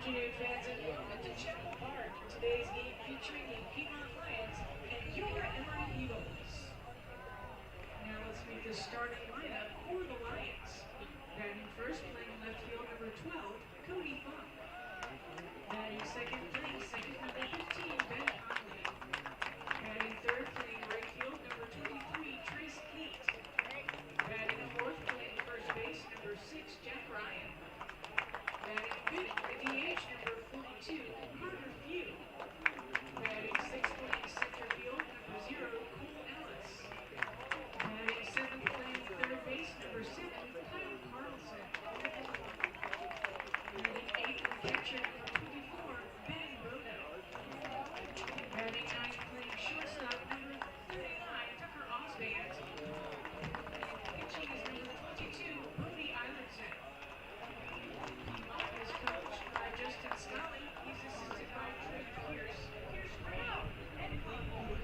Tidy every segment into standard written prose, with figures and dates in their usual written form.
afternoon, fans, and welcome to Chapel Park for today's game featuring the Piedmont Lions and your Emory Eagles. Now let's meet the starting lineup for the Lions. Batting first, playing left field, number 12, Cody Funk. Batting second, playing second, number 15, Ben Conley. Batting third, playing right field, number 23, Trace Kate. Batting fourth, playing first base, number 6, Jack Ryan. Batting fifth, the DH, number 42, Carter Few. Batting sixth, playing center field, number 0, Cole Ellis. Batting seventh, playing third base, number 7, Kyle Carlson. Batting eighth, the catcher, number 24, Ben Bono. Batting ninth, playing shortstop, number 39, Tucker Osband. Pitching is number 22, Brody Eilertson. Piedmont is coached by Justin Scully. He's assisted by Trey Pierce. Here's Brown and Buckle.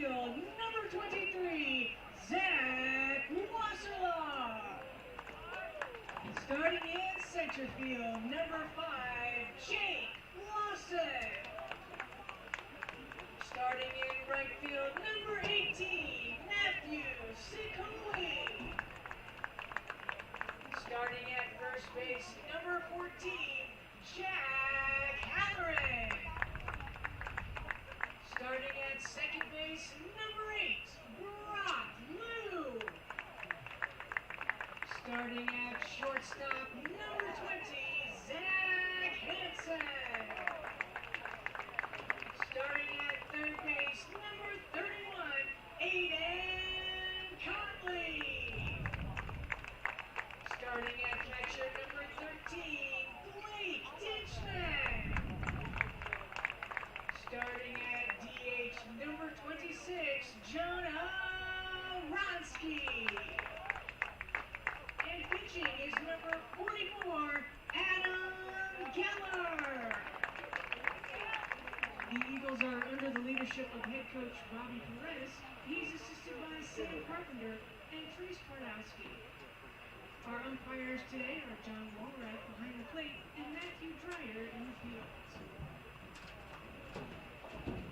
Number 23, Zach Wasserlaw. Starting in center field, number 5, Jake Lawson. Starting in right field, number 18, Matthew Sikoi. Starting at first base, number 14, Jack Halloran. Starting at second base, number 8, Brock Lou. Starting at shortstop, number 20, Zach Geller. The Eagles are under the leadership of head coach Bobby Perez. He's assisted by Sam Carpenter and Trace Twardowski. Our umpires today are John Walrath behind the plate and Matthew Dreyer in the field.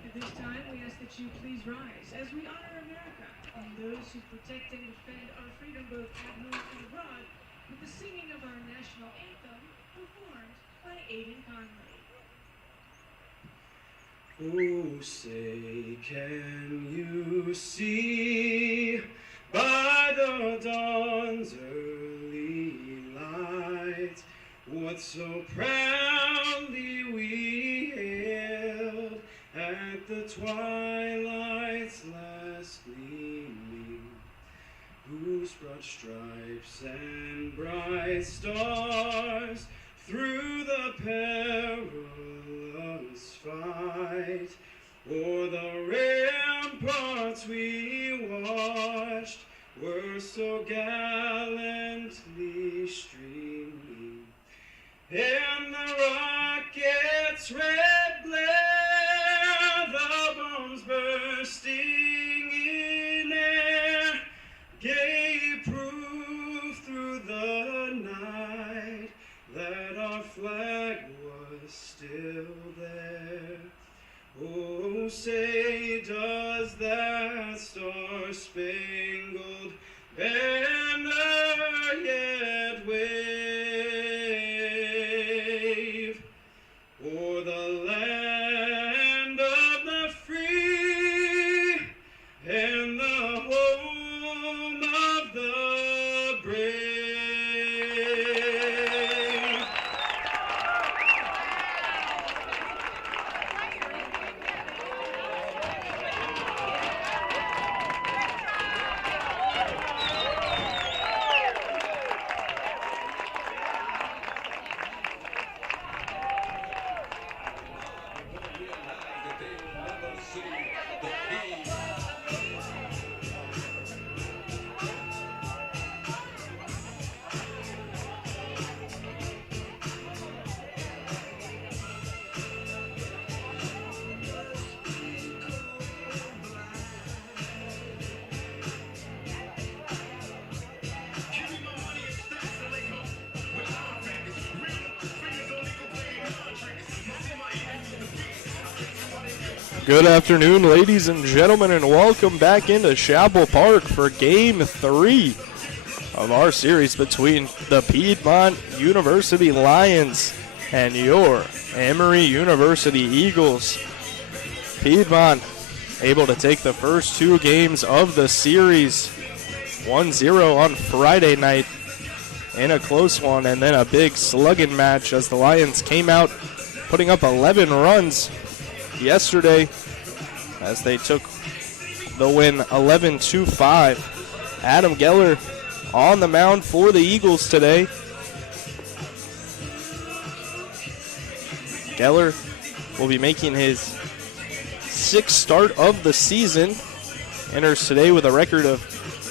At this time, we ask that you please rise as we honor America and those who protect and defend our freedom both at home and abroad with the singing of our national anthem performed by Aiden Conley. Oh, say, can you see by the dawn's early light what so proudly we hailed at the twilight's last gleaming, whose broad stripes and bright stars through the perilous fight o'er the ramparts we watched were so gallantly streaming, and the rocket's red glare, the bombs bursting in air, gave proof through the night that our flag was still there. Oh, say, does that star-spangled banner yet wave o'er the land of the free and the home of the brave? Good afternoon, ladies and gentlemen, and welcome back into Chapel Park for Game 3 of our series between the Piedmont University Lions and your Emory University Eagles. Piedmont able to take the first two games of the series, 1-0 on Friday night in a close one, and then a big slugging match as the Lions came out putting up 11 runs yesterday as they took the win 11-5. Adam Geller on the mound for the Eagles today. Geller will be making his sixth start of the season. Enters today with a record of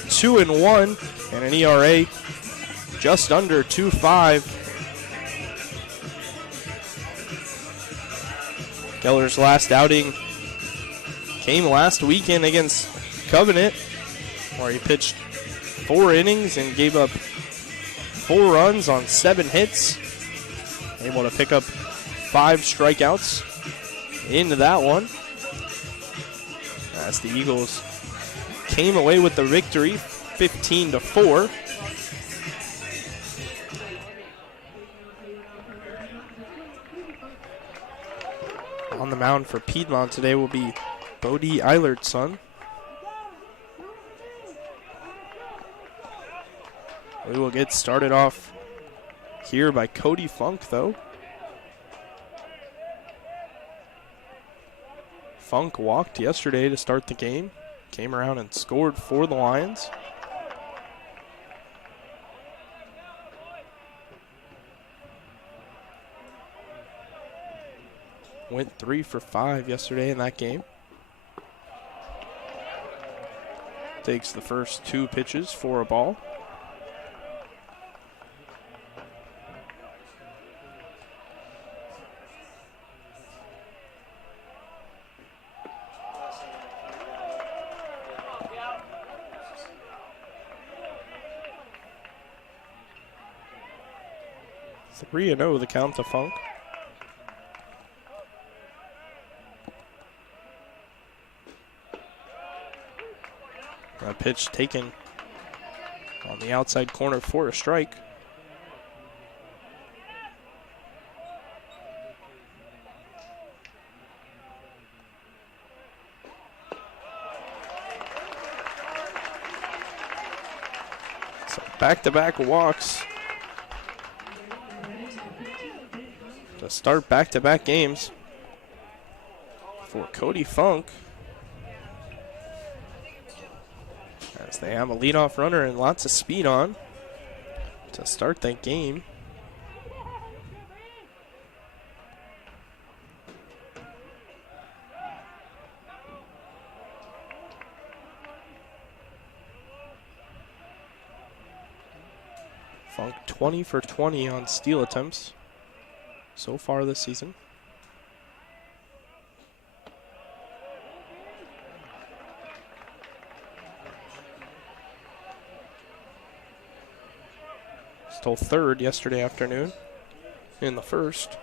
2-1 and an ERA just under 2.5. Geller's last outing came last weekend against Covenant, where he pitched 4 innings and gave up 4 runs on 7 hits. Able to pick up 5 strikeouts into that one, as the Eagles came away with the victory 15-4. On the mound for Piedmont today will be Bodie Eilert's son. We will get started off here by Cody Funk, though. Funk walked yesterday to start the game. Came around and scored for the Lions. Went 3 for 5 yesterday in that game. Takes the first 2 pitches for a ball. 3-0 the count to Funk. A pitch taken on the outside corner for a strike. So back-to-back walks to start back-to-back games for Cody Funk, as they have a leadoff runner and lots of speed on to start that game. Funk 20 for 20 on steal attempts so far this season. Stole third yesterday afternoon in the first.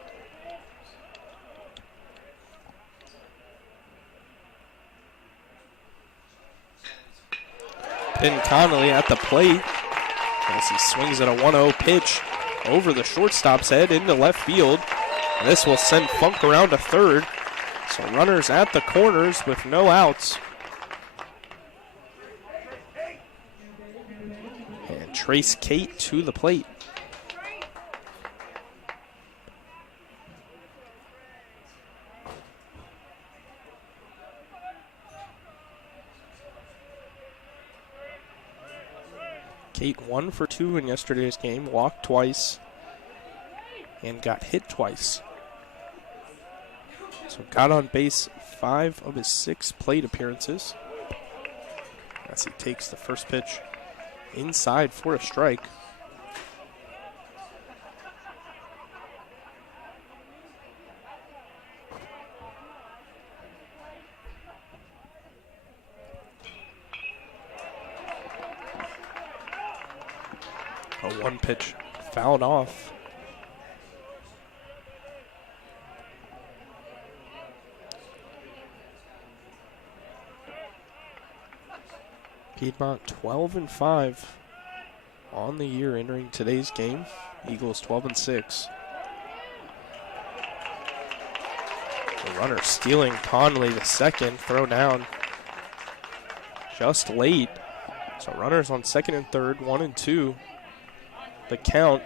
Pin Connolly at the plate as he swings at a 1-0 pitch over the shortstop's head into left field. This will send Funk around to third. So runners at the corners with no outs. And Trace Kate to the plate. Kate 1 for 2 in yesterday's game, walked twice and got hit twice. So got on base 5 of his 6 plate appearances as he takes the first pitch inside for a strike. A one pitch fouled off. Piedmont 12-5 on the year entering today's game. Eagles 12-6. The runner stealing Conley to second, throw down just late. So runners on second and third, 1 and 2. The count.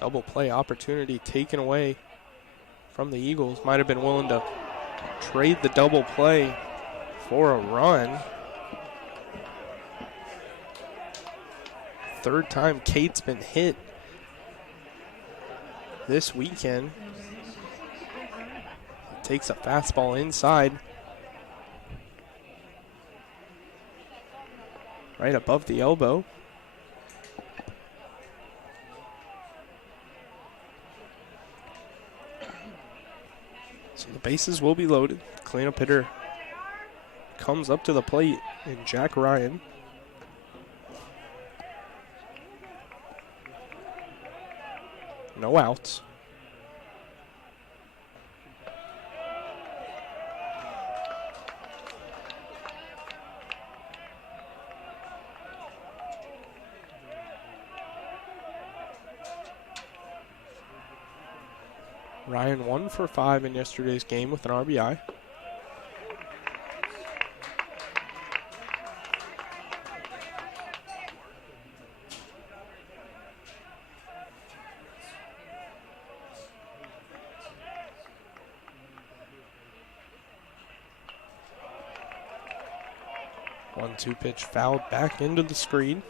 Double play opportunity taken away from the Eagles. Might have been willing to trade the double play for a run. Third time Kate's been hit this weekend. Takes a fastball inside. Right above the elbow. So the bases will be loaded. Cleanup hitter comes up to the plate in Jack Ryan. No outs. Ryan 1 for 5 in yesterday's game with an RBI. One-two pitch fouled back into the screen.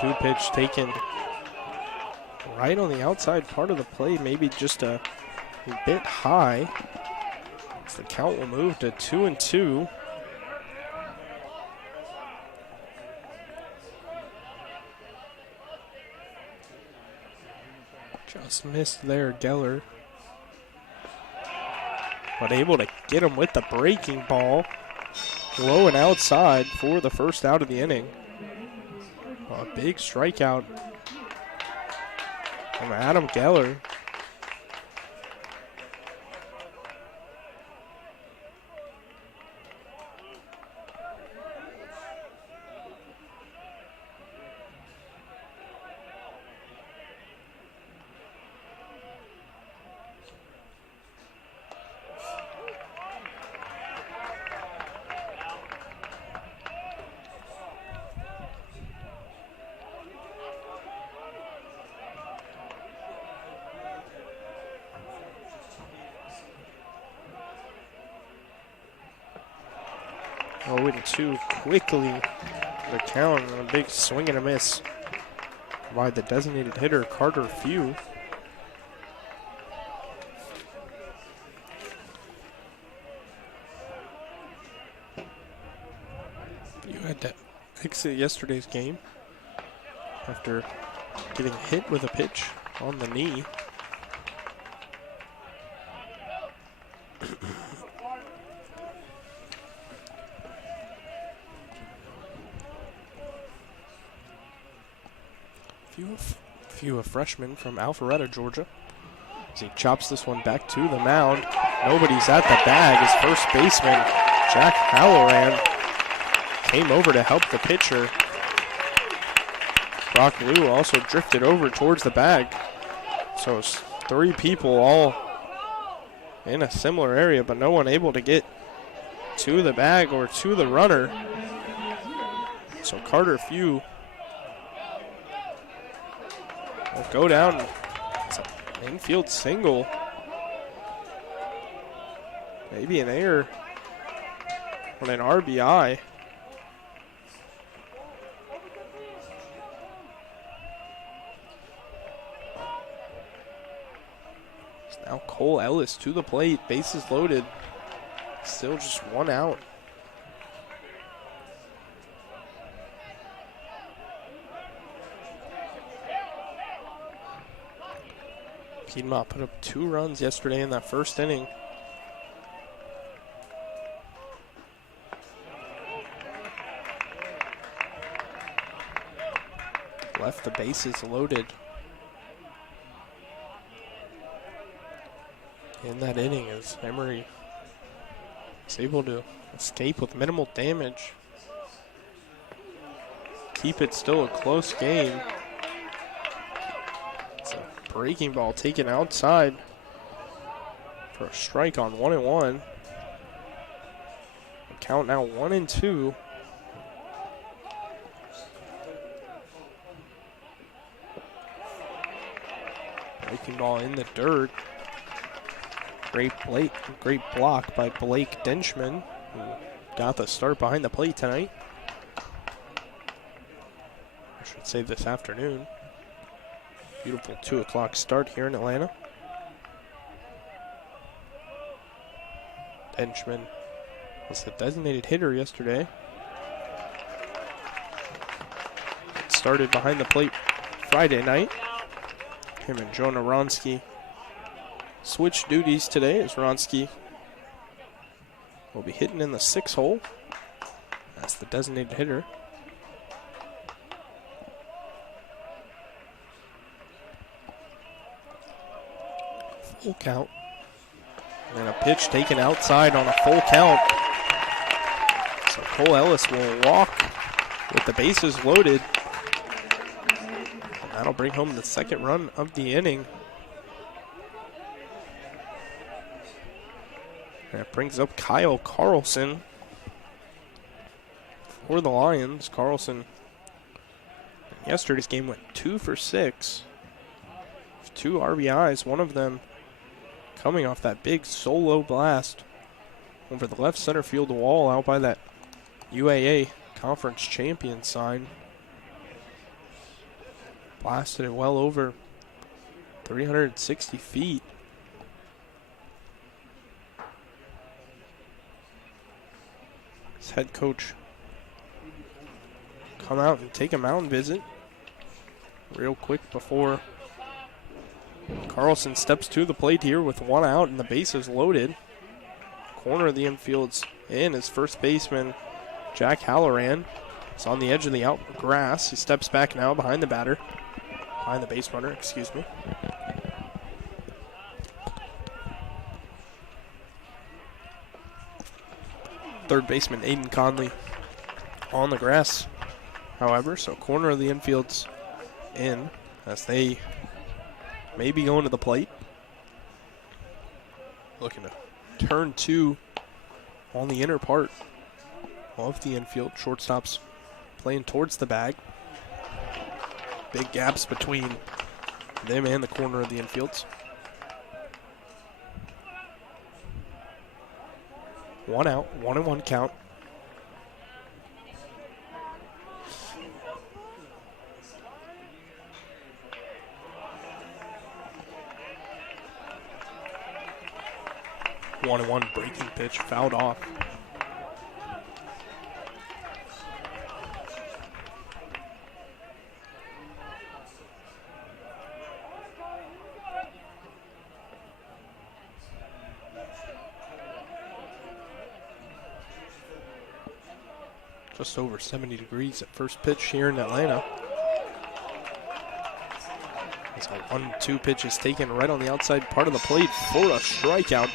0-2 pitch taken right on the outside part of the plate, maybe just a bit high. So the count will move to 2-2. Just missed there, Geller. But able to get him with the breaking ball. Low and outside for the first out of the inning. A big strikeout from Adam Geller. Too quickly the count and a big swing and a miss by the designated hitter Carter Few. You had to exit yesterday's game after getting hit with a pitch on the knee. A freshman from Alpharetta, Georgia. As he chops this one back to the mound. Nobody's at the bag. His first baseman, Jack Halloran, came over to help the pitcher. Brock Liu also drifted over towards the bag. So it's 3 people all in a similar area, but no one able to get to the bag or to the runner. So Carter Few will go down. It's an infield single. Maybe an error on an RBI. It's now Cole Ellis to the plate. Bases loaded. Still just 1 out. Piedmont put up 2 runs yesterday in that first inning. Left the bases loaded in that inning as Emory is able to escape with minimal damage. Keep it still a close game. Breaking ball taken outside for a strike on 1-1. Count now 1-2. Breaking ball in the dirt. Great block by Blake Denchman, who got the start behind the plate tonight. I should say this afternoon. Beautiful 2 o'clock start here in Atlanta. Denchman was the designated hitter yesterday. Started behind the plate Friday night. Him and Jonah Ronsky switched duties today as Ronsky will be hitting in the 6 hole. That's the designated hitter. Full count. And a pitch taken outside on a full count. So Cole Ellis will walk with the bases loaded. And that'll bring home the 2nd run of the inning. And it brings up Kyle Carlson for the Lions. Carlson in yesterday's game went 2 for 6. 2 RBIs, one of them coming off that big solo blast over the left center field wall out by that UAA Conference Champion sign. blasted it well over 360 feet. His head coach come out and take a mound visit real quick before Carlson steps to the plate here with one out and the bases loaded. Corner of the infield's in. His first baseman, Jack Halloran, is on the edge of the out grass. He steps back now behind the batter, behind the base runner, excuse me. Third baseman Aiden Conley on the grass, however, so corner of the infield's in as they may be going to the plate. Looking to turn two on the inner part of the infield. Shortstop's playing towards the bag. Big gaps between them and the corner of the infields. One out, 1-1 count. One and one breaking pitch fouled off. Just over 70 degrees at first pitch here in Atlanta. As a 1-2 pitch is taken right on the outside part of the plate for a strikeout.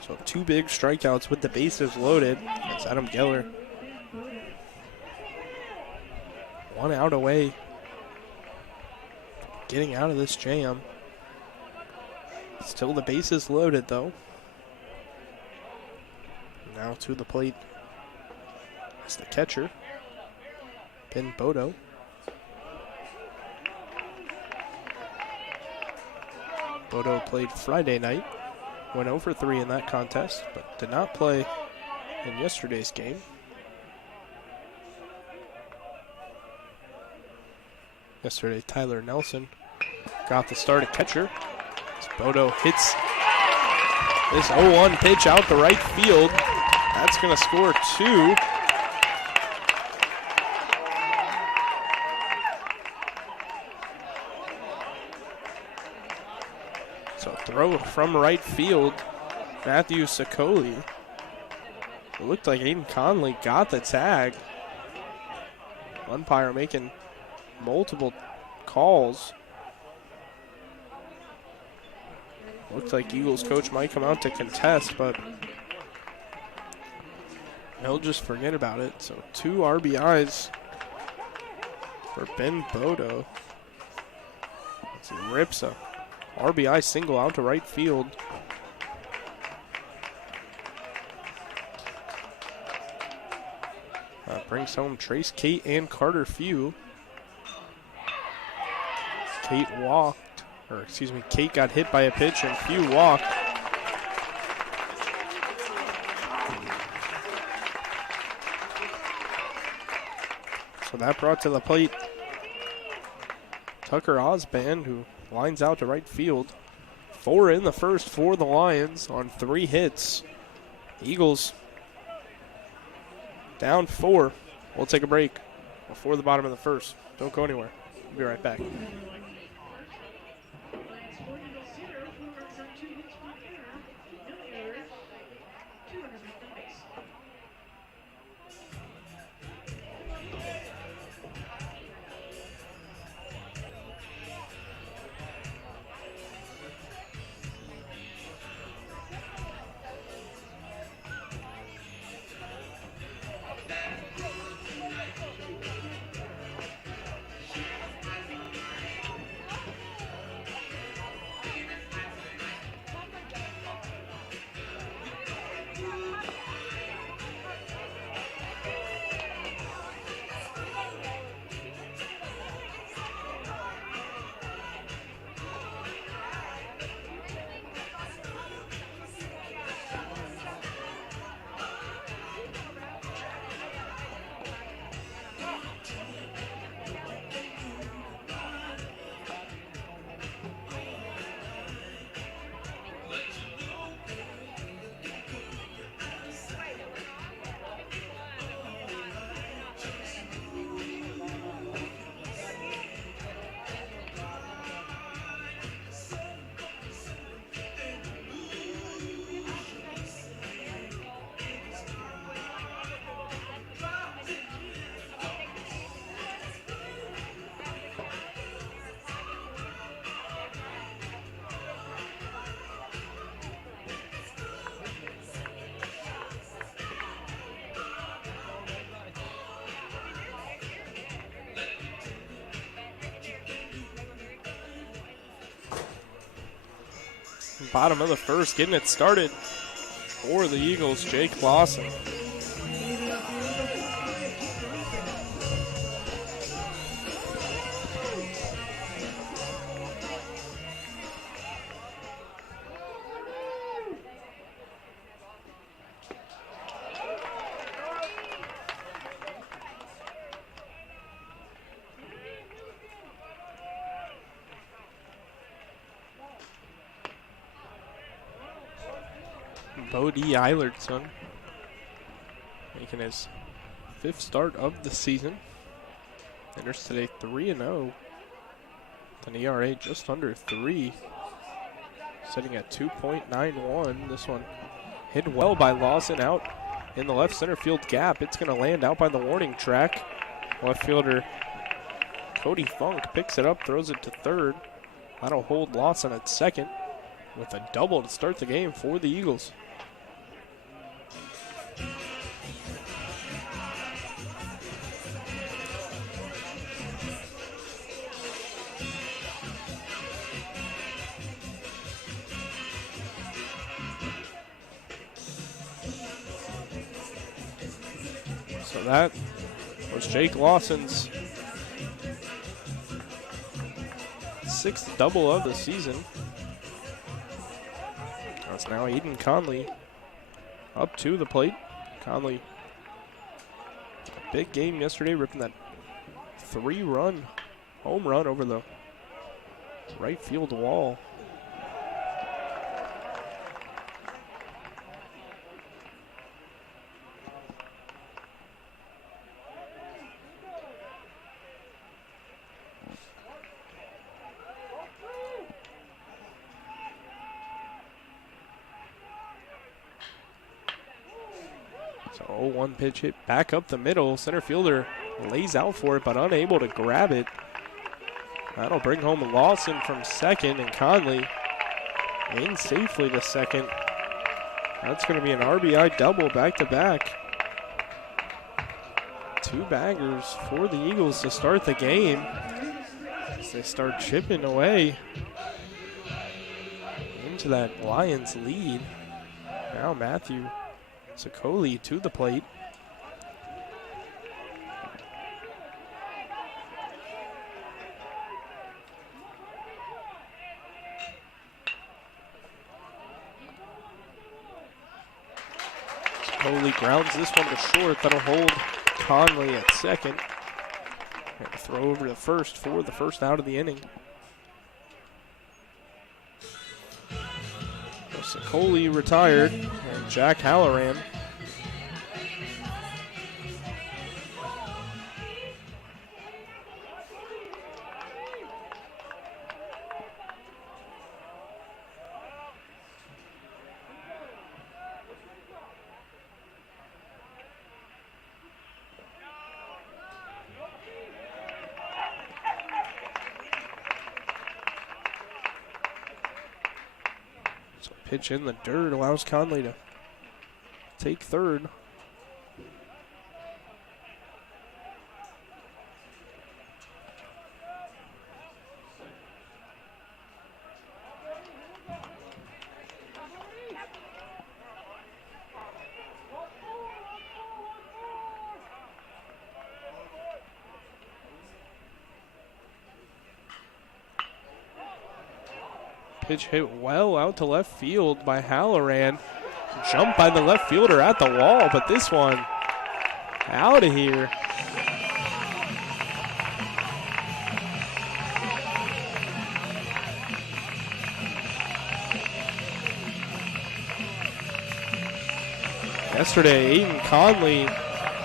So two big strikeouts with the bases loaded. That's Adam Geller. One out away. Getting out of this jam. Still the bases loaded though. Now to the plate. It's the catcher, Ben Bodo. Bodo played Friday night, went 0 for 3 in that contest, but did not play in yesterday's game. Yesterday, Tyler Nelson got the start at catcher. As Bodo hits this 0-1 pitch out to right field. That's going to score 2. Throw from right field, Matthew Sicoli. It looked like Aiden Conley got the tag. Umpire making multiple calls. Looks like Eagles coach might come out to contest, but he'll just forget about it. So 2 RBIs for Ben Bodo. As he rips a RBI single out to right field. Brings home Trace Kate and Carter Few. Kate got hit by a pitch and Few walked. So that brought to the plate Tucker Osband, who lines out to right field. 4 in the first for the Lions on 3 hits. Eagles down 4. We'll take a break before the bottom of the first. Don't go anywhere. We'll be right back. Bottom of the first, getting it started for the Eagles, Jake Lawson. Bodie Eilertson making his 5th start of the season. Enters today 3-0. With an ERA just under 3. Sitting at 2.91. This one hit well by Lawson out in the left center field gap. It's going to land out by the warning track. Left fielder Cody Funk picks it up, throws it to third. That'll hold Lawson at second with a double to start the game for the Eagles. So that was Jake Lawson's 6th double of the season. That's now Aiden Conley up to the plate. Conley, big game yesterday, ripping that 3-run home run over the right field wall. So 0-1 pitch hit back up the middle. Center fielder lays out for it, but unable to grab it. That'll bring home Lawson from second, and Conley in safely to second. That's going to be an RBI double back-to-back. 2 baggers for the Eagles to start the game as they start chipping away into that Lions lead. Now Matthew Sicoli to the plate. Sicoli grounds this one to short. That'll hold Conley at second. And throw over to first for the first out of the inning. Sicoli retired, and Jack Halloran pitch in the dirt allows Conley to take third. Pitch hit well out to left field by Halloran. Jumped by the left fielder at the wall, but this one out of here. Yesterday, Aiden Conley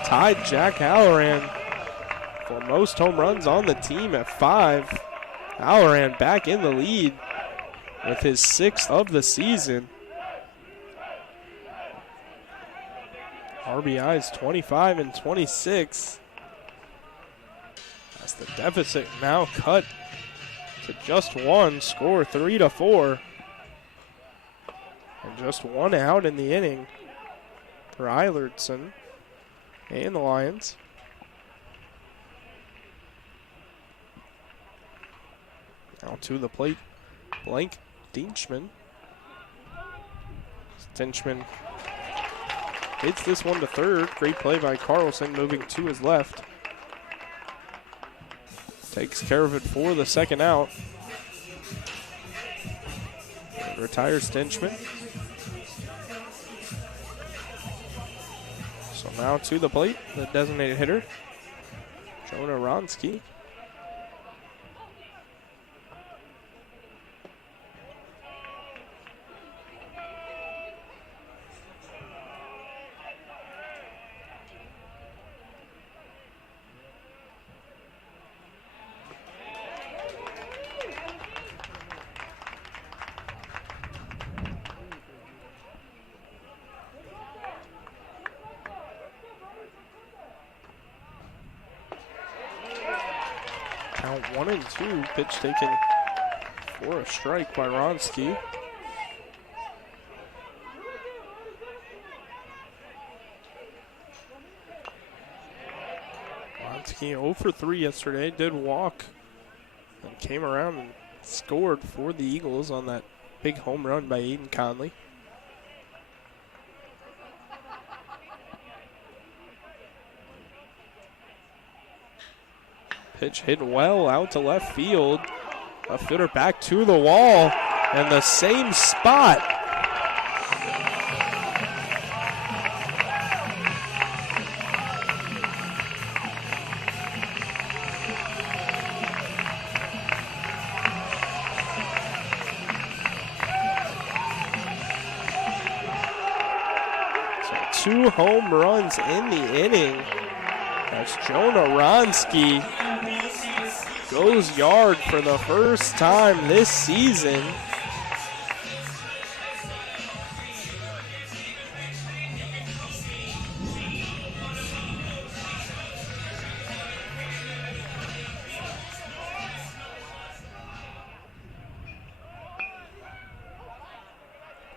tied Jack Halloran for most home runs on the team at 5. Halloran back in the lead with his 6th of the season. RBIs 25 and 26. That's the deficit now cut to just 1. Score 3-4. And just 1 out in the inning for Eilertson and the Lions. Now to the plate, Blank Dienchman. Stinchman hits this one to third. Great play by Carlson, moving to his left. Takes care of it for the second out. Retires Stinchman. So now to the plate, the designated hitter, Jonah Ronsky. Count 1-2, pitch taken for a strike by Ronsky. Ronsky 0 for 3 yesterday, did walk and came around and scored for the Eagles on that big home run by Aiden Conley. Pitch hit well out to left field. A fielder back to the wall and the same spot. So 2 home runs in the inning. That's Jonah Ronsky. Goes yard for the first time this season.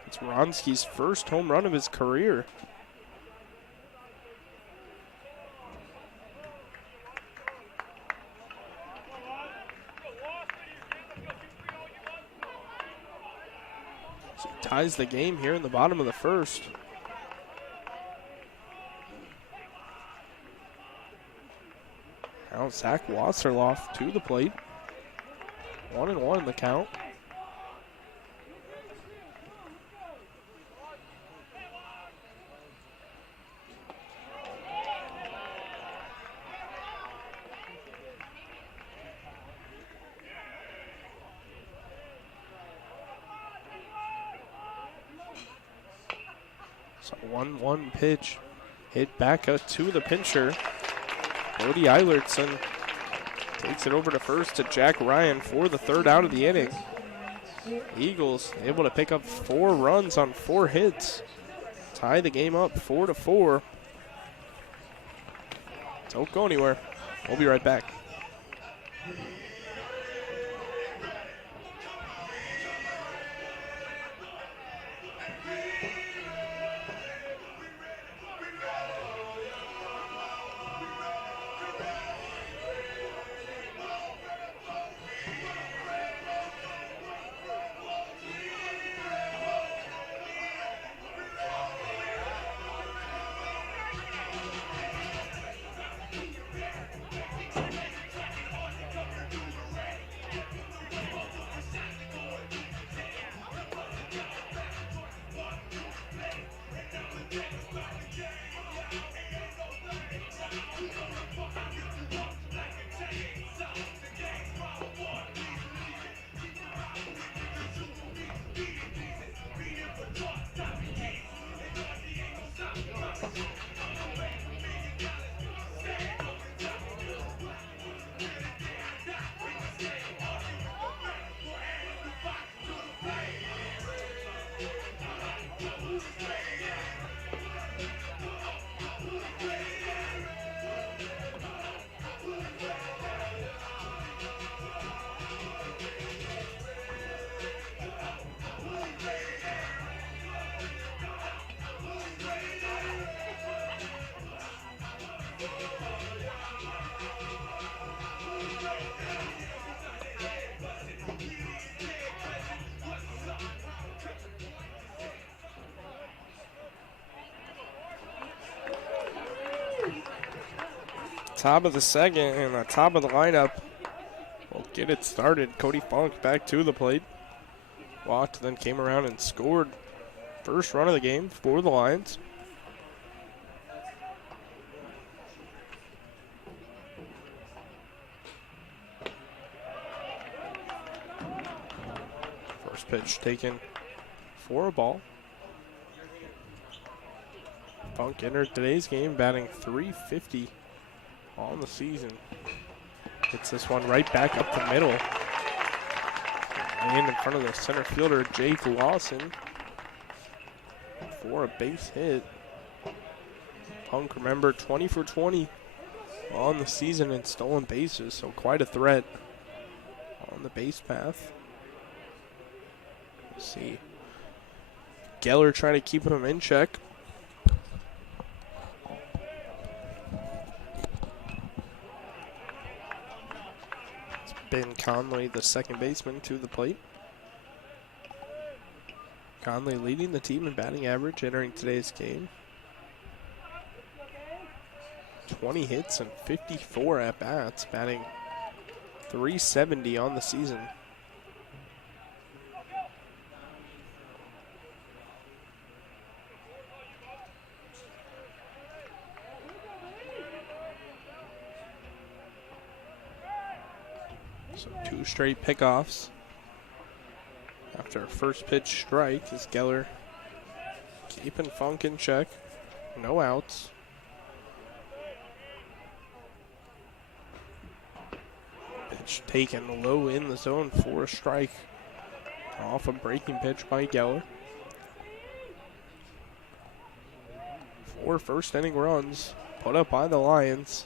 It's Ronsky's first home run of his career. Ties the game here in the bottom of the first. Now Zach Wasserloff to the plate. 1-1 the count. So 1-1 pitch. Hit back to the pincher. Cody Eilertson takes it over to first to Jack Ryan for the third out of the inning. Eagles able to pick up 4 runs on 4 hits. Tie the game up 4-4. Don't go anywhere. We'll be right back. top of the second, and the top of the lineup will get it started. Cody Funk back to the plate. Walked, then came around and scored first run of the game for the Lions. First pitch taken for a ball. Funk entered today's game batting .350 on the season. Hits this one right back up the middle. And in front of the center fielder, Jake Lawson, for a base hit. Funk, remember, 20 for 20 on the season in stolen bases, so quite a threat on the base path. Let's see. Geller trying to keep him in check. It's Ben Conley, the second baseman, to the plate. Conley leading the team in batting average entering today's game. 20 hits and 54 at-bats, batting .370 on the season. So 2 straight pickoffs after a first pitch strike as Geller keeping Funk in check. No outs. Pitch taken low in the zone for a strike off a breaking pitch by Geller. 4 first inning runs put up by the Lions.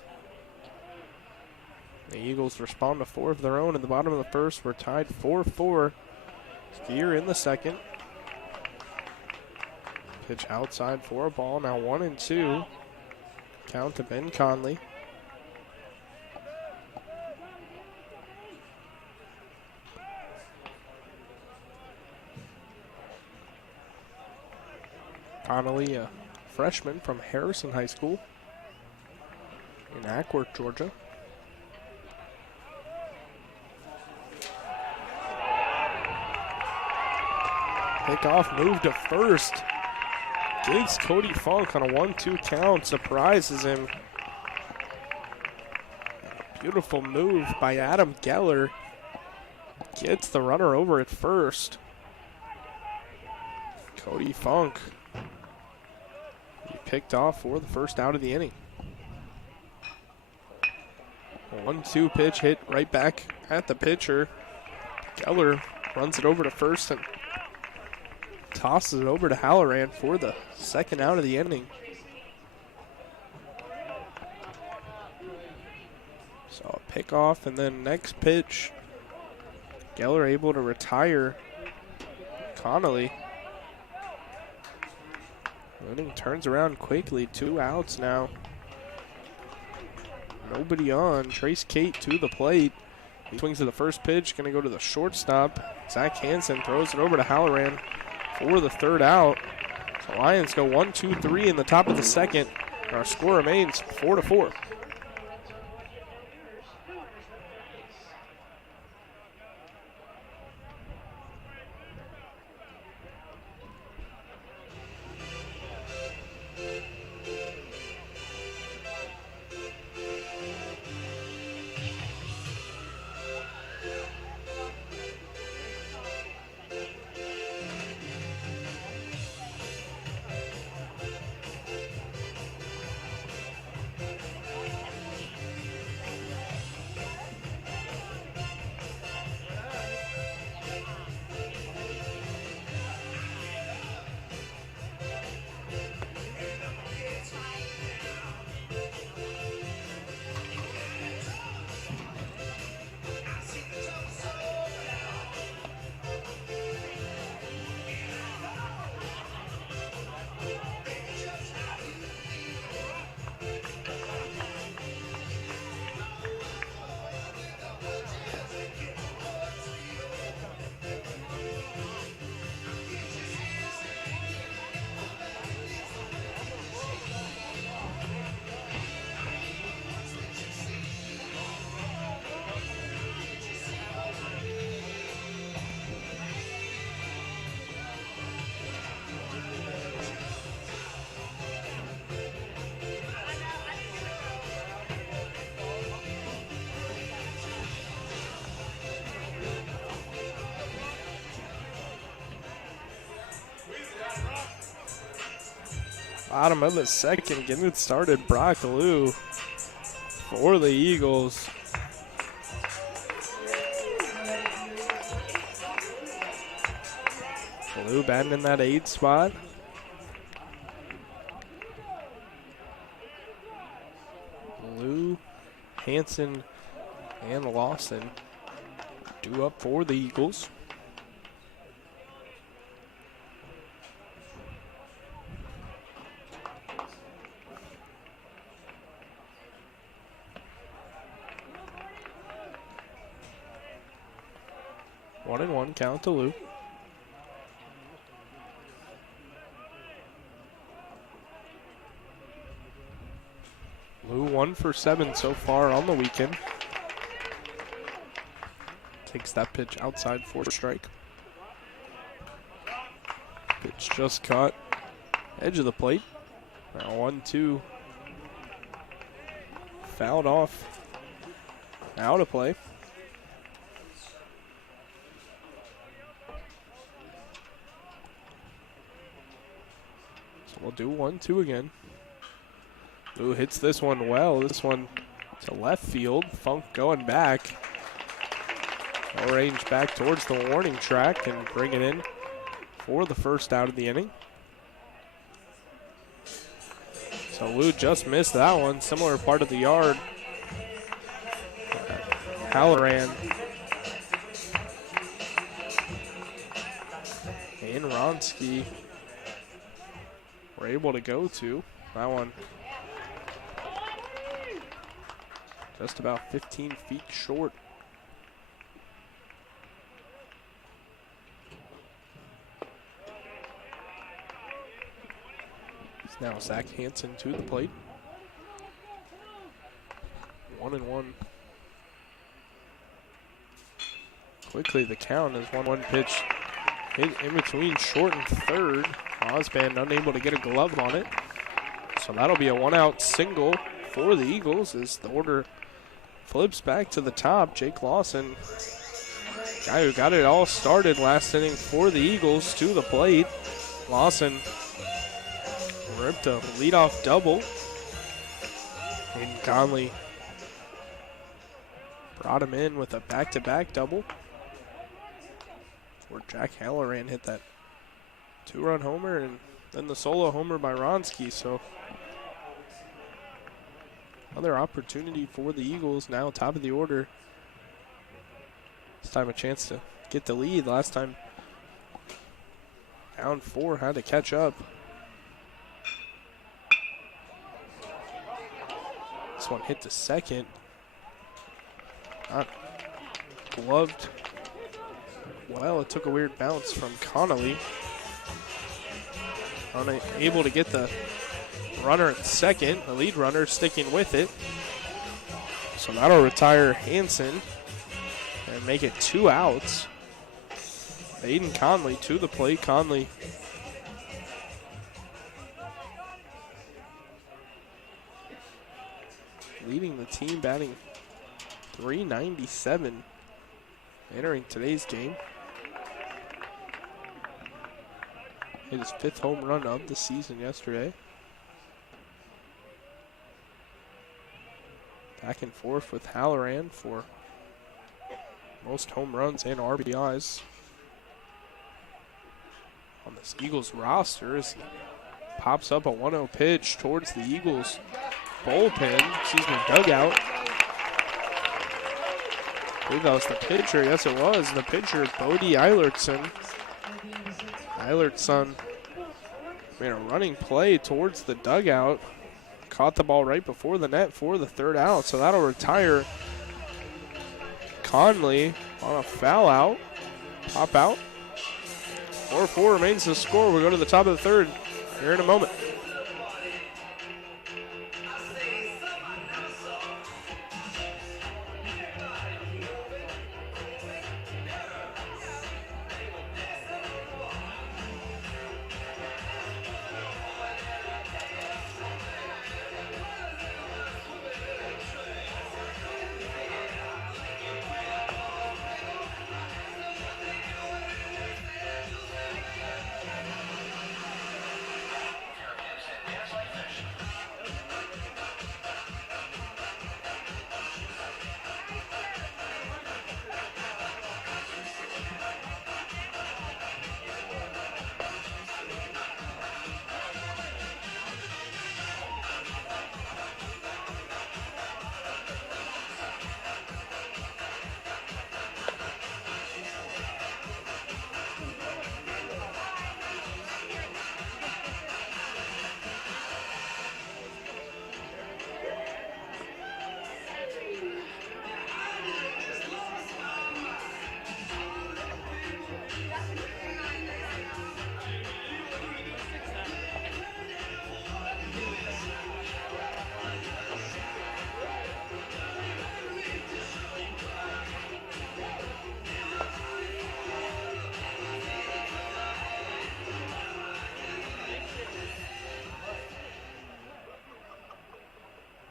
The Eagles respond to 4 of their own in the bottom of the first. We're tied 4-4 here in the second. Pitch outside for a ball. Now 1-2. Count to Ben Conley. Connolly, a freshman from Harrison High School in Ackworth, Georgia. Pickoff move to first. Gives Cody Funk on a 1-2 count. Surprises him. Beautiful move by Adam Geller. Gets the runner over at first. Cody Funk. He picked off for the first out of the inning. 1-2 pitch hit right back at the pitcher. Geller runs it over to first and tosses it over to Halloran for the second out of the inning. So a pickoff, and then next pitch, Geller able to retire Connolly. Inning turns around quickly. 2 outs now. Nobody on. Trace Kate to the plate. He swings to the first pitch. Going to go to the shortstop. Zach Hansen throws it over to Halloran for the third out. The Lions go 1-2-3 in the top of the second. Our score remains 4-4. Bottom of the second, getting it started. Brock Liu for the Eagles. Liu batting in that 8 spot. Liu, Hanson, and Lawson due up for the Eagles. One and one count to Liu. Liu 1 for 7 so far on the weekend. Takes that pitch outside for a strike. Pitch just caught. Edge of the plate. Now 1-2. Fouled off. Out of play. So we'll do 1-2 again. Liu hits this one well. This one to left field. Funk going back. No range back towards the warning track and bring it in for the first out of the inning. So Liu just missed that one. Similar part of the yard. Halloran and Ronsky were able to go to. That one just about 15 feet short. It's now Zach Hansen to the plate. 1-1. Quickly the count is 1-1 pitch hit in between short and third. Osband unable to get a glove on it. So that'll be a 1-out single for the Eagles as the order flips back to the top. Jake Lawson, guy who got it all started last inning for the Eagles, to the plate. Lawson ripped a leadoff double. And Conley brought him in with a back-to-back double. Where Jack Halloran hit that 2-run homer and then the solo homer by Ronsky. So another opportunity for the Eagles, now top of the order. This time a chance to get the lead. Last time down 4, had to catch up. This one hit to second. Not gloved. Well, it took a weird bounce from Connolly. Unable to get the runner at second. The lead runner sticking with it. So that'll retire Hansen and make it 2 outs. Aiden Conley to the plate. Conley leading the team, batting .397 entering today's game. Hit his 5th home run of the season yesterday. Back and forth with Halloran for most home runs and RBIs on this Eagles roster. As pops up a 1-0 pitch towards the Eagles bullpen, dugout. I believe that was the pitcher. Yes, it was. The pitcher, Bodie Eilertson. Eilertson made a running play towards the dugout. Caught the ball right before the net for the 3rd out. So that'll retire Conley on a foul out. Pop out. 4-4 remains the score. We'll go to the top of the 3rd here in a moment.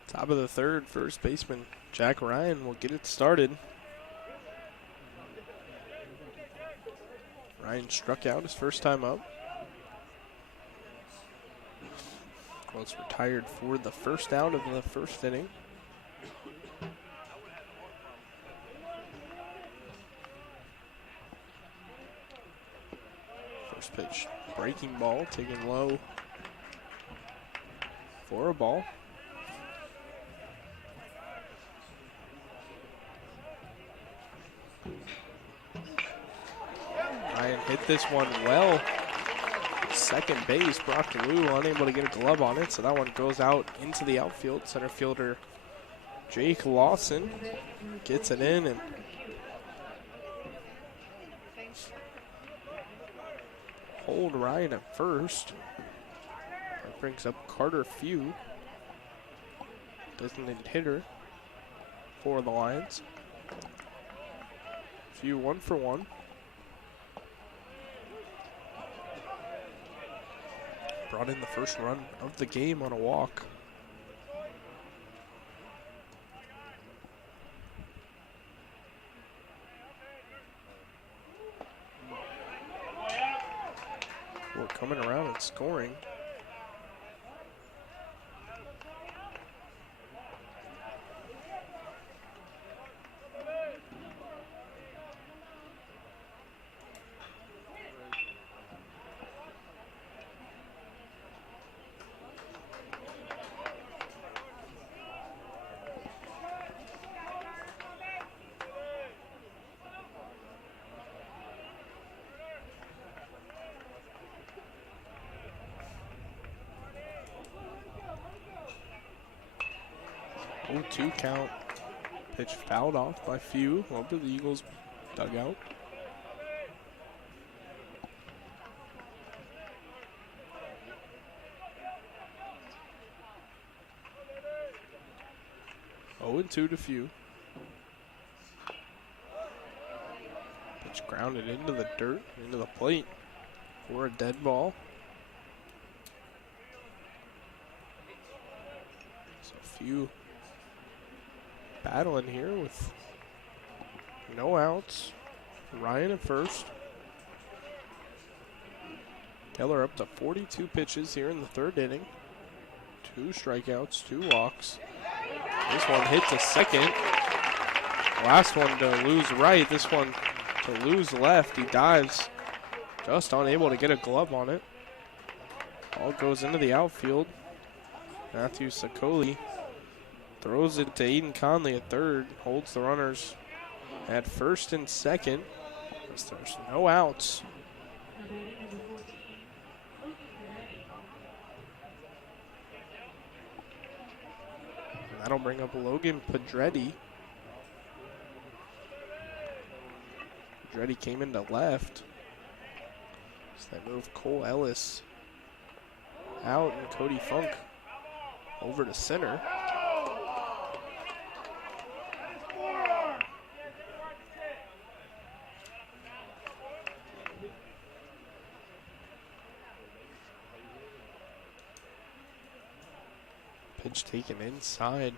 Top of the third, first baseman Jack Ryan will get it started. Ryan struck out his first time up. Was retired for the first out of the first inning. First pitch, breaking ball, taken low for a ball. Ryan hit this one well. Second base, Brock Lou unable to get a glove on it, so that one goes out into the outfield. Center fielder Jake Lawson gets it in and hold Ryan at first. That brings up Carter Few, designated hitter for the Lions. Few 1 for 1. Brought in the first run of the game on a walk. We're coming around and scoring. Oh, 2 count. Pitch fouled off by Few over the Eagles' dugout. Oh, and 2 to Few. Pitch grounded into the dirt, into the plate for a dead ball. So Few battling here with no outs. Ryan at first. Keller up to 42 pitches here in the third inning. 2 strikeouts, 2 walks. This one hit to second. Last one to lose right. This one to lose left. He dives. Just unable to get a glove on it. Ball goes into the outfield. Matthew Sicoli throws it to Aiden Conley at third, holds the runners at first and second. There's no outs. And that'll bring up Logan Pedretti. Pedretti came into left. So they move Cole Ellis out and Cody Funk over to center. Pitch taken inside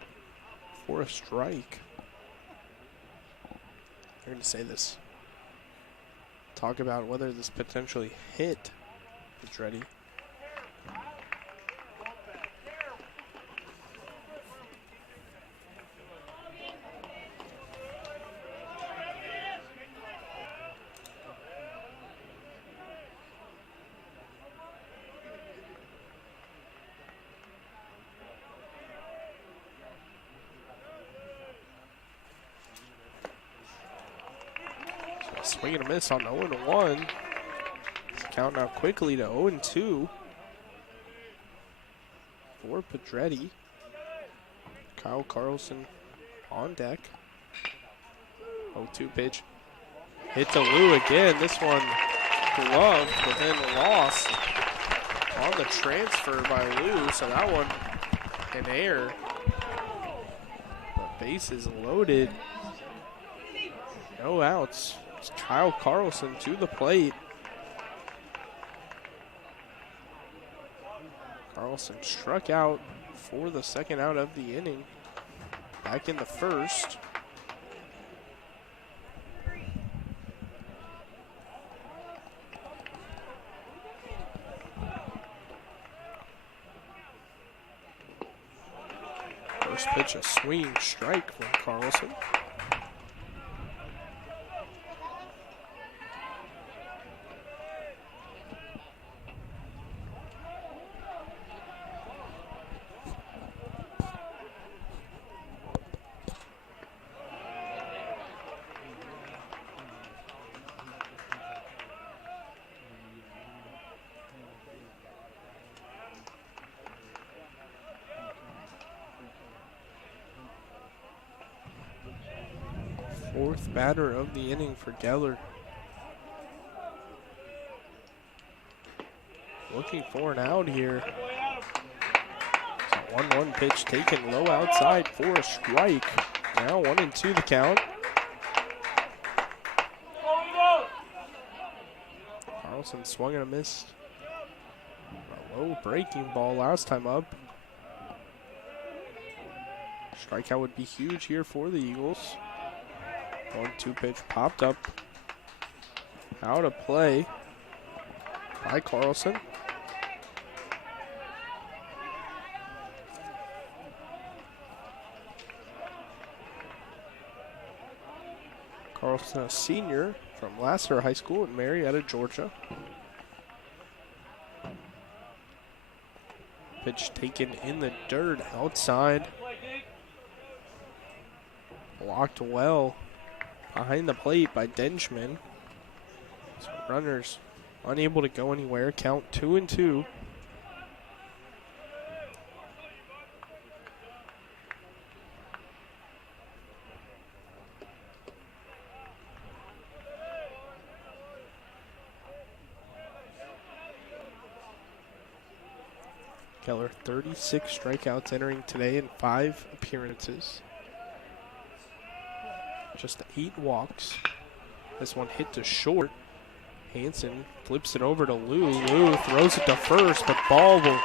for a strike. I'm going to say this. Talk about whether this potentially hit Pedretti. Swing and a miss on 0-1. Count now quickly to 0-2 for Pedretti. Kyle Carlson on deck. 0-2 pitch. Hit to Lou again. This one gloved, but then lost on the transfer by Lou. So that one in air. The base is loaded. No outs. It's Kyle Carlson to the plate. Carlson struck out for the second out of the inning. Back in the first. First pitch, a swinging strike from Carlson. Fourth batter of the inning for Geller. Looking for an out here. It's a 1-1 pitch taken low outside for a strike. Now 1-2 the count. Carlson swung and a miss. A low breaking ball last time up. Strikeout would be huge here for the Eagles. 1-2 pitch popped up. Out of play by Carlson. Carlson, a senior from Lasser High School in Marietta, Georgia. Pitch taken in the dirt outside. Blocked well behind the plate by Denchman. So runners unable to go anywhere. Count 2-2. Keller, 36 strikeouts entering today in 5 appearances. Just 8 walks. This one hit to short. Hanson flips it over to Lou. Lou throws it to first, but ball will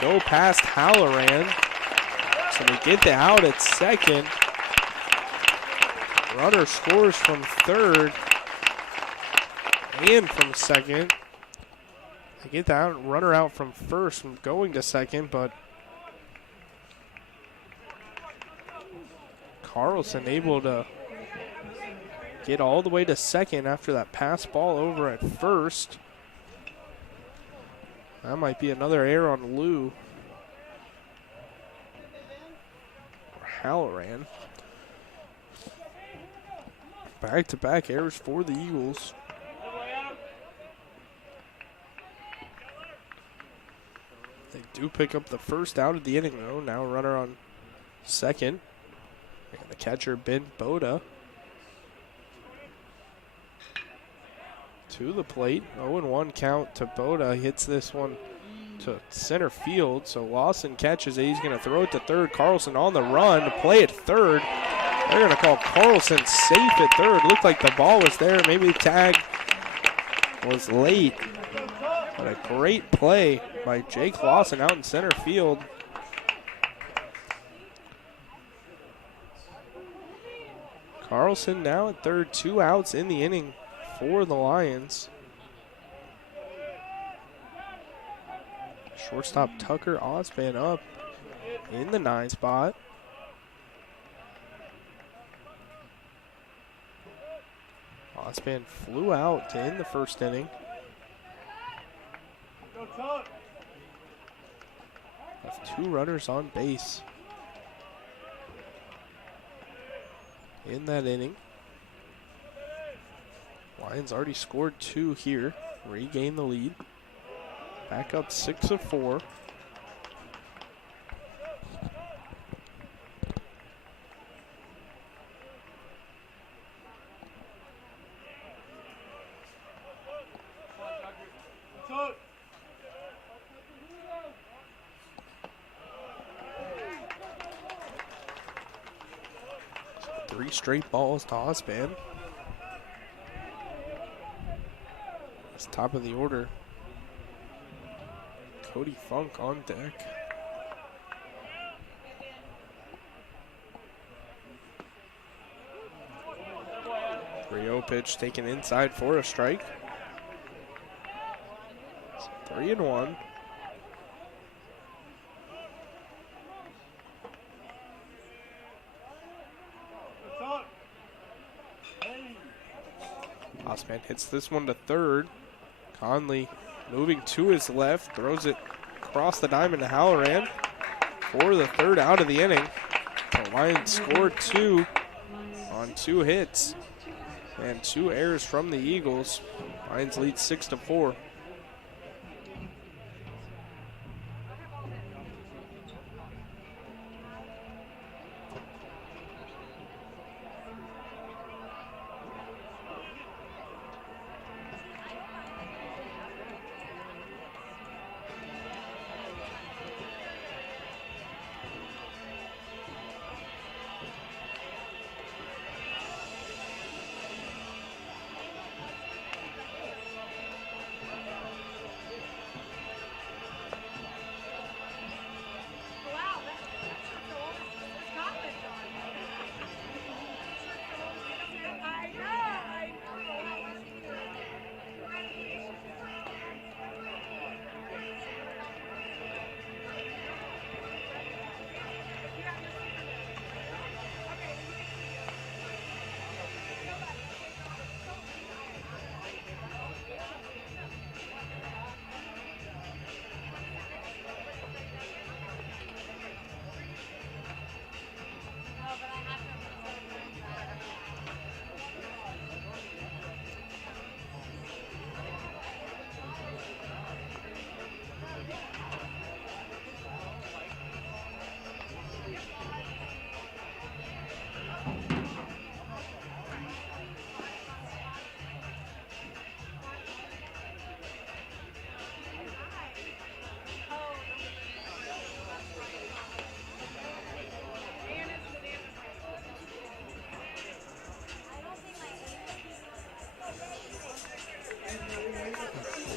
go past Halloran. So we get the out at second. Runner scores from third and from second. They get the runner out from first from going to second, but Carlson able to get all the way to second after that pass ball over at first. That might be another error on Lou. Or Halloran. Back-to-back errors for the Eagles. They do pick up the first out of the inning, though. Now runner on second. And the catcher, Ben Boda, to the plate. 0-1 count to Boda. He hits this one to center field. So Lawson catches it. He's going to throw it to third. Carlson on the run to play at third. They're going to call Carlson safe at third. Looked like the ball was there. Maybe the tag was late. But a great play by Jake Lawson out in center field. Carlson now at third, 2 outs in the inning for the Lions. Shortstop Tucker Osban up in the 9 spot. Osban flew out to end the first inning. Left 2 runners on base in that inning. Lions already scored 2 here. Regain the lead. Back up 6 of 4. Three straight balls to Osban. It's top of the order. Cody Funk on deck. 3-0 pitch taken inside for a strike. 3-1. Bossman hits this one to third. Conley moving to his left, throws it across the diamond to Halloran for the third out of the inning. The Lions scored 2 on 2 hits and 2 errors from the Eagles. Lions lead 6-4.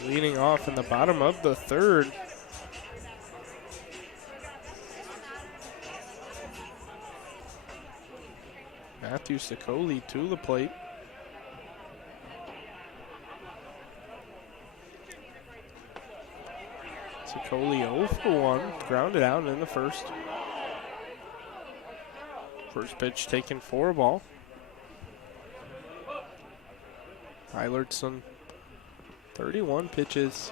Leading off in the bottom of the third. Matthew Sicoli to the plate. Sicoli 0 for 1, grounded out in the first. First pitch taken for a ball. Eilertson, 31 pitches,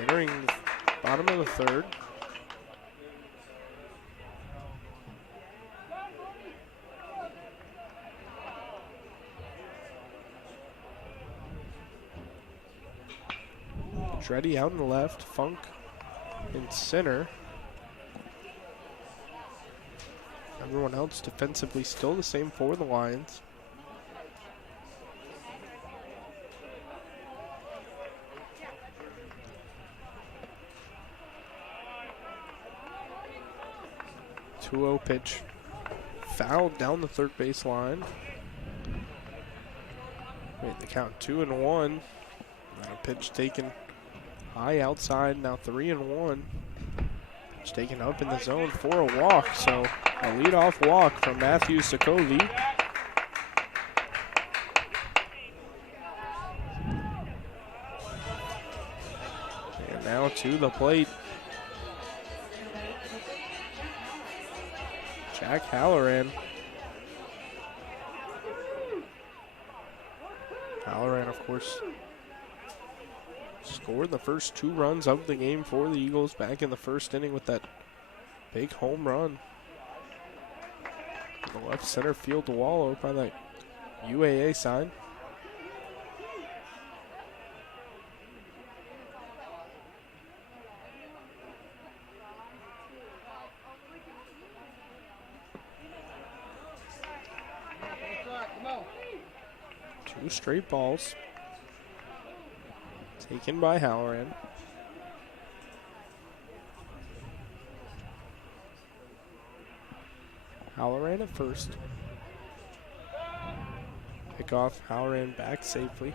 entering the bottom of the third. Dreddy out in the left, Funk in center. Everyone else defensively still the same for the Lions. Two-0 pitch, fouled down the third base line. Made the count 2-1. And a pitch taken high outside, now 3-1. Pitch taken up in the zone for a walk, so a leadoff walk from Matthew Sicoli. And now to the plate, Jack Halloran. Halloran, of course, scored the first 2 runs of the game for the Eagles back in the first inning with that big home run. The left center field wall over by that UAA sign. Two straight balls taken by Halloran. Halloran at first. Pick off, Halloran back safely.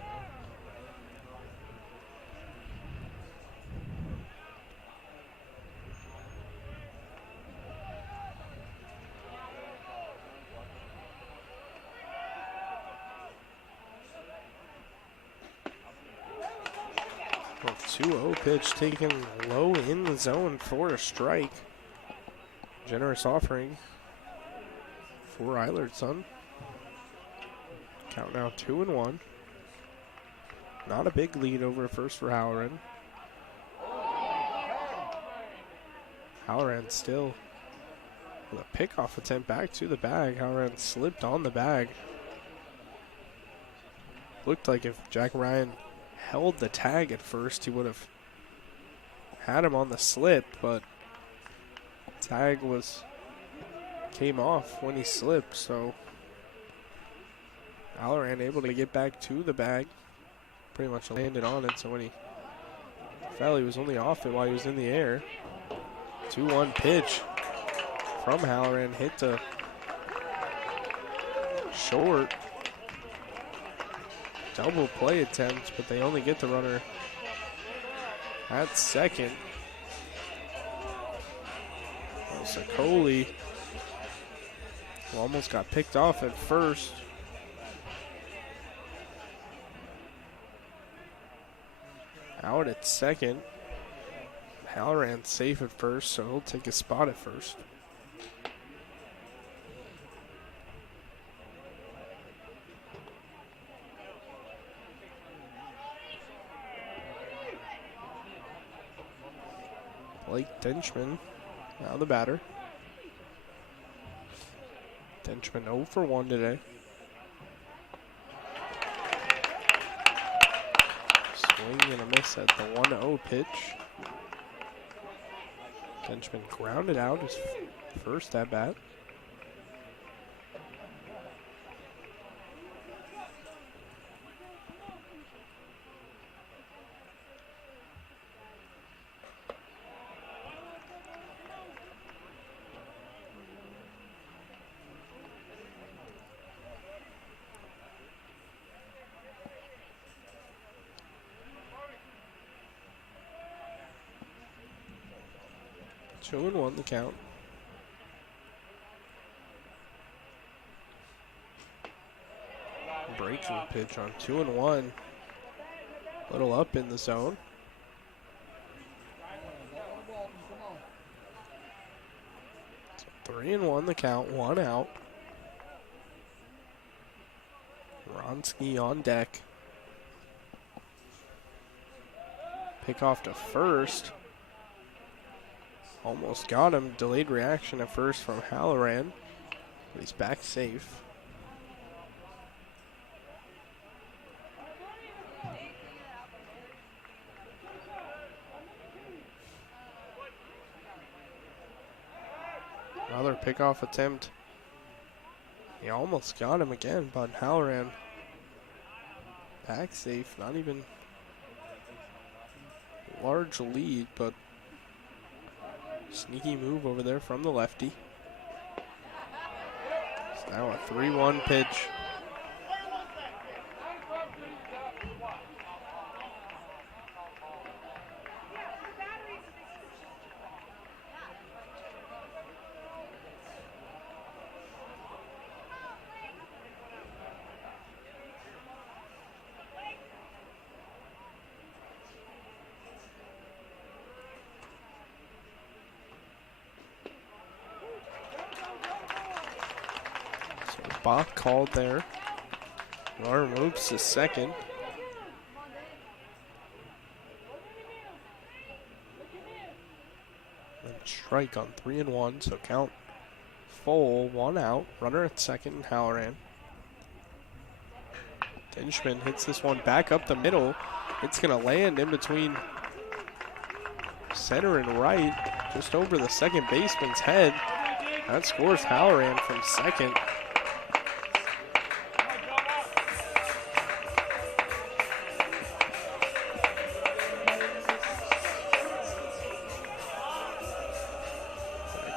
2-0 pitch taken low in the zone for a strike. Generous offering for Eilertson. Count now 2-1. Not a big lead over first for Halloran. Halloran still with a pickoff attempt back to the bag. Halloran slipped on the bag. Looked like if Jack Ryan held the tag at first, he would have had him on the slip, but tag came off when he slipped, so Halloran able to get back to the bag. Pretty much landed on it, so when he fell, he was only off it while he was in the air. 2-1 pitch from Halloran, hit to short. Double play attempt, but they only get the runner at second. Well, Sicoli almost got picked off at first. Out at second. Halloran safe at first, so he'll take a spot at first. Blake Denchman, now the batter. Denchman 0 for 1 today. Swing and a miss at the 1-0 pitch. Denchman grounded out his first at bat. Two and one the count. Breaking pitch on 2-1. Little up in the zone. So 3-1 the count, 1 out. Ronsky on deck. Pick off to first. Almost got him. Delayed reaction at first from Halloran. But he's back safe. Another pickoff attempt. He almost got him again, but Halloran back safe. Not even large lead, but sneaky move over there from the lefty. It's now a 3-1 pitch. Bach called there. Runner moves to second. And strike on 3-1, so count full, 1 out. Runner at second, Halloran. Denchman hits this one back up the middle. It's going to land in between center and right, just over the second baseman's head. That scores Halloran from second.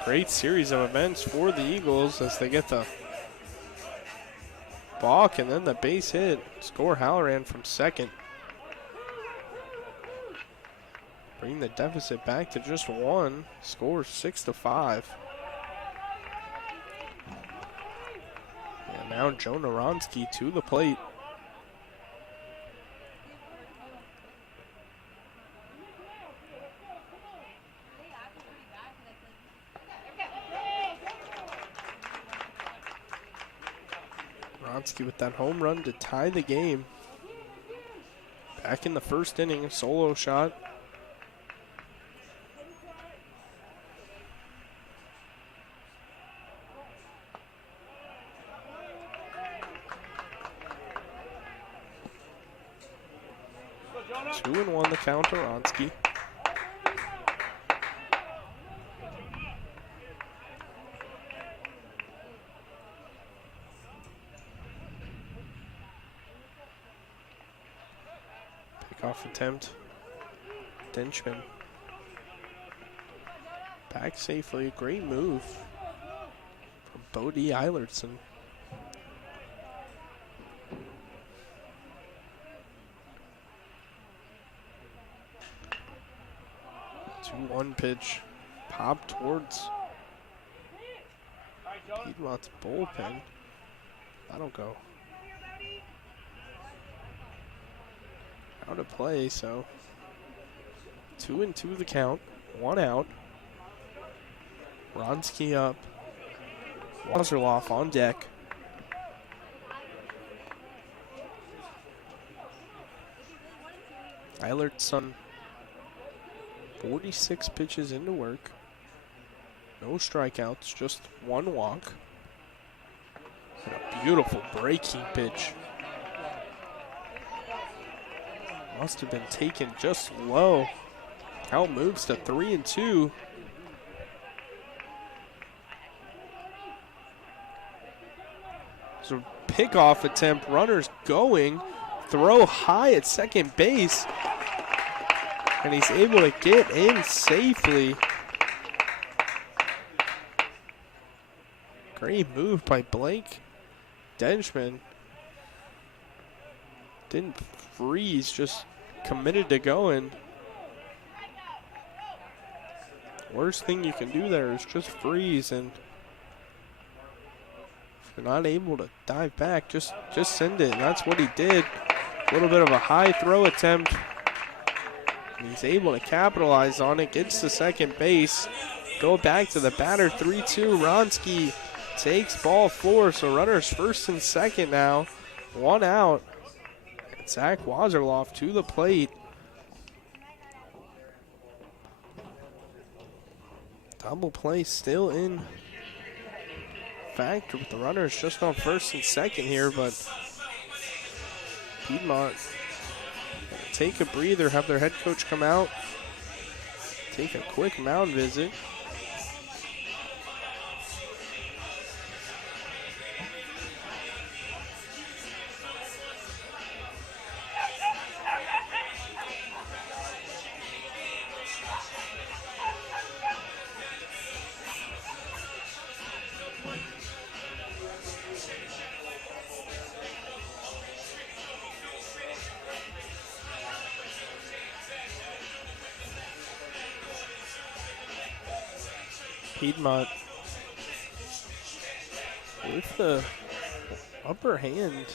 Great series of events for the Eagles as they get the balk and then the base hit. Score Halloran from second. Bring the deficit back to just 1. Score 6-5. And now Joe Naronsky to the plate. Wronski with that home run to tie the game. Back in the first inning, solo shot. Two and one the count to Wronski. Pickoff attempt. Denchman. Back safely. Great move from Bodie Eilertson. 2-1 pitch. Pop towards Piedmont's bullpen. That'll go out of play, so 2-2 the count. One out. Wronski up. Wazerloff on deck. Eilertson 46 pitches into work. No strikeouts, just one walk. And a beautiful breaking pitch. Must have been taken just low. Count moves to 3-2. So pickoff attempt, runners going. Throw high at second base. And he's able to get in safely. Great move by Blake. Denchman didn't freeze, just committed to going. Worst thing you can do there is just freeze, and if you're not able to dive back, just send it. And that's what he did. A little bit of a high throw attempt. And he's able to capitalize on it, gets to second base. Go back to the batter, 3-2. Wronski takes ball 4, so runners first and second now. One out. And Zach Wazerloff to the plate. Double play still in fact with the runners just on first and second here, but Piedmont take a breather, have their head coach come out, take a quick mound visit. Piedmont with the upper hand,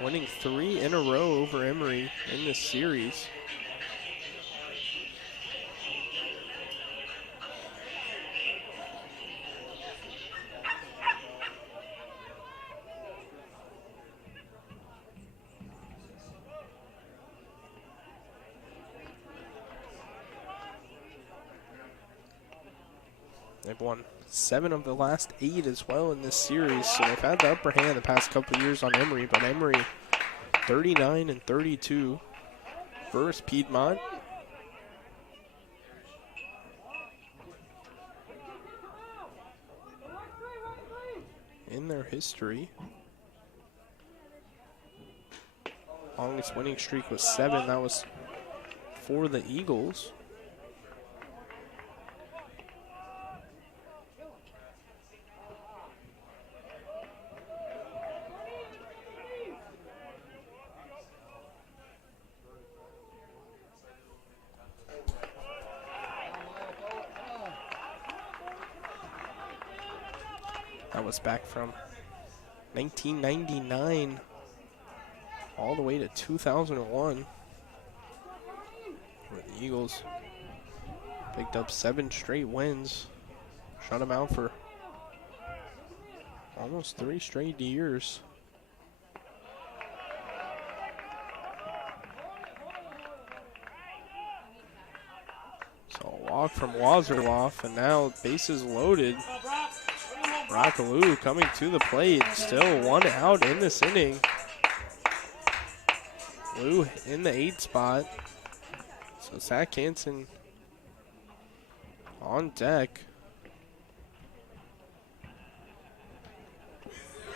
winning 3 in a row over Emory in this series. They've won 7 of the last 8 as well in this series, so they've had the upper hand the past couple of years on Emory, but Emory 39-32 versus Piedmont. In their history, longest winning streak was 7. That was for the Eagles. That was back from 1999 all the way to 2001, where the Eagles picked up 7 straight wins, shut them out for almost 3 straight years. So a walk from Wazerloff, and now bases loaded. Rockaloo coming to the plate, still 1 out in this inning. Lou in the 8 spot. So Zach Hansen on deck.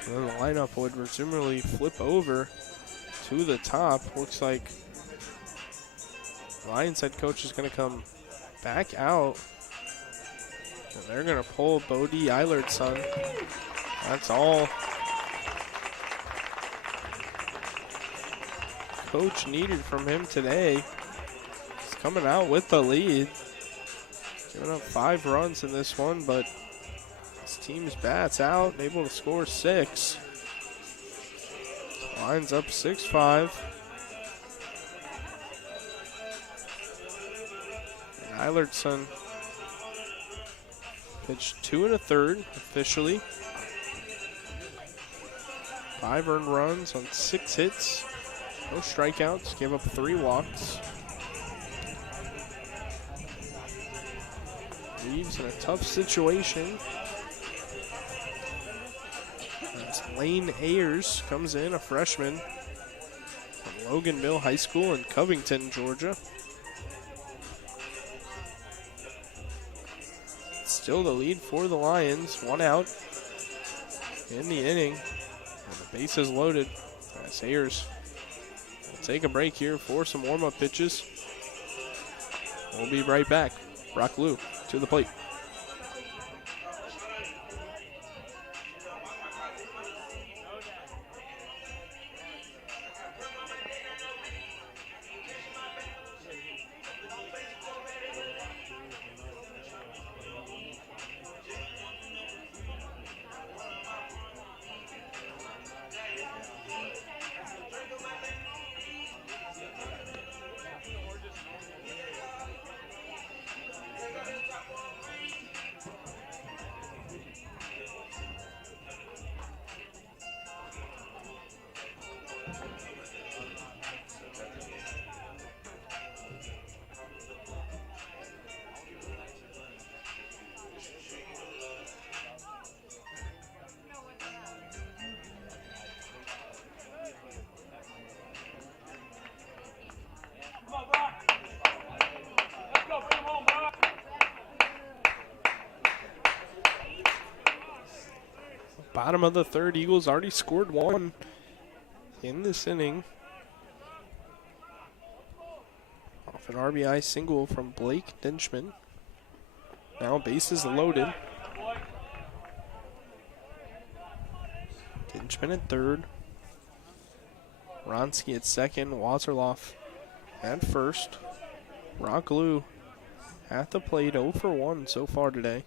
And then the lineup would presumably flip over to the top. Looks like Lions head coach is going to come back out. And they're going to pull Bodie Eilertson. That's all coach needed from him today. He's coming out with the lead. Giving up 5 runs in this one, but his team's bats out, able to score 6. Lions up 6-5. And Eilertson pitched 2 1/3 officially. 5 earned runs on 6 hits. No strikeouts, gave up 3 walks. Reeves in a tough situation. That's Lane Ayers comes in, a freshman from Logan Mill High School in Covington, Georgia. Still the lead for the Lions, 1 out in the inning. And the base is loaded as Ayers will take a break here for some warm-up pitches. We'll be right back. Brock Lou to the plate. Bottom of the 3rd, Eagles already scored 1 in this inning. Off an RBI single from Blake Dinchman. Now bases loaded. Dinchman at 3rd. Ronsky at 2nd. Wazerloff at 1st. Rockaloo at the plate, 0 for 1 so far today.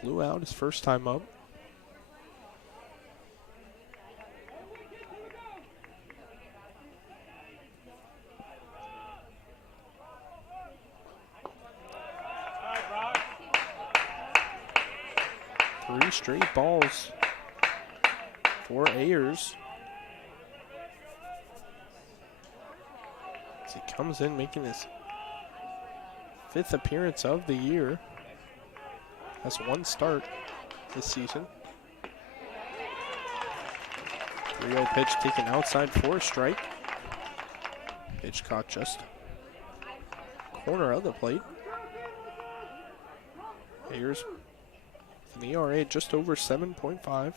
Flew out his first time up. Three straight balls for Ayers. As he comes in making his 5th appearance of the year. Has 1 start this season. 3-0 pitch taken outside for a strike. Pitch caught just corner of the plate. Ayers with an ERA just over 7.5.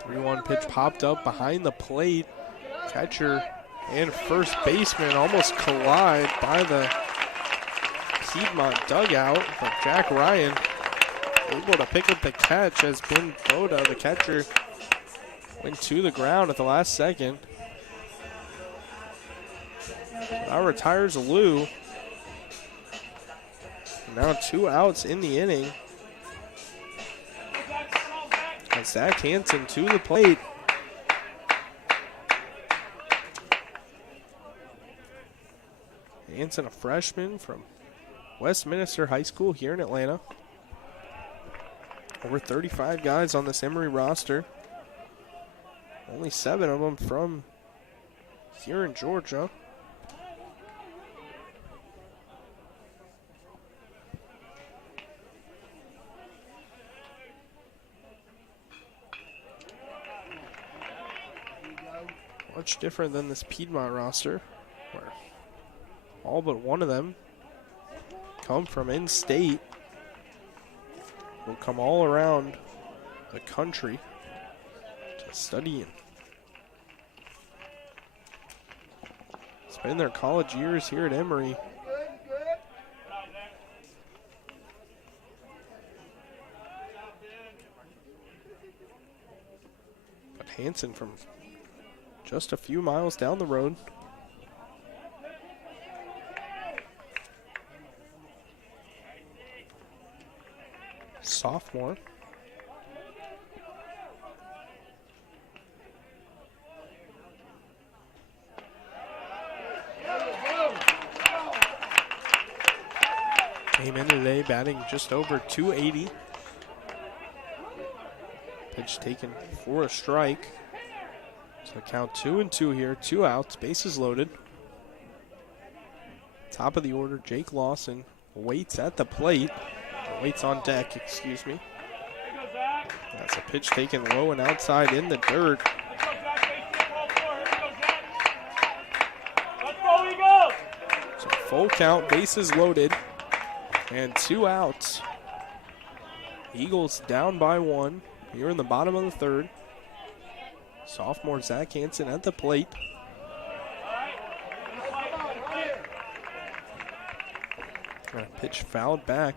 The 3-1 pitch popped up behind the plate. Catcher and first baseman almost collide by the Piedmont dugout, but Jack Ryan able to pick up the catch as Ben Boda, the catcher, went to the ground at the last second. Now retires Lou. Now 2 outs in the inning. And Zach Hansen to the plate. Hansen, a freshman from Westminster High School here in Atlanta. Over 35 guys on this Emory roster. Only 7 of them from here in Georgia. Much different than this Piedmont roster, where all but one of them come from in-state. Will come all around the country to study and spend their college years here at Emory. But Hansen from just a few miles down the road. Sophomore. Came in today batting just over 280. Pitch taken for a strike. So count 2-2 here, 2 outs, bases loaded. Top of the order, Jake Lawson waits at the plate. Waits on deck, excuse me. That's a pitch taken low and outside in the dirt. So full count, bases loaded, and 2 outs. Eagles down by 1 here in the bottom of the third. Sophomore Zach Hansen at the plate. And a pitch fouled back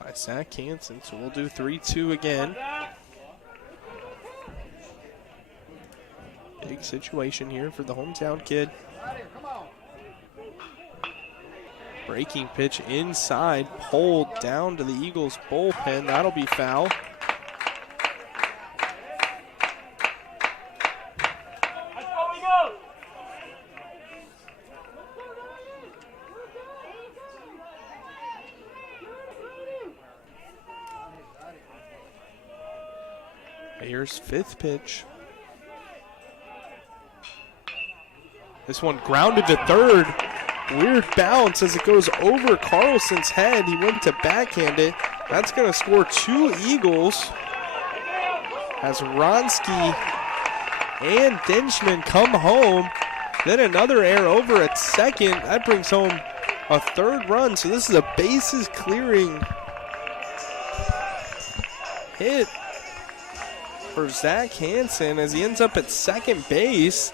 by Zach Hansen, so we'll do 3-2 again. Big situation here for the hometown kid. Breaking pitch inside, pulled down to the Eagles bullpen. That'll be foul. Here's 5th pitch. This one grounded to third. Weird bounce as it goes over Carlson's head. He went to backhand it. That's going to score 2 Eagles as Ronski and Dinchman come home. Then another error over at second. That brings home a 3rd run. So this is a bases clearing hit for Zach Hansen as he ends up at second base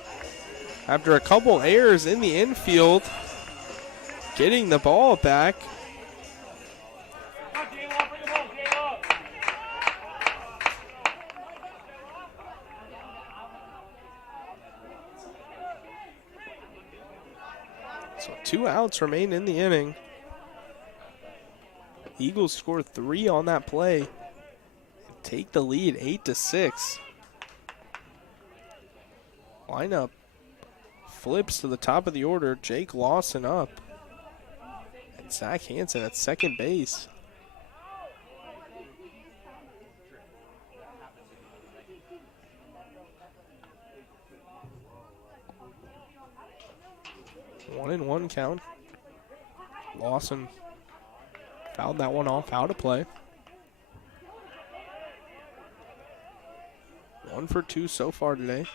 after a couple errors in the infield, getting the ball back. So 2 outs remain in the inning. Eagles score 3 on that play. Take the lead 8-6. Lineup flips to the top of the order. Jake Lawson up. And Zach Hansen at second base. One and one count. Lawson fouled that one off, out of play. 1 for 2 so far today.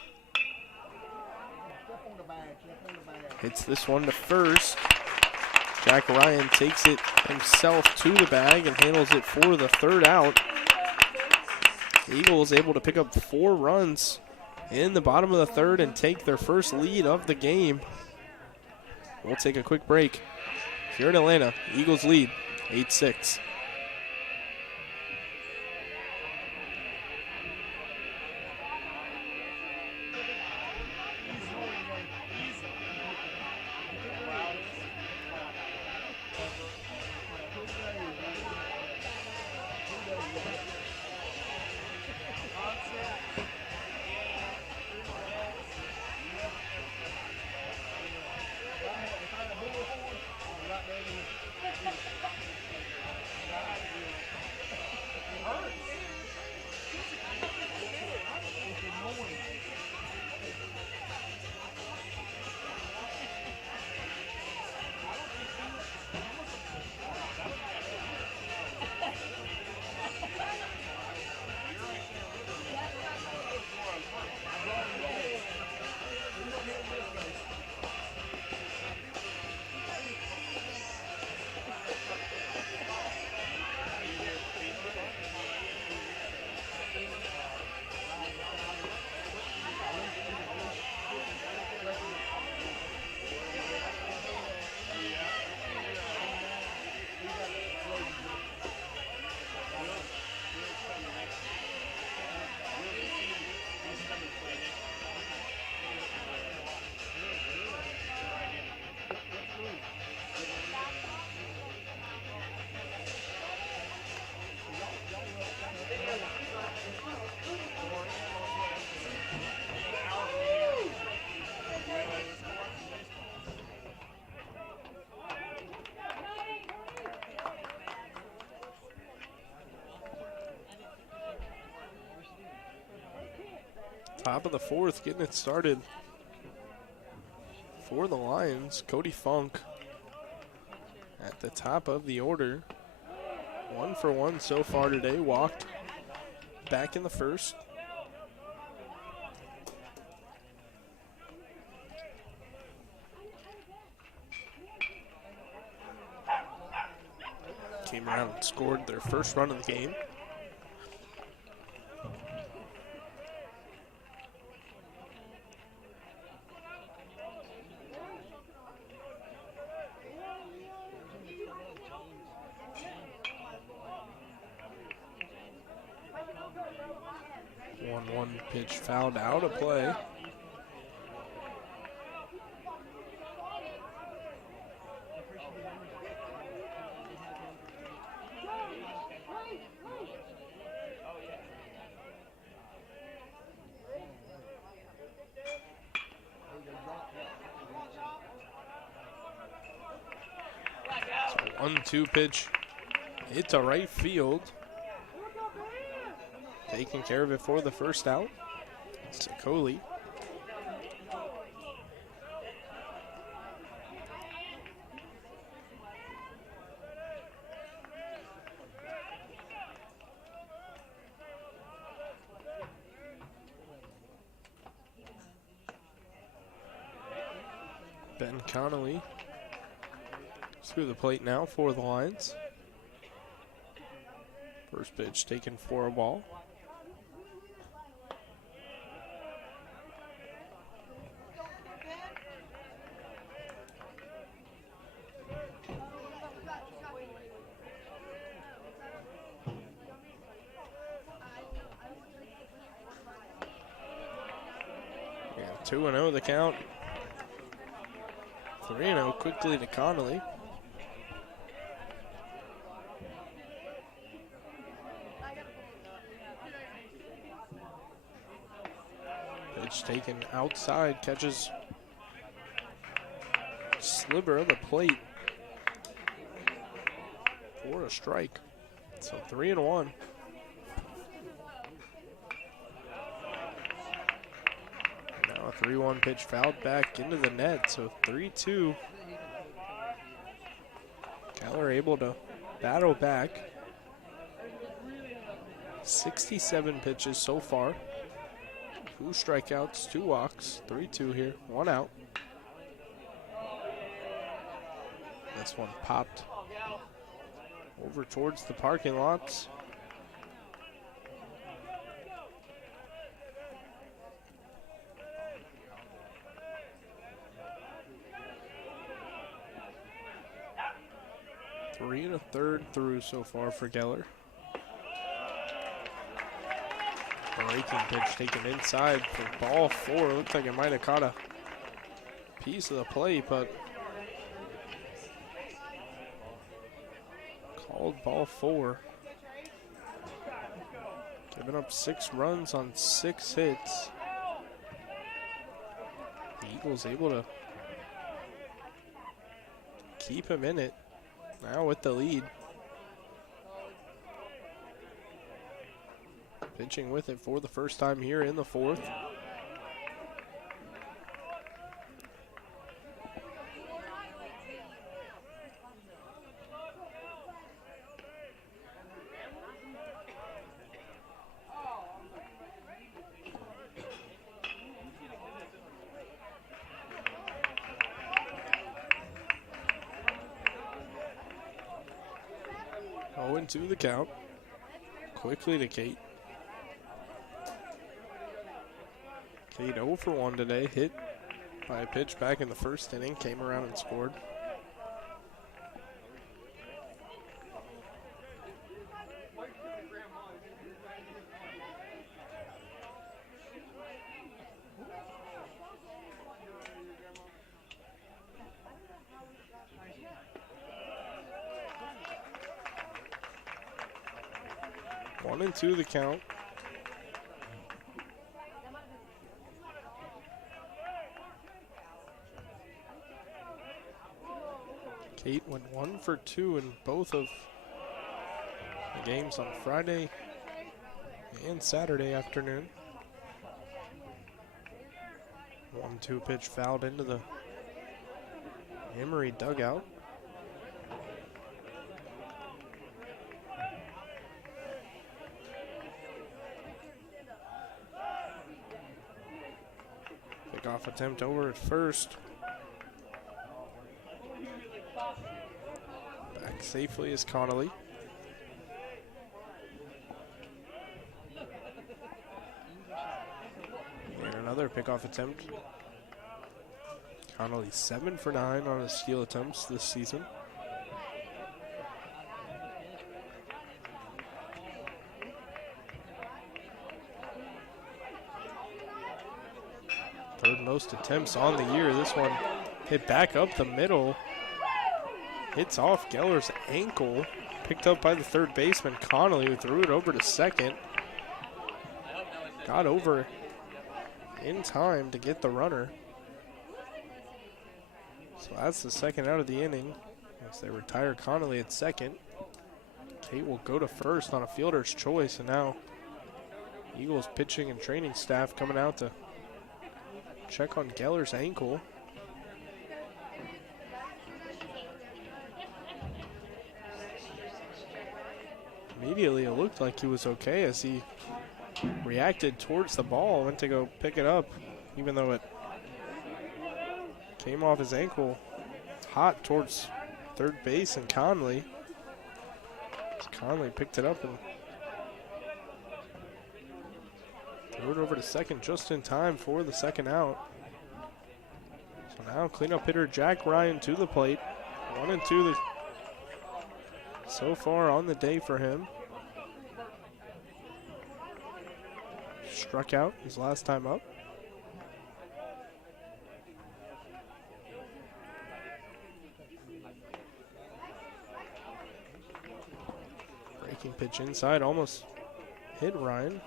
Hits this one to first. Jack Ryan takes it himself to the bag and handles it for the 3rd out. The Eagles able to pick up 4 runs in the bottom of the 3rd and take their first lead of the game. We'll take a quick break. Here in Atlanta, Eagles lead 8-6. Top of the fourth, getting it started for the Lions. Cody Funk at the top of the order. 1 for 1 so far today. Walked back in the first. Came around and scored their first run of the game. One pitch fouled out of play. So 1-2 pitch hit to right field. Taking care of it for the first out. Sicoli. Ben Connolly through the plate now for the Lions. First pitch taken for a ball. Yeah, 2-0 the count. 3-0 quickly to Connolly. Pitch taken outside, catches sliver of the plate for a strike. So 3-1. Now a 3-1 pitch fouled back into the net, so 3-2. Keller able to battle back. 67 pitches so far. 2 strikeouts, 2 walks, 3-2 here, 1 out. This one popped over towards the parking lots. Three and a third through so far for Geller. Breaking pitch taken inside for ball 4. Looks like it might have caught a piece of the plate, but called ball 4. Giving up 6 runs on 6 hits. The Eagles able to keep him in it. Now with the lead. Pitching with it for the first time here in the 4th. To the count. Quickly to Kate. Kate 0 for 1 today. Hit by a pitch back in the first inning. Came around and scored. One and two the count. Kate went 1 for 2 in both of the games on Friday and Saturday afternoon. 1-2 pitch fouled into the Emory dugout. Off attempt over at first. Back safely is Connolly. And another pickoff attempt. Connolly 7 for 9 on his steal attempts this season. Third most attempts on the year. This one hit back up the middle. Hits off Geller's ankle. Picked up by the third baseman, Connolly, who threw it over to second. Got over in time to get the runner. So that's the second out of the inning as they retire Connolly at second. Kate will go to first on a fielder's choice, and now Eagles pitching and training staff coming out to check on Geller's ankle. Immediately it looked like he was okay as he reacted towards the ball, went to go pick it up, even though it came off his ankle hot towards third base and Conley. Conley picked it up and threw it over to second just in time for the second out. So now cleanup hitter Jack Ryan to the plate. 1 and 2 so far on the day for him. Struck out his last time up. Breaking pitch inside, almost hit Ryan.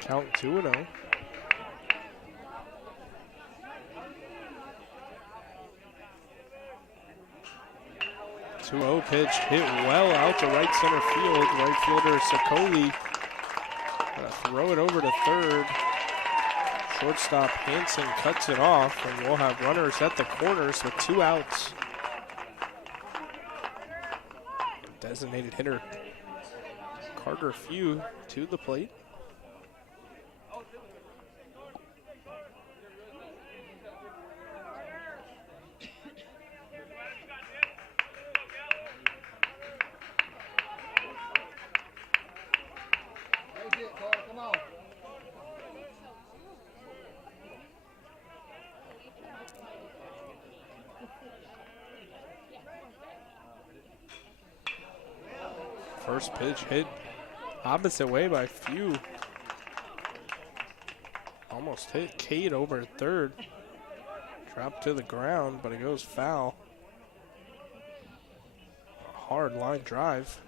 Count 2-0. 2-0 pitch hit well out to right center field. Right fielder Sokoli throw it over to third. Shortstop Hansen cuts it off, and we'll have runners at the corners with 2 outs. Designated hitter Carter Few to the plate. First pitch hit opposite way by Few. Almost hit Cade over at third. Dropped to the ground, but it goes foul. Hard line drive.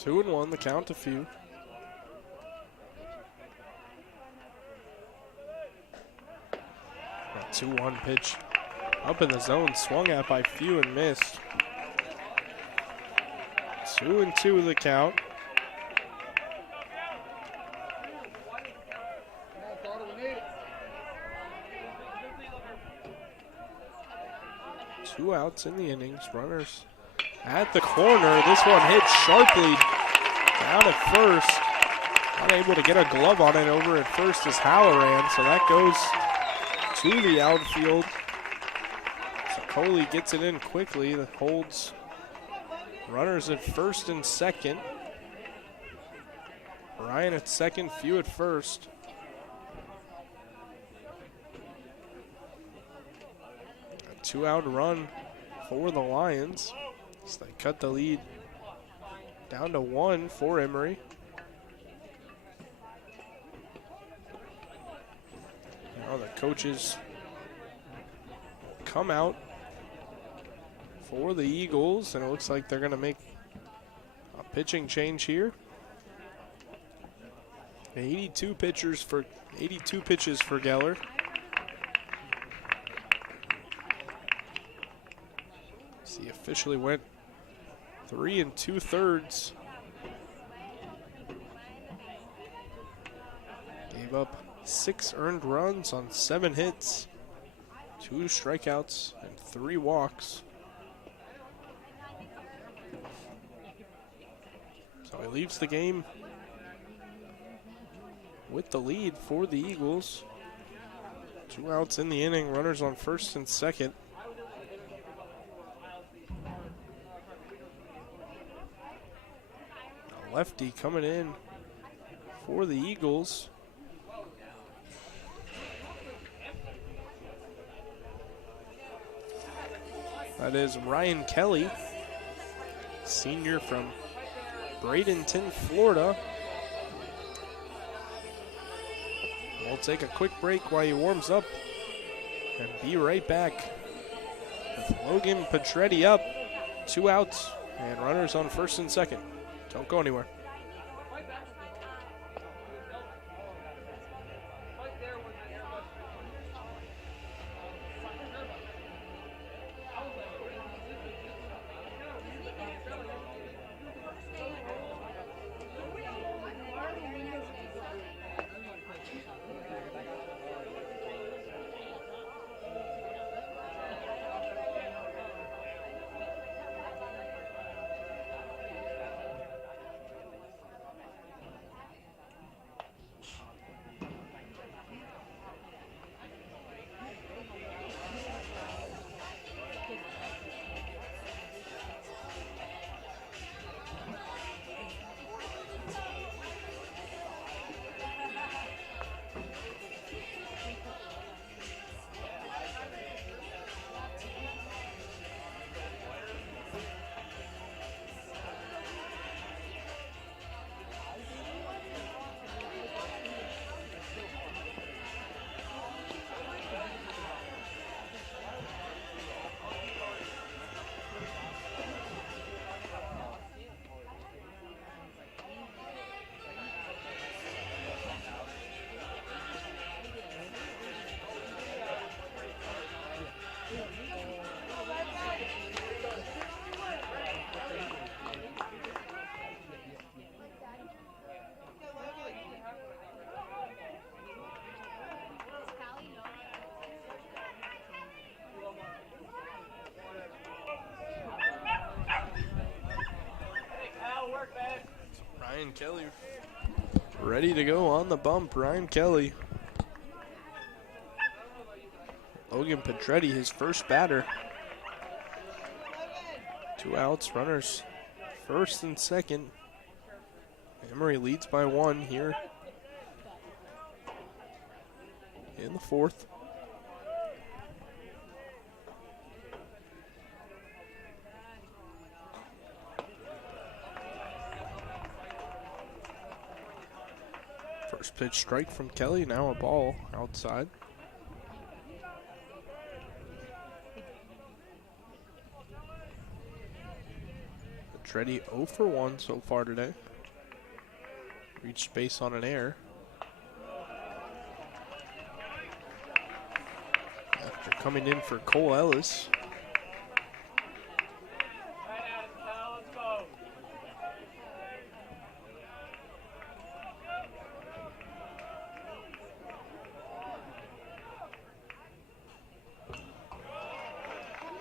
2-1, the count to Few. That 2-1 pitch up in the zone, swung at by Few and missed. 2-2 the count. Two outs in the innings. Runners at the corner. This one hit sharply down at first. Unable to get a glove on it over at first as Halloran, so that goes to the outfield. So Coley gets it in quickly. That holds runners at first and second. Ryan at second, Few at first. A 2-out run for the Lions. So they cut the lead down to 1 for Emory. Now the coaches come out for the Eagles, and it looks like they're going to make a pitching change here. 82 pitches for Geller. He officially went 3 2/3. Gave up 6 earned runs on 7 hits, 2 strikeouts, and 3 walks. So he leaves the game with the lead for the Eagles. 2 outs in the inning, runners on first and second. A lefty coming in for the Eagles. That is Ryan Kelly, senior from Bradenton, Florida. We'll take a quick break while he warms up and be right back with Logan Petretti up. 2 outs and runners on first and second. Don't go anywhere. Ryan Kelly ready to go on the bump. Ryan Kelly. Logan Petretti, his first batter. 2 outs, runners first and second. Emory leads by 1 here in the 4th. First pitch strike from Kelly, now a ball outside. Andretti 0 for 1 so far today. Reached base on an error. After coming in for Cole Ellis.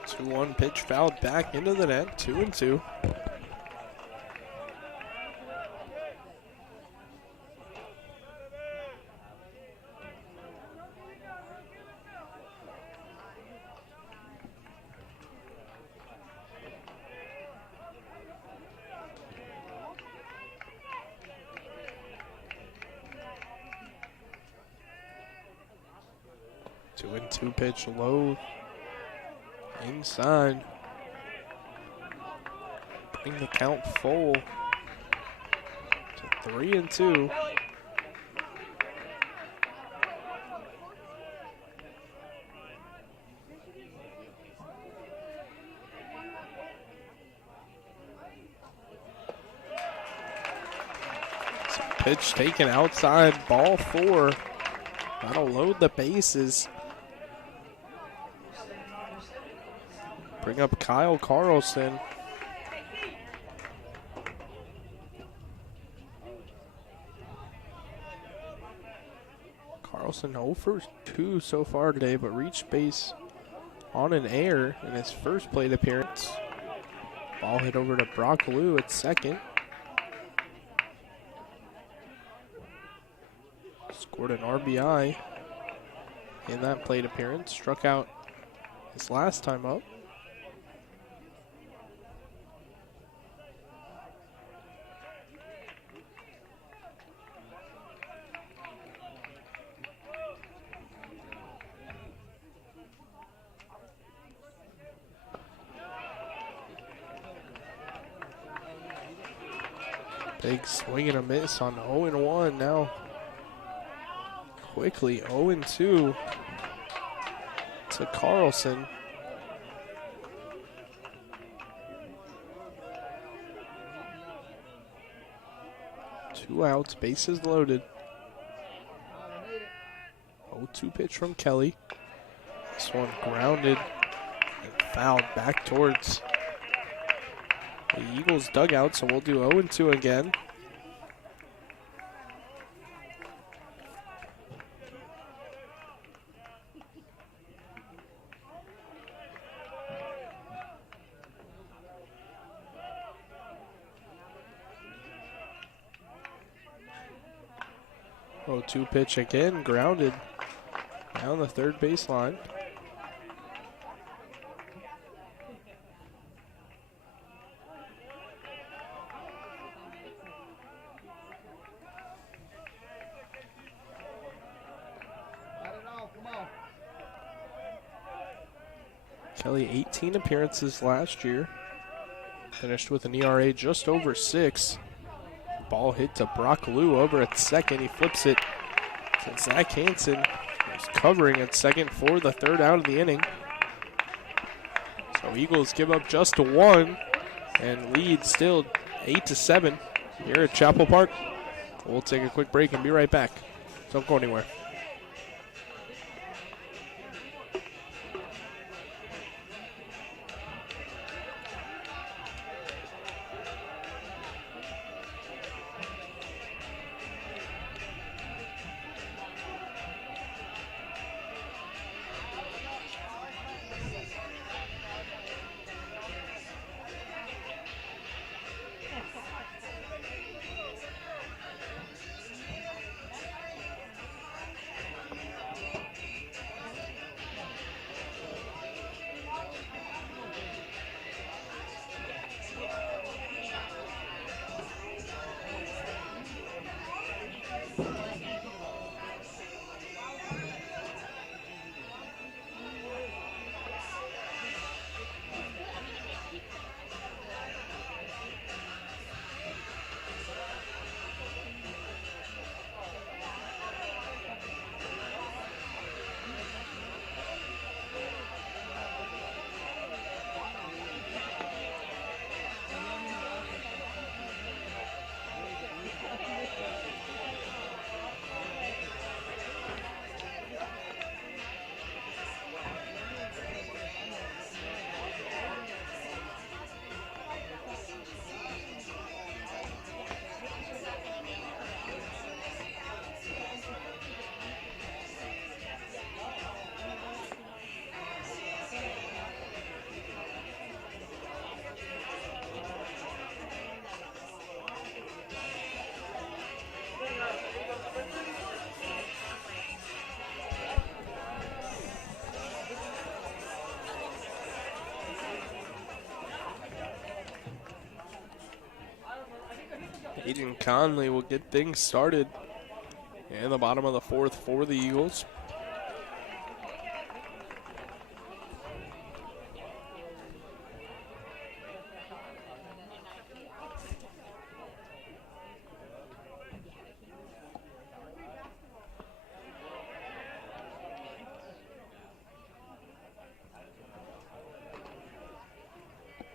The 2-1 pitch fouled back into the net, 2-2. Two and two pitch low inside. Bring the count full to 3-2. Pitch taken outside, ball 4. That'll load the bases. Bring up Kyle Carlson. Carlson 0 for 2 so far today, but reached base on an error in his first plate appearance. Ball hit over to Brock Lou at second. Scored an RBI in that plate appearance. Struck out his last time up. Big swing and a miss on 0-1 now. Quickly 0-2 to Carlson. Two outs, bases loaded. 0-2 pitch from Kelly. This one grounded and fouled back towards the Eagles dugout, so we'll do 0-2 again. Oh, 2 pitch again, grounded down the third baseline. Kelly, 18 appearances last year. Finished with an ERA just over 6. Ball hit to Brock Lou over at second. He flips it to Zach Hansen, who's covering at second for the third out of the inning. So Eagles give up just 1 and lead still 8-7 here at Chapel Park. We'll take a quick break and be right back. Don't go anywhere. Aiden Conley will get things started in the bottom of the fourth for the Eagles.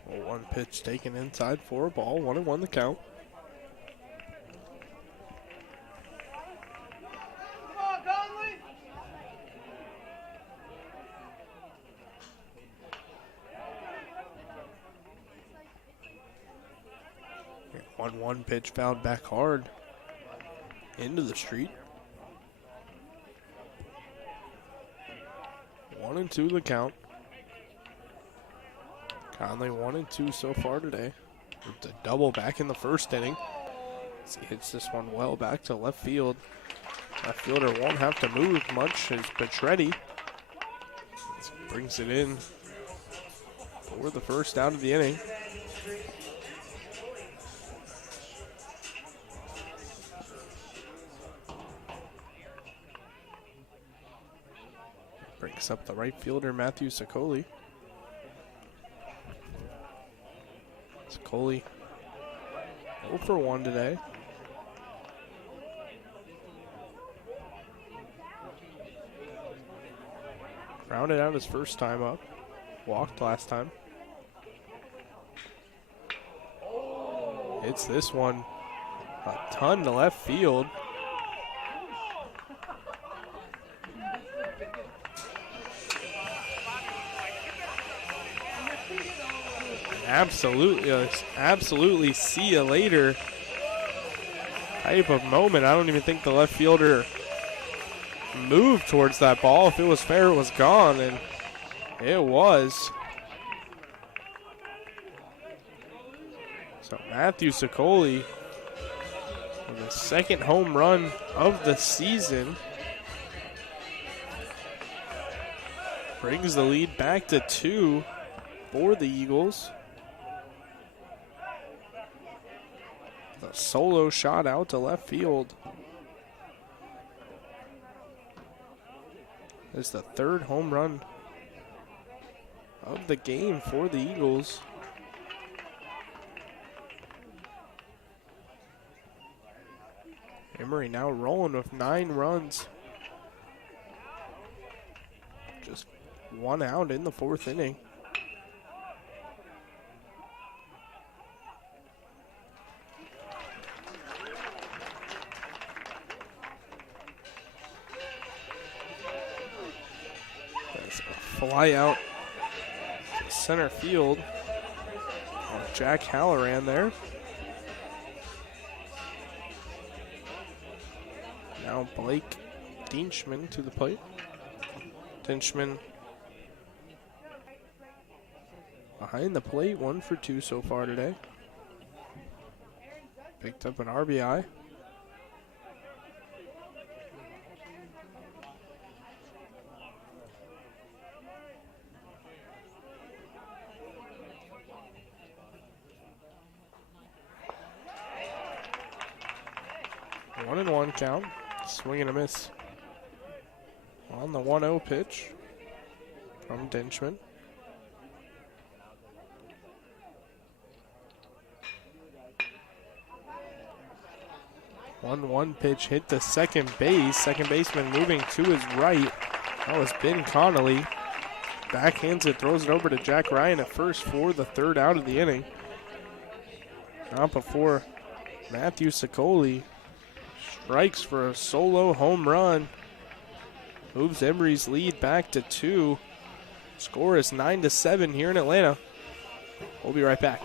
One pitch taken inside for a ball. 1-1 the count. Come on, Conley! 1-1 pitch fouled back hard into the street. 1-2 the count. Conley 1-2 so far today. It's a double back in the first inning. As he hits this one well back to left field. Left fielder won't have to move much as Petretti brings it in for the first out of the inning. Brings up the right fielder, Matthew Sicoli. Sicoli 0 for 1 today. Rounded out his first time up. Walked last time. Hits this one a ton to left field. Absolutely see you later type of moment. I don't even think the left fielder moved towards that ball. If it was fair, it was gone, and it was. So Matthew Sicoli with the second home run of the season brings the lead back to 2 for the Eagles. A solo shot out to left field. It's the third home run of the game for the Eagles. Emory now rolling with 9 runs. Just 1 out in the 4th inning. Fly out to center field. Jack Halloran there. Now Blake Dinchman to the plate. Dinchman behind the plate, 1 for 2 so far today. Picked up an RBI. One and one count. Swing and a miss on the 1-0 pitch from Dinchman. One pitch hit to second base. Second baseman moving to his right. That was Ben Connolly. Backhands it, throws it over to Jack Ryan at first for the 3rd out of the inning. Not before Matthew Sicoli strikes for a solo home run. Moves Emory's lead back to 2. Score is 9-7 here in Atlanta. We'll be right back.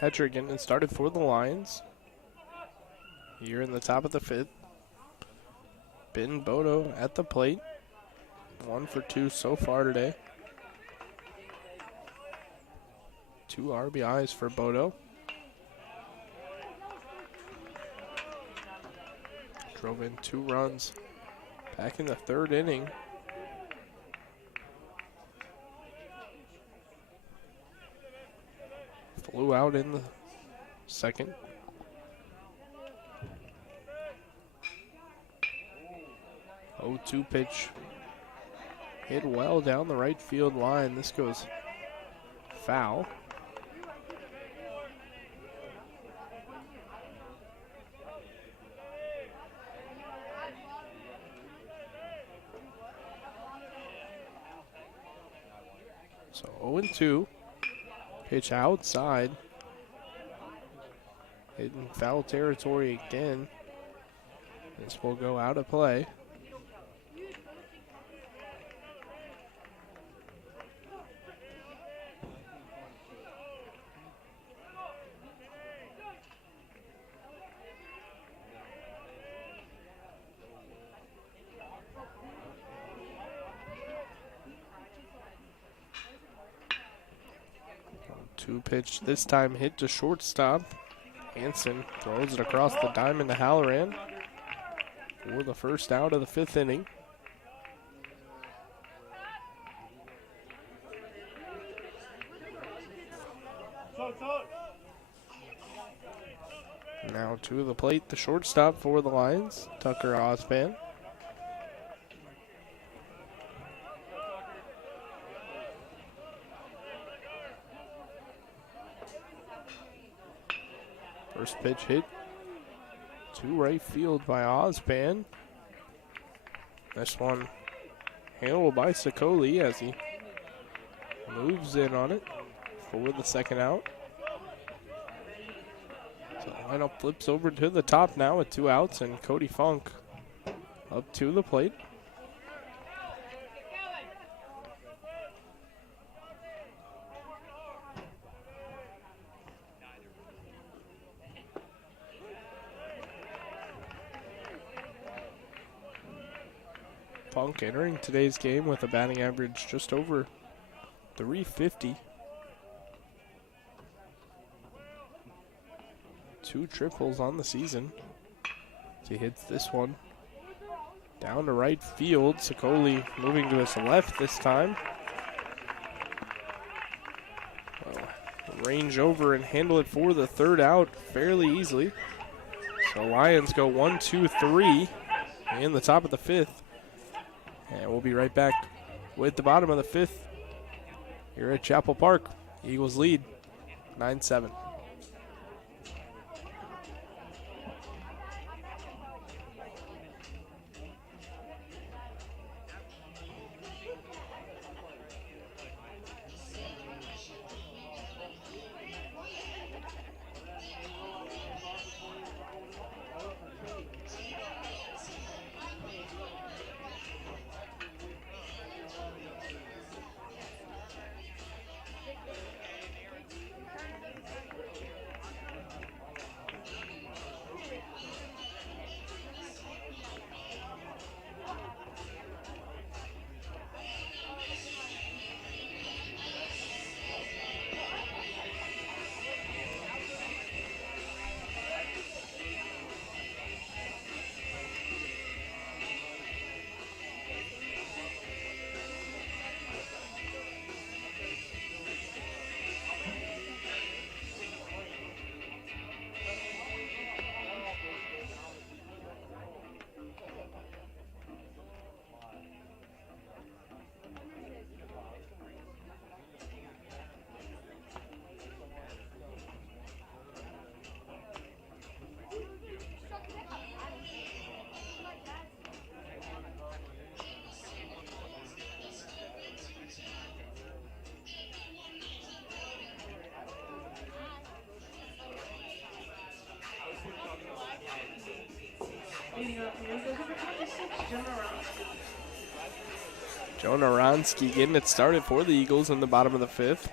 catcher getting it started for the Lions. Here in the top of the 5th. Ben Bodo at the plate. 1 for 2 so far today. 2 RBIs for Bodo. Drove in 2 runs back in the 3rd inning. Flew out in the 2nd. Oh, 2 pitch. Hit well down the right field line. This goes foul. So 0-2. Pitch outside. Hitting foul territory again. This will go out of play. Two pitch, this time hit to shortstop. Hansen throws it across the diamond to Halloran for the first out of the 5th inning. Now to the plate, the shortstop for the Lions, Tucker Osban. First pitch hit to right field by Osban. This one handled by Sicoli as he moves in on it for the 2nd out. So the lineup flips over to the top now with 2 outs, and Cody Funk up to the plate. Funk entering today's game with a batting average just over 350. 2 triples on the season. He hits this one down to right field. Sicoli moving to his left this time. Well, range over and handle it for the 3rd out fairly easily. So Lions go 1, 2, 3 in the top of the 5th. And we'll be right back with the bottom of the 5th here at Chapel Park. Eagles lead 9-7. Joe Naronski getting it started for the Eagles in the bottom of the 5th.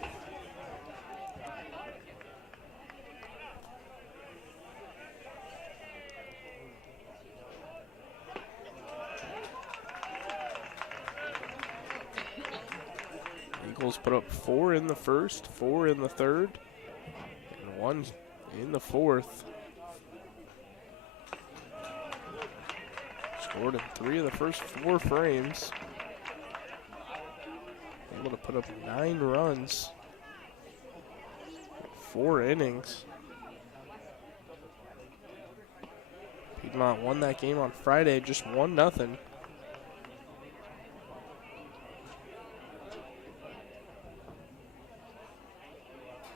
Eagles put up 4 in the first, 4 in the third, and 1 in the fourth. Scored in 3 of the first 4 frames. Able to put up 9 runs, 4 innings. Piedmont won that game on Friday, just 1-0.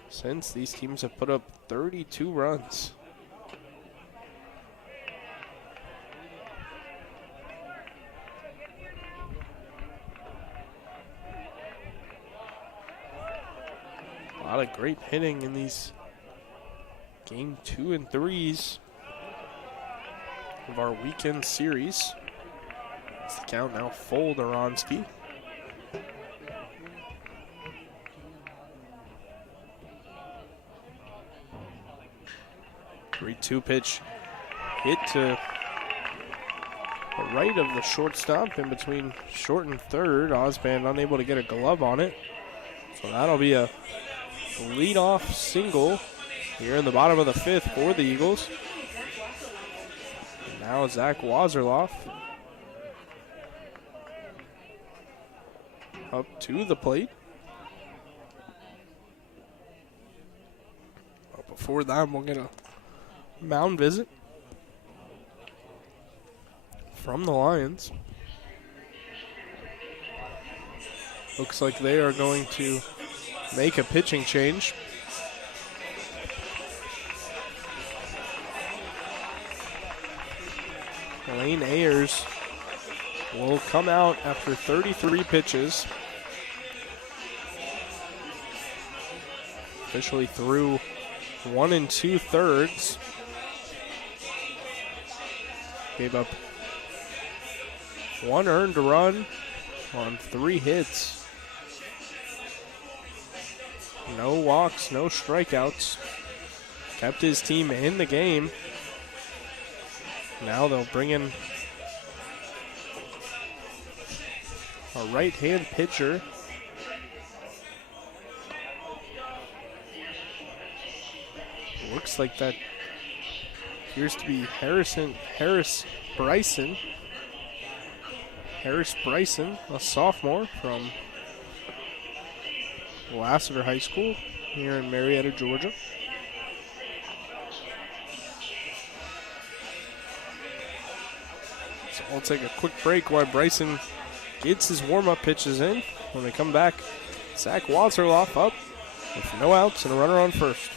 Since these teams have put up 32 runs. A lot of great hitting in these game 2 and 3s of our weekend series. It's the count now full to Ronski. Three-two pitch hit to the right of the shortstop in between short and third. Osband unable to get a glove on it. So that'll be a leadoff single here in the bottom of the 5th for the Eagles. And now Zach Wazerloff up to the plate. But before that, we'll get a mound visit from the Lions. Looks like they are going to make a pitching change. Lane Ayers will come out after 33 pitches. Officially through 1 2/3. Gave up 1 earned run on 3 hits. No walks, no strikeouts. Kept his team in the game. Now they'll bring in a right-hand pitcher. Looks like that appears to be Harris Bryson. Harris Bryson, a sophomore from Lassiter High School here in Marietta, Georgia. So we'll take a quick break while Bryson gets his warm-up pitches in. When we come back, Zach Wazerloff up with no outs and a runner on first.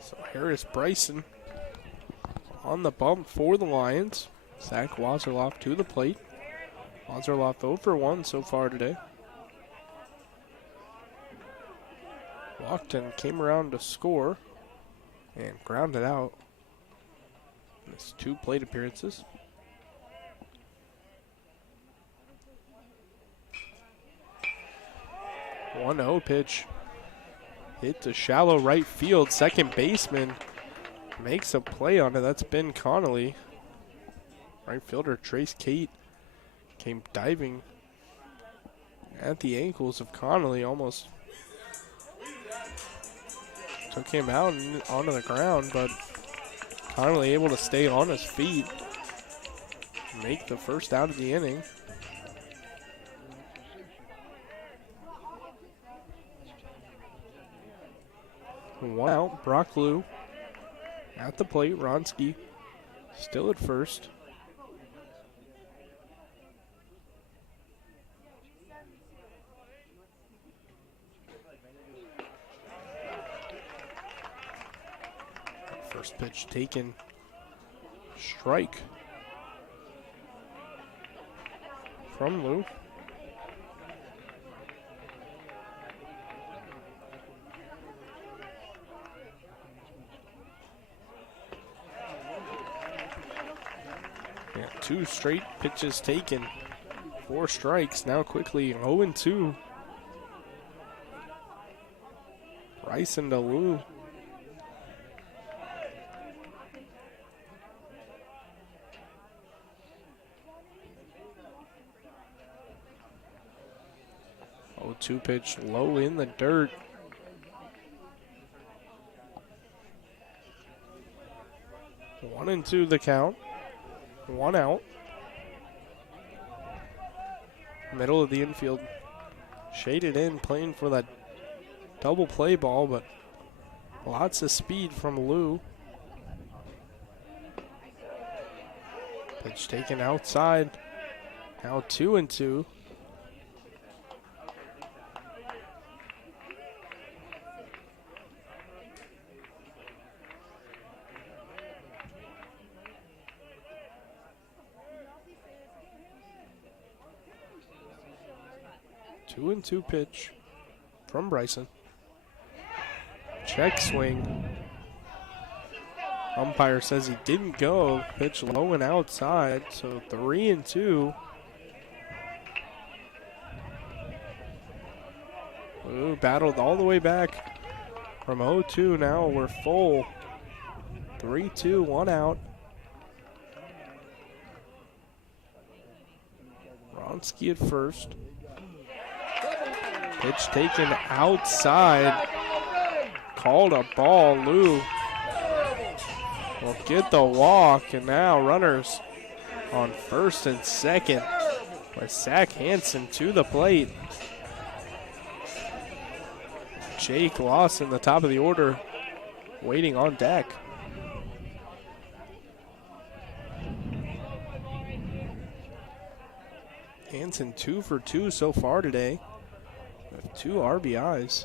So Harris Bryson on the bump for the Lions. Zach Wazerloff to the plate. Wazerloff 0 for 1 so far today. Walked and came around to score and grounded out in his 2 plate appearances. One 0 pitch. Hit to shallow right field. Second baseman makes a play on it. That's Ben Connolly. Right fielder Trace Kate came diving at the ankles of Connolly. Almost took him out and onto the ground, but Connolly able to stay on his feet, make the first out of the inning. One out, Brock Lou at the plate. Ronski still at first. First pitch taken. Strike from Lou. Yeah, 2 straight pitches taken. 4 strikes. Now quickly 0-2. Bryson to Lou. Oh, 2 pitch low in the dirt. One and two the count. 1 out. Middle of the infield. Shaded in, playing for that double play ball, but lots of speed from Lou. Pitch taken outside. Now 2-2. Two and two pitch from Bryson. Check swing. Umpire says he didn't go. Pitch low and outside, so 3-2. Ooh, battled all the way back from 0-2. Now we're full. 3-2, 1 out. Ronski at first. Pitch taken outside. Called a ball. Lou will get the walk, and now runners on first and second with Zach Hansen to the plate. Jake Lawson, the top of the order, waiting on deck. Hansen 2 for 2 so far today, with 2 RBIs.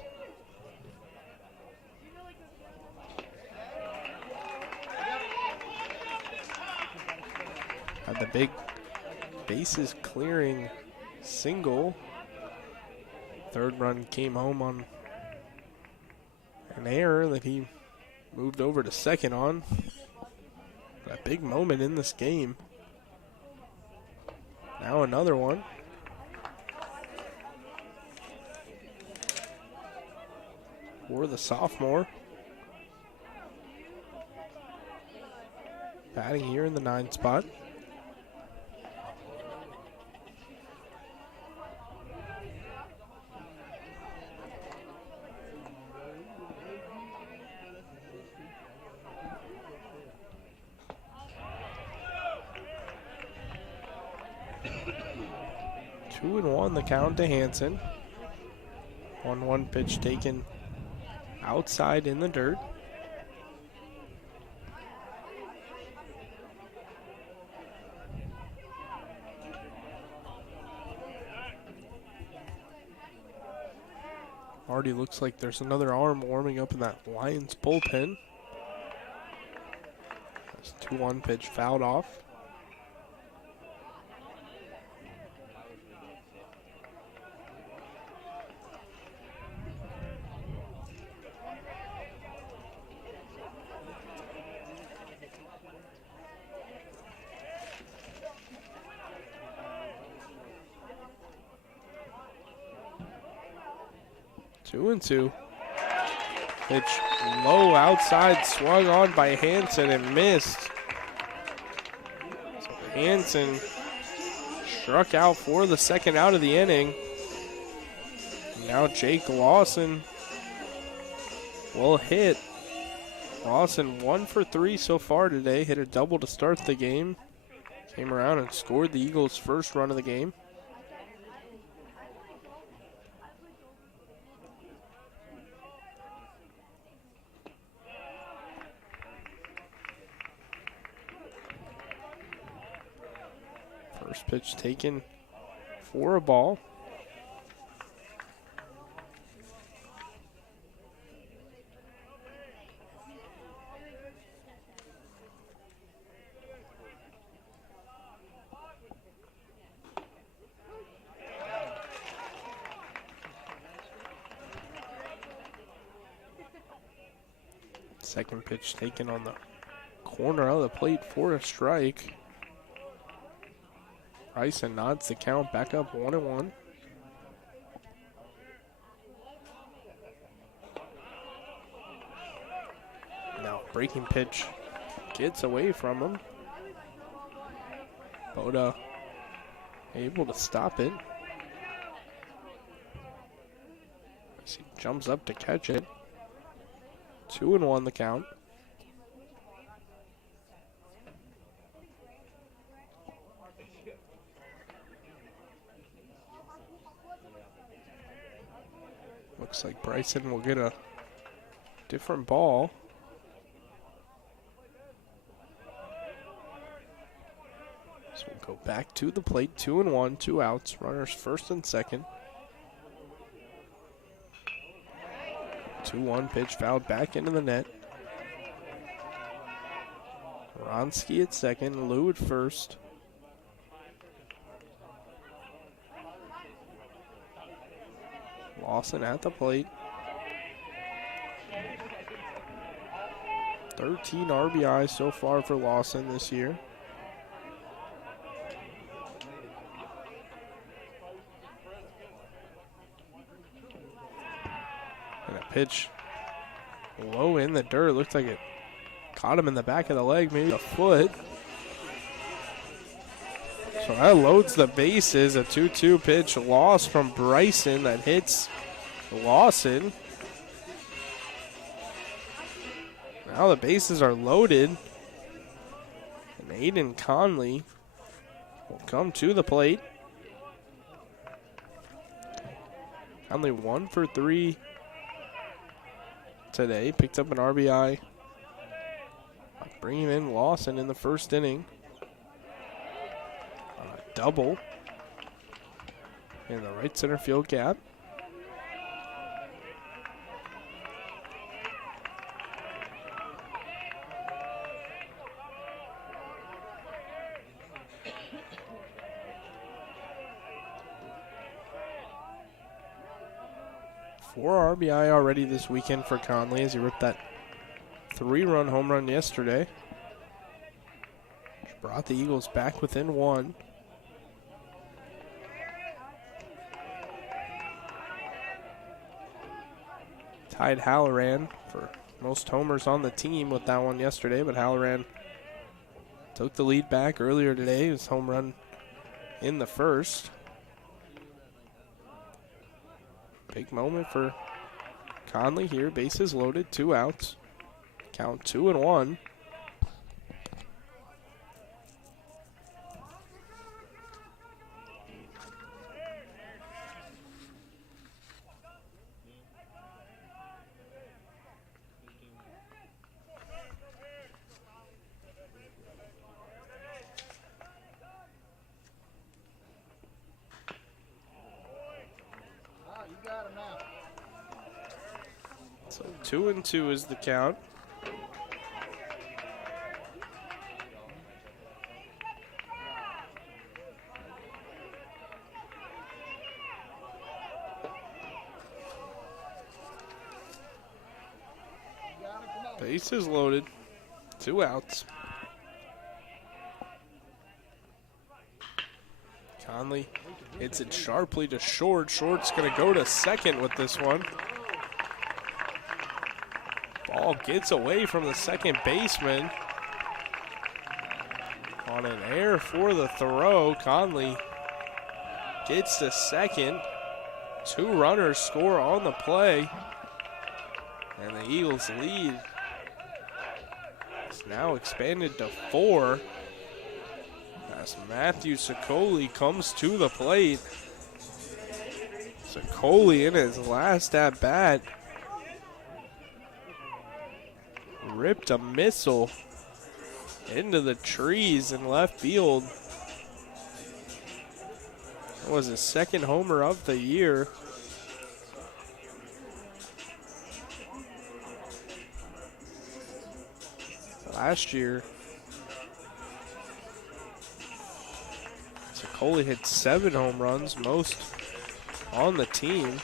Had the big bases clearing single. Third run came home on an error that he moved over to second on. A big moment in this game. Now another one. For the sophomore. Batting here in the 9 spot. Two and one the count to Hansen. 1-1 pitch taken outside in the dirt. Already looks like there's another arm warming up in that Lions bullpen. That's 2-1 pitch fouled off. Two and two. Pitch low outside, swung on by Hansen and missed. So Hansen struck out for the second out of the inning. Now Jake Lawson will hit. Lawson 1 for 3 so far today. Hit a double to start the game. Came around and scored the Eagles' first run of the game. First pitch taken for a ball. Second pitch taken on the corner of the plate for a strike. Bryson nods the count back up 1-1. Now breaking pitch gets away from him. Boda able to stop it. As he jumps up to catch it. 2-1 the count. Looks like Bryson will get a different ball. So we'll go back to the plate. 2-1, 2 outs. Runners first and second. 2-1 pitch fouled back into the net. Ronsky at second, Lou at first. Lawson at the plate. 13 RBIs so far for Lawson this year. And a pitch low in the dirt. Looks like it caught him in the back of the leg, maybe a foot. So that loads the bases. A 2-2 pitch lost from Bryson that hits Lawson. Now the bases are loaded. And Aiden Conley will come to the plate. Conley 1 for 3 today. Picked up an RBI. Bringing in Lawson in the first inning. Double in the right center field gap. Four RBI already this weekend for Conley as he ripped that 3-run home run yesterday. Which brought the Eagles back within 1. Tied Halloran for most homers on the team with that one yesterday, but Halloran took the lead back earlier today. His home run in the first. Big moment for Conley here. Bases loaded, 2 outs. Count 2-1. So 2-2 is the count. Bases loaded, 2 outs. Conley hits it sharply to short. Short's going to go to second with this one. Ball gets away from the second baseman. On an air for the throw, Conley gets to second. 2 runners score on the play. And the Eagles lead is now expanded to 4 as Matthew Sicoli comes to the plate. Sicoli in his last at bat ripped a missile into the trees in left field. That was his second homer of the year. Last year, Sicoli hit 7 home runs, most on the team.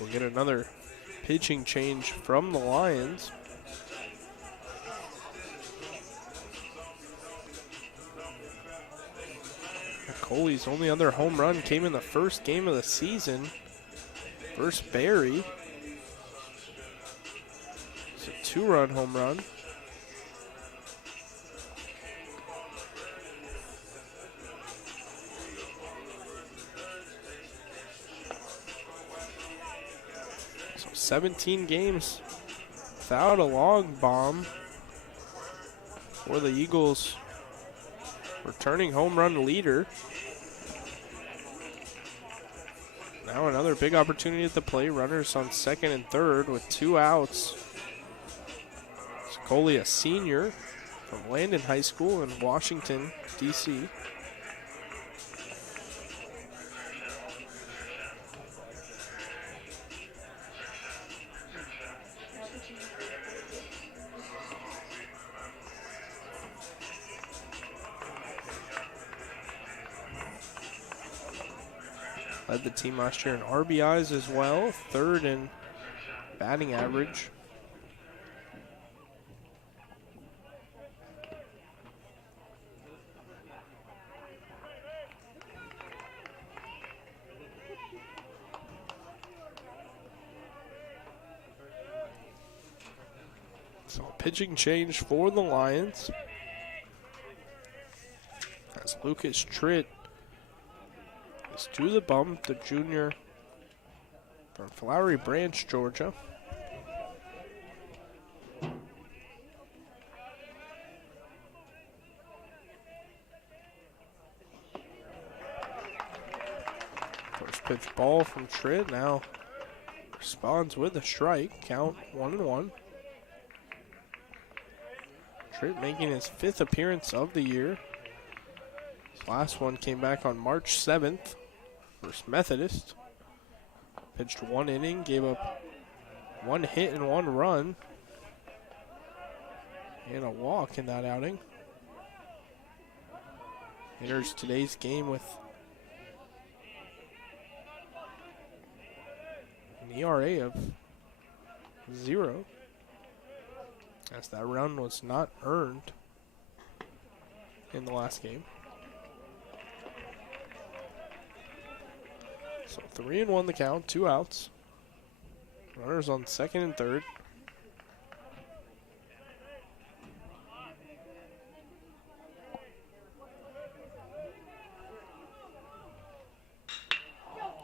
We'll get another pitching change from the Lions. Coley's only other home run came in the first game of the season. First Barry. It's a 2-run home run. So 17 games without a long bomb for the Eagles. Returning home run leader. Now another big opportunity at the plate. Runners on second and third with 2 outs. Coley, a senior from Landon High School in Washington, D.C. Led the team last year in RBIs as well, third in batting average. So pitching change for the Lions. As Lucas Tritt is to the bump, the junior from Flowery Branch, Georgia. First pitch ball from Tritt, now responds with a strike, count 1-1. Tritt making his 5th appearance of the year. His last one came back on March 7th. First Methodist. Pitched 1 inning, gave up 1 hit and 1 run. And a walk in that outing. Enters today's game with an ERA of 0. As that run was not earned in the last game. So 3-1 the count, 2 outs. Runners on second and third.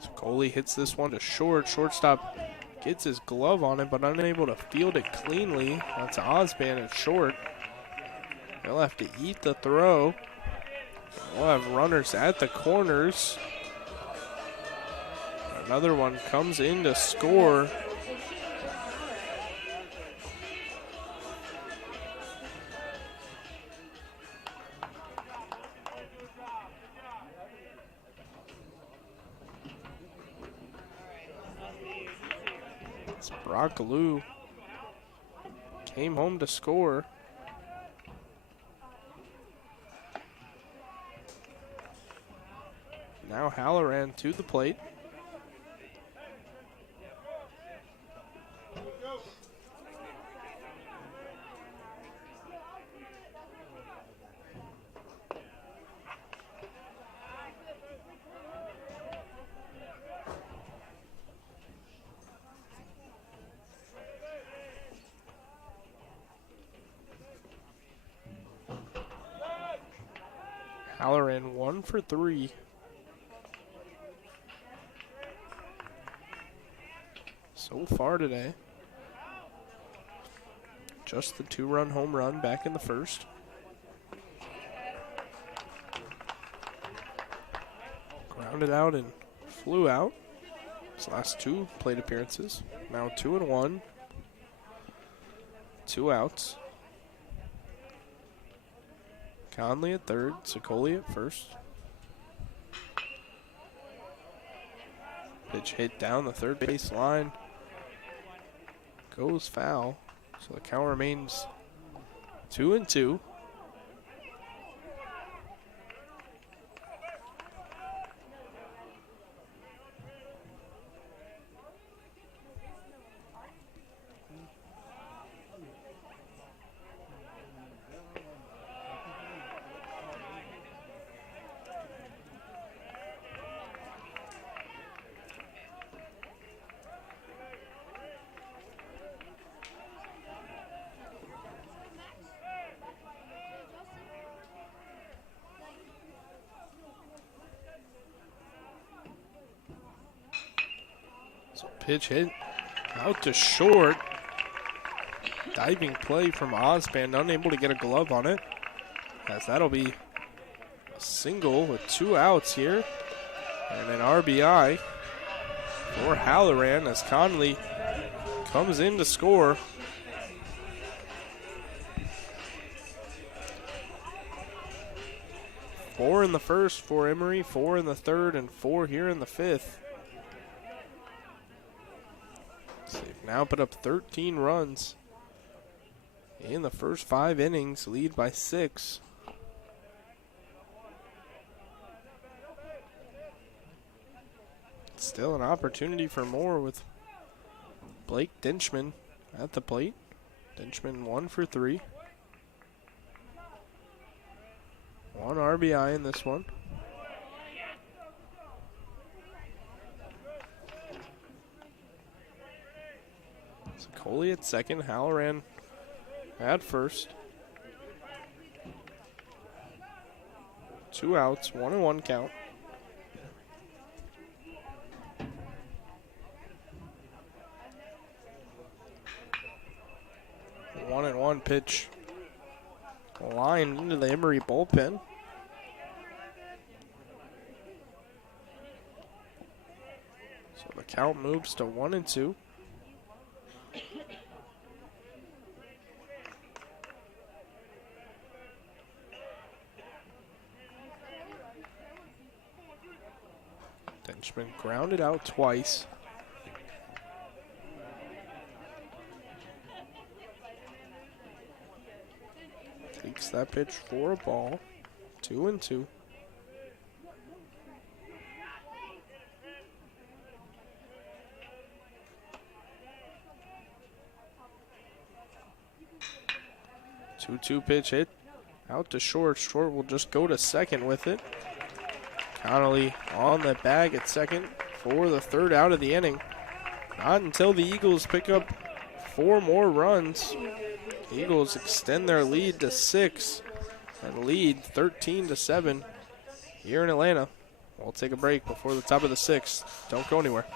So Coley hits this one to short. Shortstop gets his glove on it, but unable to field it cleanly. That's Osband at short. They'll have to eat the throw. We'll have runners at the corners. Another one comes in to score. It's Brock Lou. Came home to score. Now Halloran to the plate. Halloran 1 for 3. So far today. Just the 2-run home run back in the first. Grounded out and flew out. His last 2 plate appearances. Now 2-1. 2 outs. Conley at third, Sicoli at first. Pitch hit down the third base line. Goes foul. So the count remains 2-2. Pitch hit out to short. Diving play from Ozband, unable to get a glove on it. As that'll be a single with 2 outs here. And an RBI for Halloran as Conley comes in to score. Four in the first for Emory, 4 in the third, and 4 here in the fifth. So they've now put up 13 runs in the first 5 innings, lead by 6. Still an opportunity for more with Blake Dinchman at the plate. Dinchman 1 for 3. 1 RBI in this one. Coley at second, Halloran at first. 2 outs, 1-1 count. One and one pitch lined into the Emory bullpen. So the count moves to 1-2. Denchman grounded out twice. Takes that pitch for a ball. 2-2. Two pitch hit out to short. Short will just go to second with it. Connolly on the bag at second for the 3rd out of the inning. Not until the Eagles pick up 4 more runs. Eagles extend their lead to 6 and lead 13-7 here in Atlanta. We'll take a break before the top of the 6th. Don't go anywhere.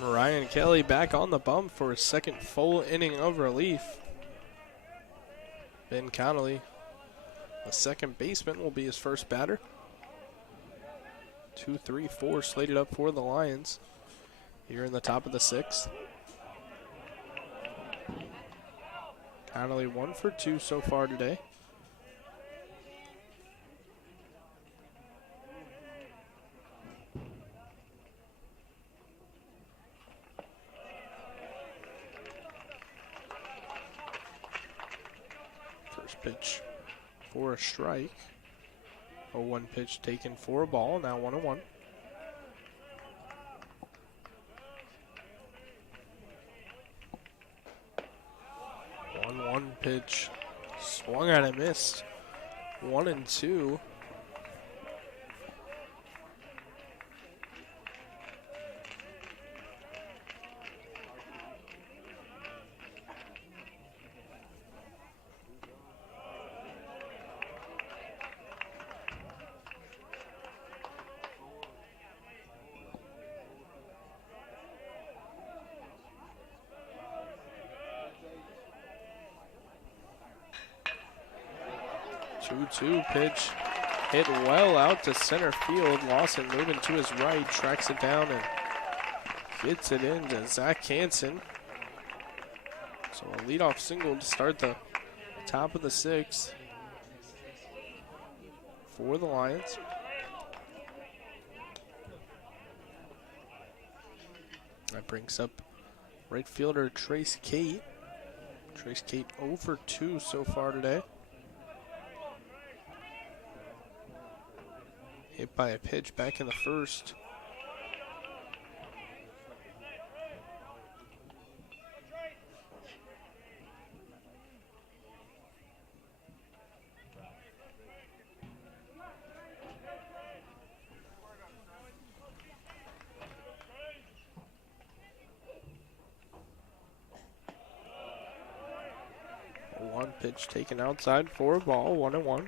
Ryan Kelly back on the bump for his 2nd full inning of relief. Ben Connolly The second baseman will be his first batter. 2, 3, 4 slated up for the Lions here in the top of the sixth. Connolly 1 for 2 so far today. First pitch for a strike. 0-1 pitch taken for a ball, now 1-1. One pitch swung at and missed. 1-2. Two pitch hit well out to center field. Lawson moving to his right, tracks it down and gets it into Zach Hansen. So a leadoff single to start the top of the sixth for the Lions. That brings up right fielder Trace Kate. Trace Kate 0 for 2 so far today. Hit by a pitch back in the first. One pitch taken outside for a ball, 1-1.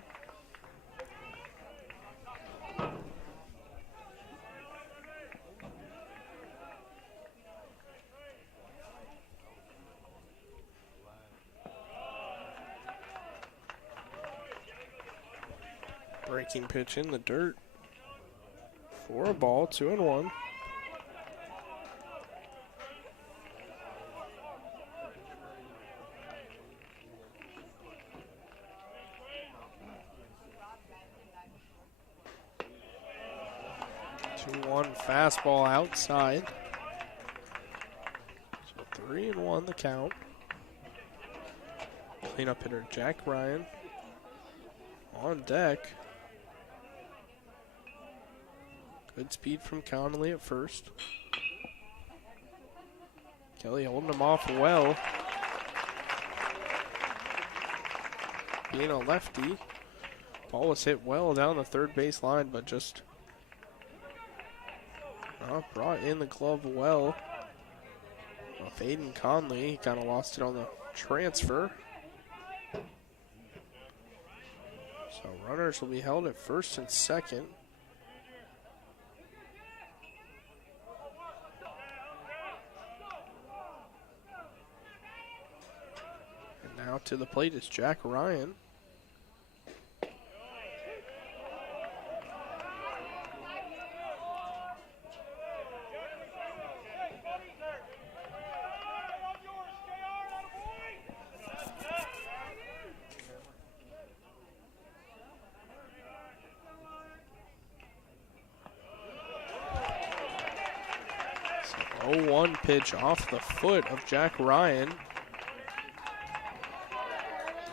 Breaking pitch in the dirt for a ball, 2-1. Fastball outside. So 3-1 the count. Cleanup hitter Jack Ryan on deck. Good speed from Connolly at first. Kelly holding him off well. Being a lefty, ball was hit well down the third base line, but just brought in the glove well. Of Aiden Conley, he kind of lost it on the transfer. So runners will be held at first and second. And now to the plate is Jack Ryan. Pitch off the foot of Jack Ryan.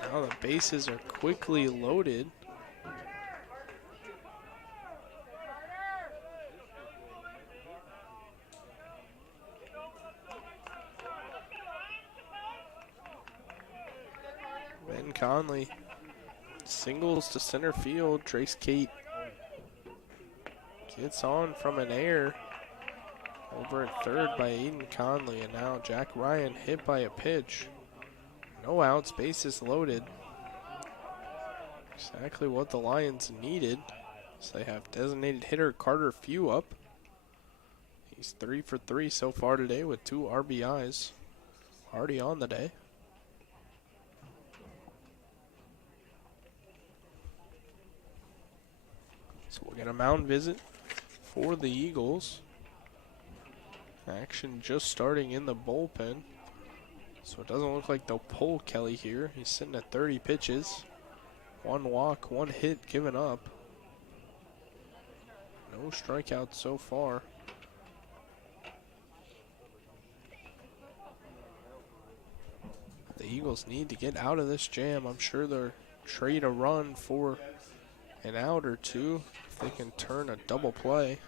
Now the bases are quickly loaded. Ben Conley singles to center field. Trace Kate gets on from an error. Over at third by Aiden Conley, and now Jack Ryan hit by a pitch. No outs, bases loaded. Exactly what the Lions needed. So they have designated hitter Carter Few up. He's 3 for 3 so far today with 2 RBIs. Already on the day. So we'll get a mound visit for the Eagles. Action just starting in the bullpen. So it doesn't look like they'll pull Kelly here. He's sitting at 30 pitches. 1 walk, 1 hit given up. No strikeouts so far. The Eagles need to get out of this jam. I'm sure they'll trade a run for an out or two if they can turn a double play.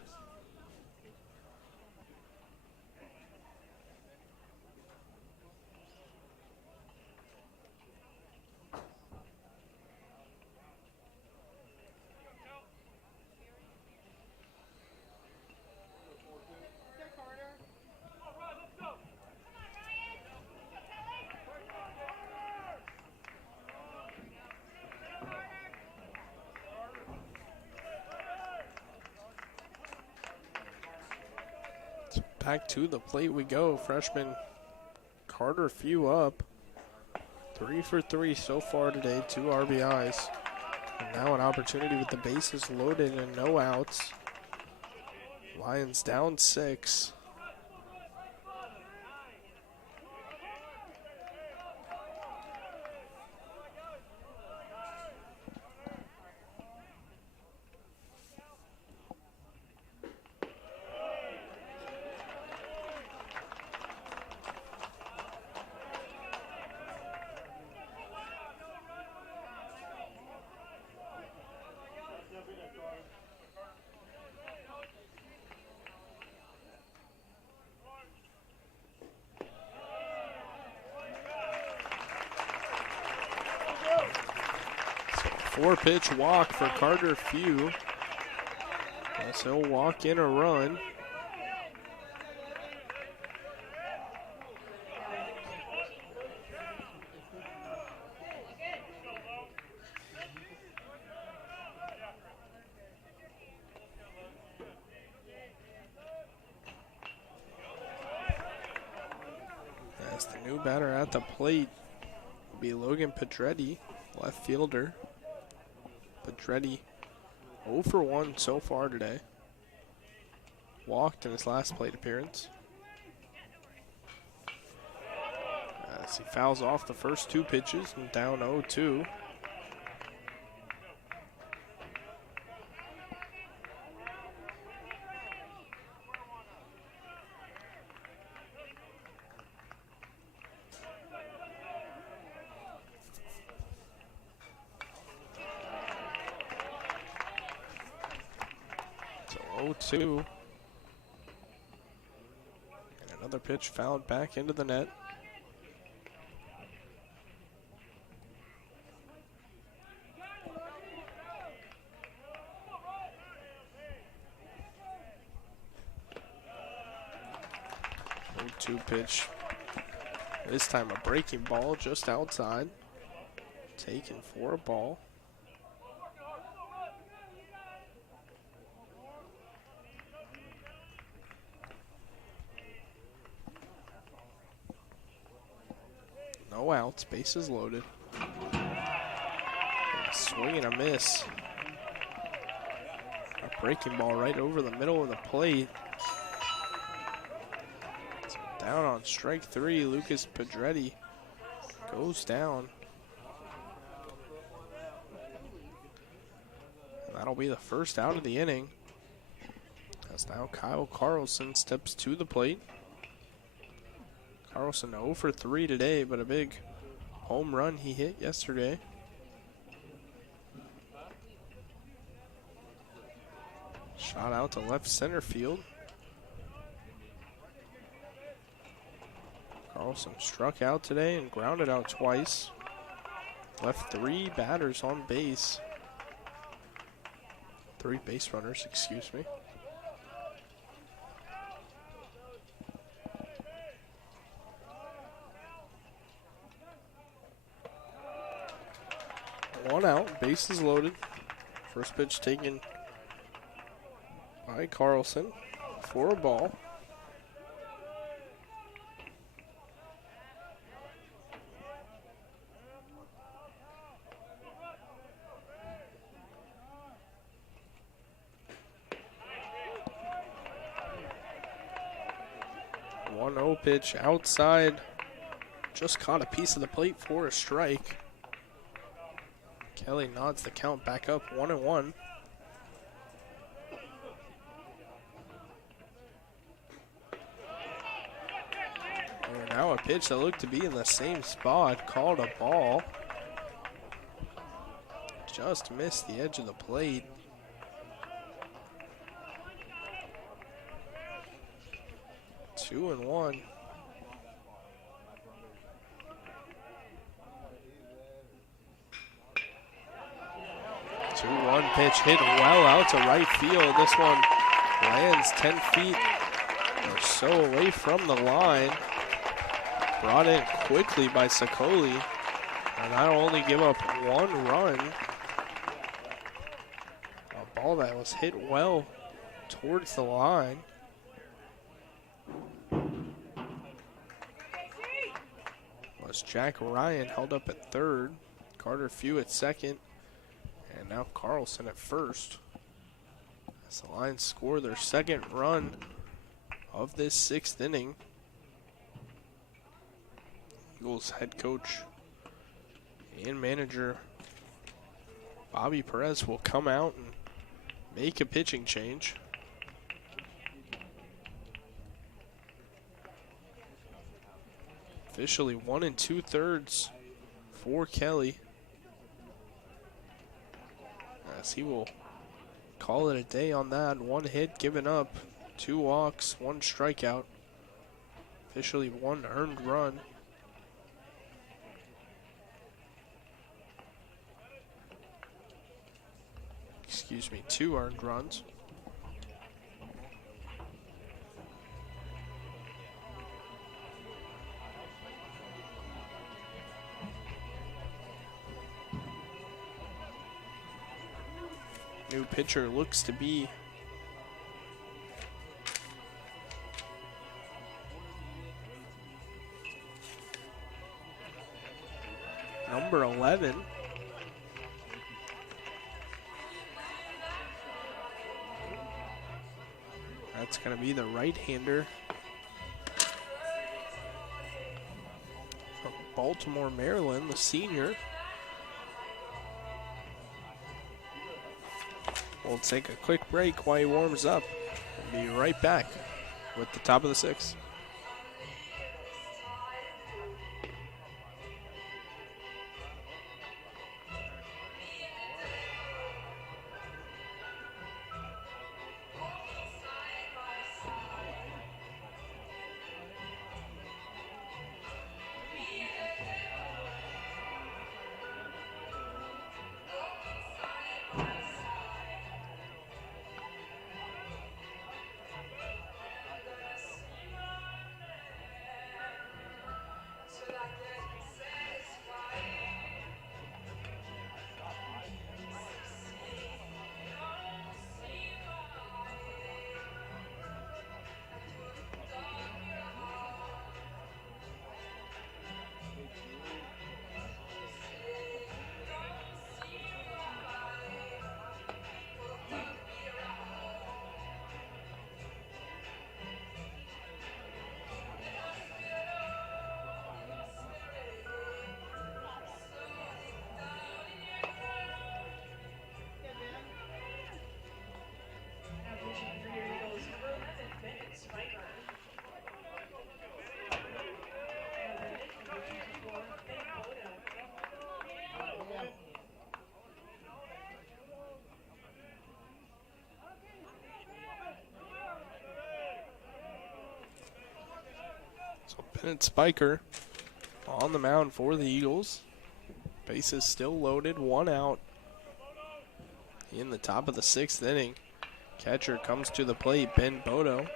Back to the plate we go. Freshman Carter Few up. 3 for 3 so far today, 2 RBIs. And now an opportunity with the bases loaded and no outs. Lions down 6. Four-pitch walk for Carter Few. Yes, he'll walk in a run. As the new batter at the plate will be Logan Pedretti, left fielder. Pedretti 0 for 1 so far today. Walked in his last plate appearance. As he fouls off the first 2 pitches and down 0-2. So 0-2. And another pitch fouled back into the net. Two pitch. This time a breaking ball just outside. Taken for a ball. No outs, bases loaded. A swing and a miss. A breaking ball right over the middle of the plate. Down on strike 3, Lucas Pedretti goes down. And that'll be the first out of the inning. As now Kyle Carlson steps to the plate. Carlson 0 for 3 today, but a big home run he hit yesterday. Shot out to left center field. Carlson struck out today and grounded out twice. Left 3 batters on base. 3 base runners, excuse me. One out, bases loaded. First pitch taken by Carlson for a ball. Low pitch outside. Just caught a piece of the plate for a strike. Kelly nods the count back up 1-1. And now a pitch that looked to be in the same spot, called a ball. Just missed the edge of the plate. Two and one. 2-1 pitch hit well out to right field. This one lands 10 feet or so away from the line. Brought in quickly by Sokoli. And that'll only give up one run. A ball that was hit well towards the line. Was Jack Ryan held up at third. Carter Few at second. And now Carlson at first. As the Lions score their second run of this sixth inning. Eagles head coach and manager Bobby Perez will come out and make a pitching change. Officially 1 2/3 for Kelly. As he will call it a day on that. One hit given up, 2 walks, 1 strikeout. Officially 1 earned run. Excuse me, 2 earned runs. New pitcher looks to be number 11. That's going to be the right-hander from Baltimore, Maryland, the senior. We'll take a quick break while he warms up and be right back with the top of the 6th. So Bennett Spiker on the mound for the Eagles. Bases still loaded, 1 out in the top of the 6th inning. Catcher comes to the plate, Ben Bodo.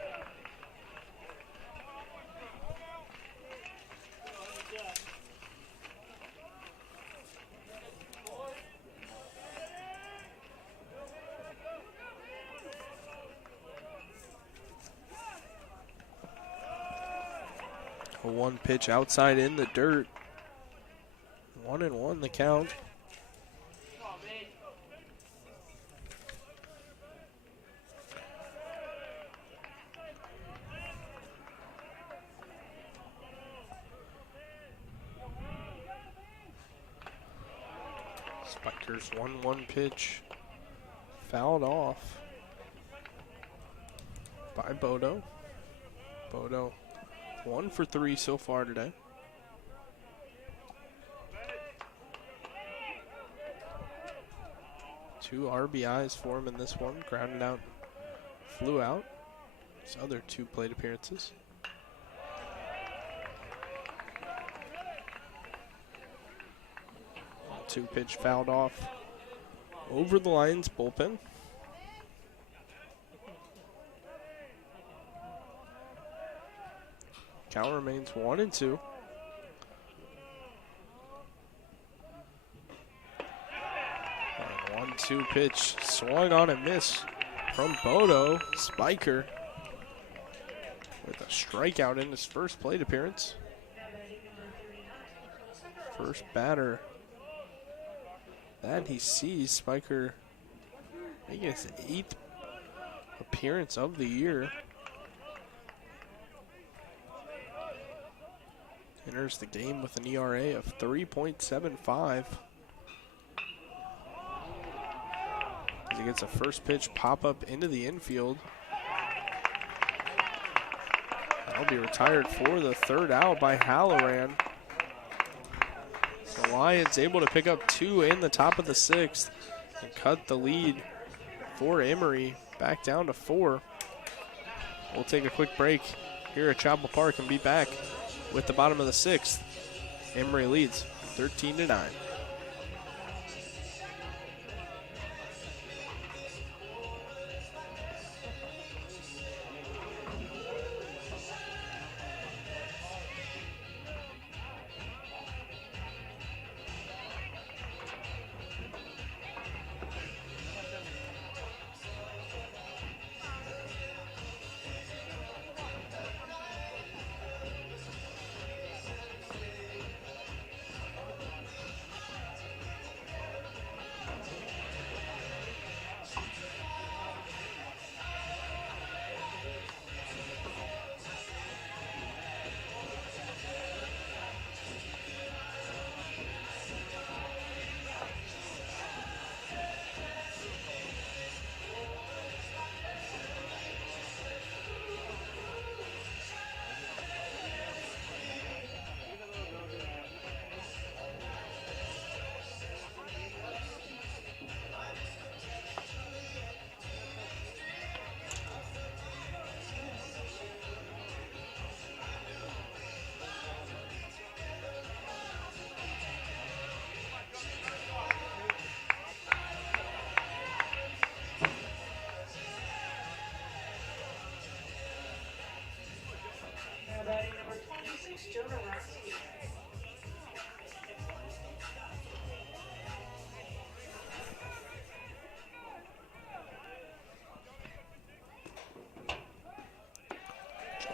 A 1 pitch outside in the dirt. 1-1 the count. Spiker's 1-1 pitch fouled off by Bodo. Bodo 1 for 3 so far today. Two RBIs for him in this one. Grounded out, flew out. His other 2 plate appearances. 2 pitch fouled off over the Lions bullpen. Count remains 1-2. And 1-2 pitch swung on and missed from Bodo. Spiker with a strikeout in his first plate appearance. First batter that he sees. Spiker making his 8th appearance of the year. Enters the game with an ERA of 3.75. As he gets a first pitch pop up into the infield. That'll be retired for the 3rd out by Halloran. The Lions able to pick up 2 in the top of the 6th and cut the lead for Emory back down to 4. We'll take a quick break here at Chapel Park and be back with the bottom of the 6th. Emory leads 13-9.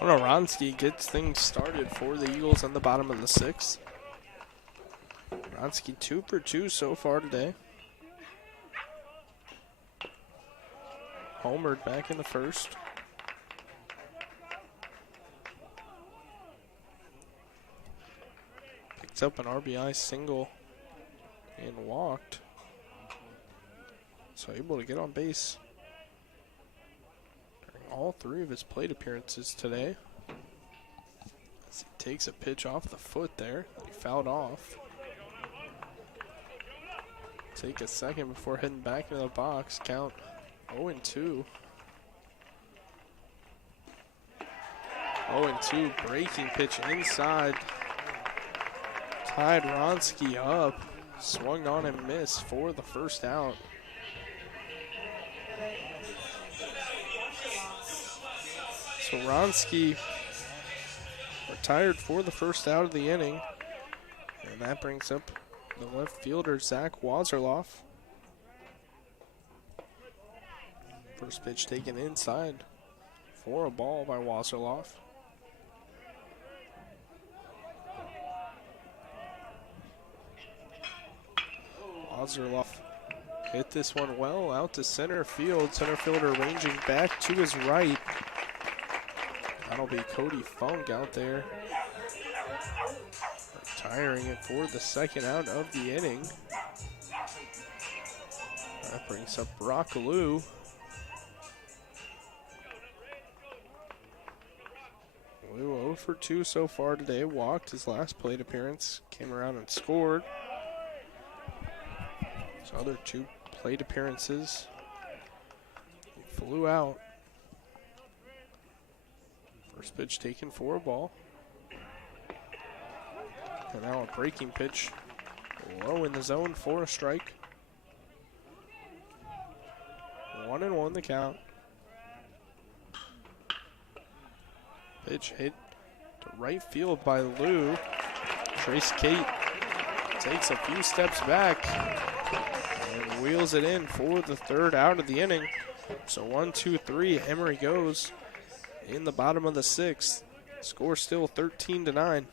Oronsky gets things started for the Eagles on the bottom of the 6th. Oronsky 2 for 2 so far today. Homered back in the 1st. Picked up an RBI single and walked. So able to get on base all 3 of his plate appearances today. As he takes a pitch off the foot there that he fouled off. Take a second before heading back into the box. Count 0-2. 0-2 breaking pitch inside. Tied Ronsky up. Swung on and missed for the 1st out. So Ronsky retired for the 1st out of the inning. And that brings up the left fielder, Zach Wazerloff. First pitch taken inside for a ball by Wazerloff. Wazerloff hit this one well out to center field. Center fielder ranging back to his right. That'll be Cody Funk out there, retiring it for the 2nd out of the inning. That brings up Brock Lou. Lou 0 for 2 so far today. Walked his last plate appearance. Came around and scored. His other 2 plate appearances. He flew out. First pitch taken for a ball. And now a breaking pitch. Low in the zone for a strike. 1-1 the count. Pitch hit to right field by Lou. Trace Kate takes a few steps back and wheels it in for the 3rd out of the inning. So 1-2-3, Emory goes in the bottom of the 6th. Score still 13-9.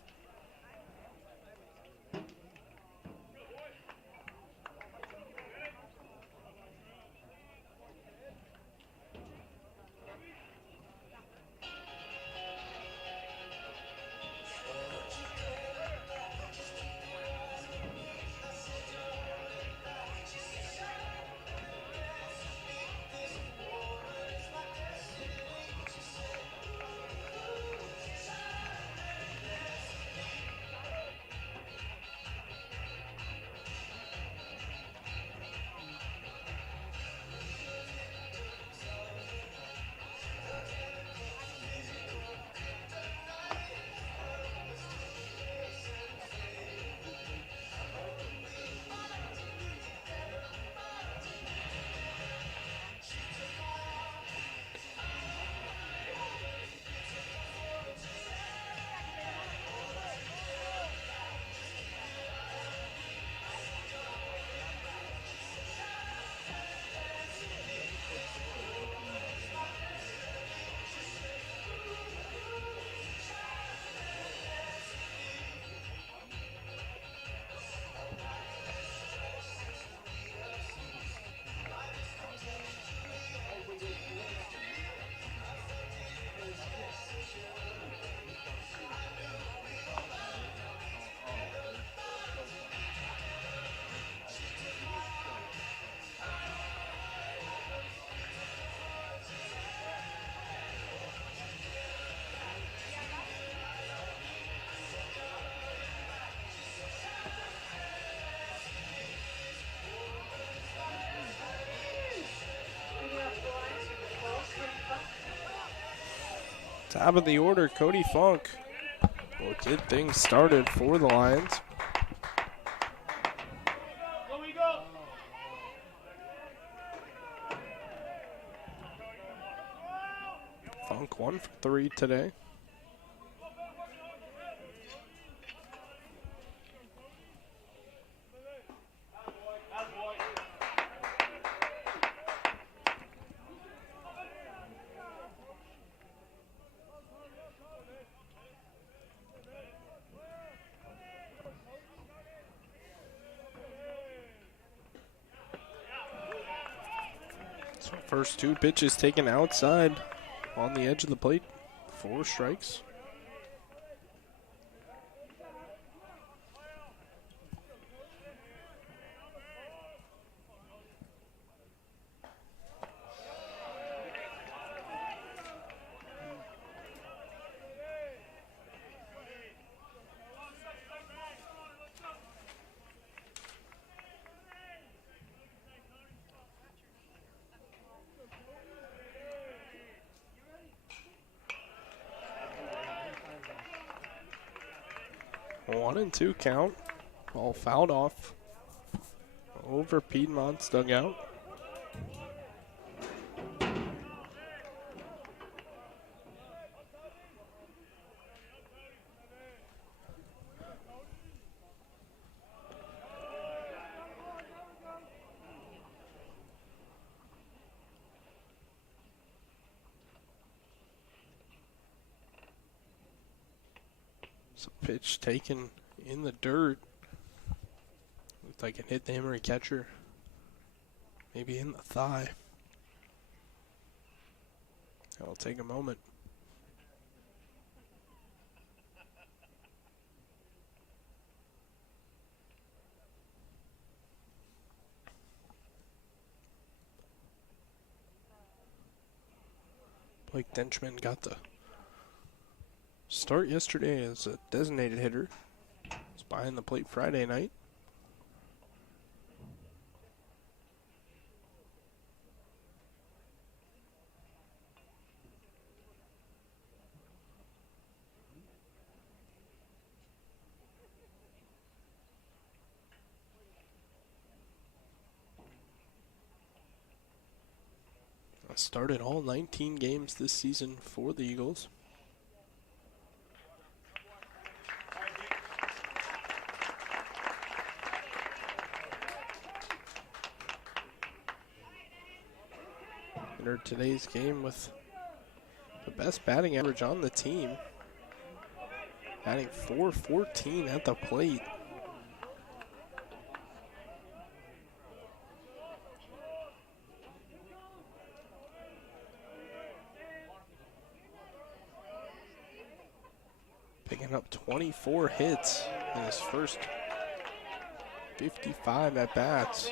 Top of the order, Cody Funk will get things started for the Lions. Funk 1 for 3 today. So first 2 pitches taken outside on the edge of the plate. 4 strikes. One and 2 count. Ball fouled off over Piedmont's dugout. So pitch taken in the dirt. Looked like it hit the Emory catcher. Maybe in the thigh. It'll take a moment. Blake Denchman got the start yesterday as a designated hitter. He's behind the plate Friday night. Started all 19 games this season for the Eagles. Entered today's game with the best batting average on the team, batting .414 at the plate. Picking up 24 hits in his first 55 at-bats.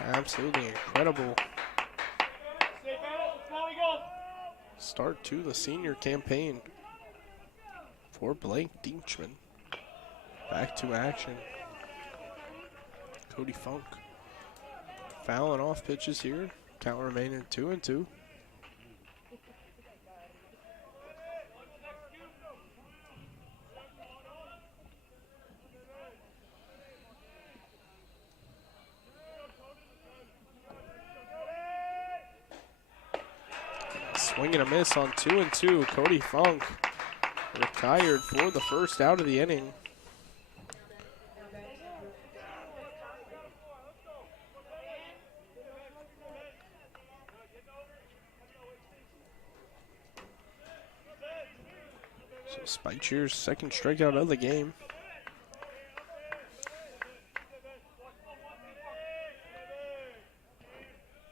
Absolutely incredible start to the senior campaign for Blake Denchman. Back to action. Cody Funk fouling off pitches here. Count remaining 2-2. Swing and a miss on 2-2. Cody Funk retired for the first out of the inning. So Spicher's second strikeout of the game.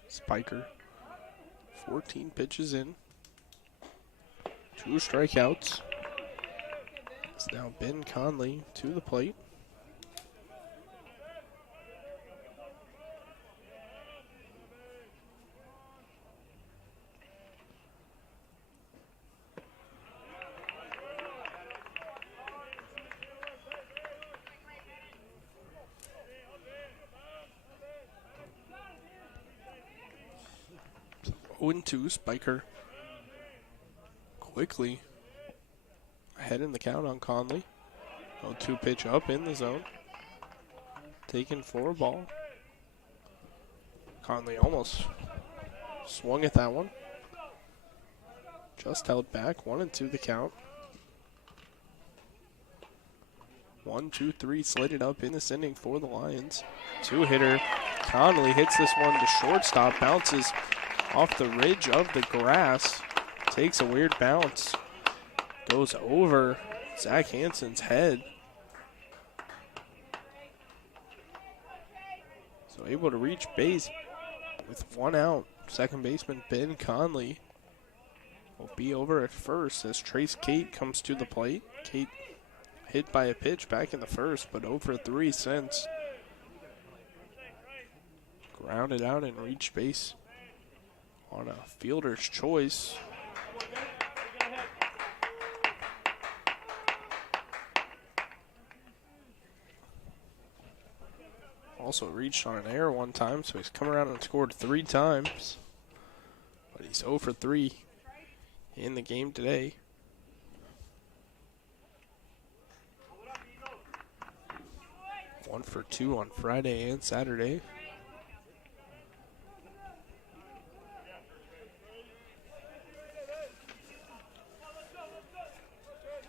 Spiker, 14 pitches in, 2 strikeouts. It's now Ben Conley to the plate. So 0-2, Spiker quickly ahead in the count on Conley. 0-2 pitch up in the zone. Taken for a ball. Conley almost swung at that one. Just held back. 1-2 the count. 1-2-3 slated up in this inning for the Lions. Two-hitter. Conley hits this one to shortstop. Bounces off the ridge of the grass. Takes a weird bounce. Goes over Zach Hansen's head. So able to reach base with 1 out. Second baseman Ben Conley will be over at first as Trace Kate comes to the plate. Kate hit by a pitch back in the first, but over 3 since. Grounded out and reached base on a fielder's choice. Also reached on an error one time, so he's come around and scored 3 times. But he's 0 for 3 in the game today. One for 2 on Friday and Saturday.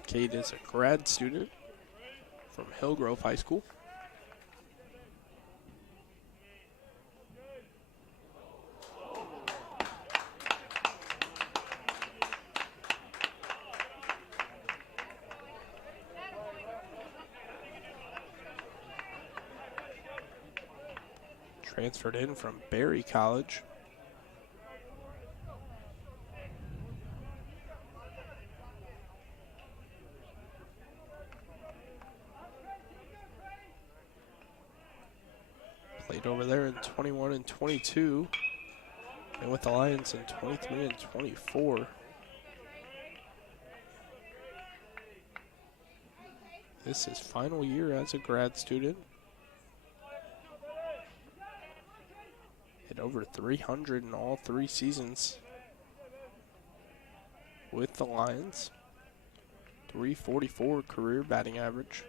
Cade is a grad student from Hillgrove High School. Transferred in from Berry College. Played over there in 21 and 22. And with the Lions in 23 and 24. This is his final year as a grad student. Hit over 300 in all 3 seasons with the Lions. 344 career batting average.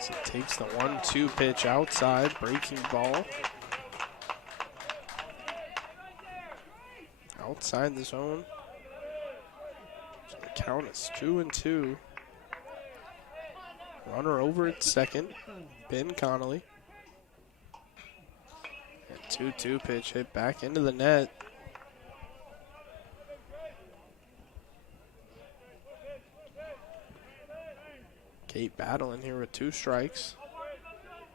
So he takes the 1-2 pitch outside, breaking ball. Outside the zone. So the count is 2-2. Runner over at second, Ben Connolly. And 2-2 pitch hit back into the net. Kate battling here with 2 strikes.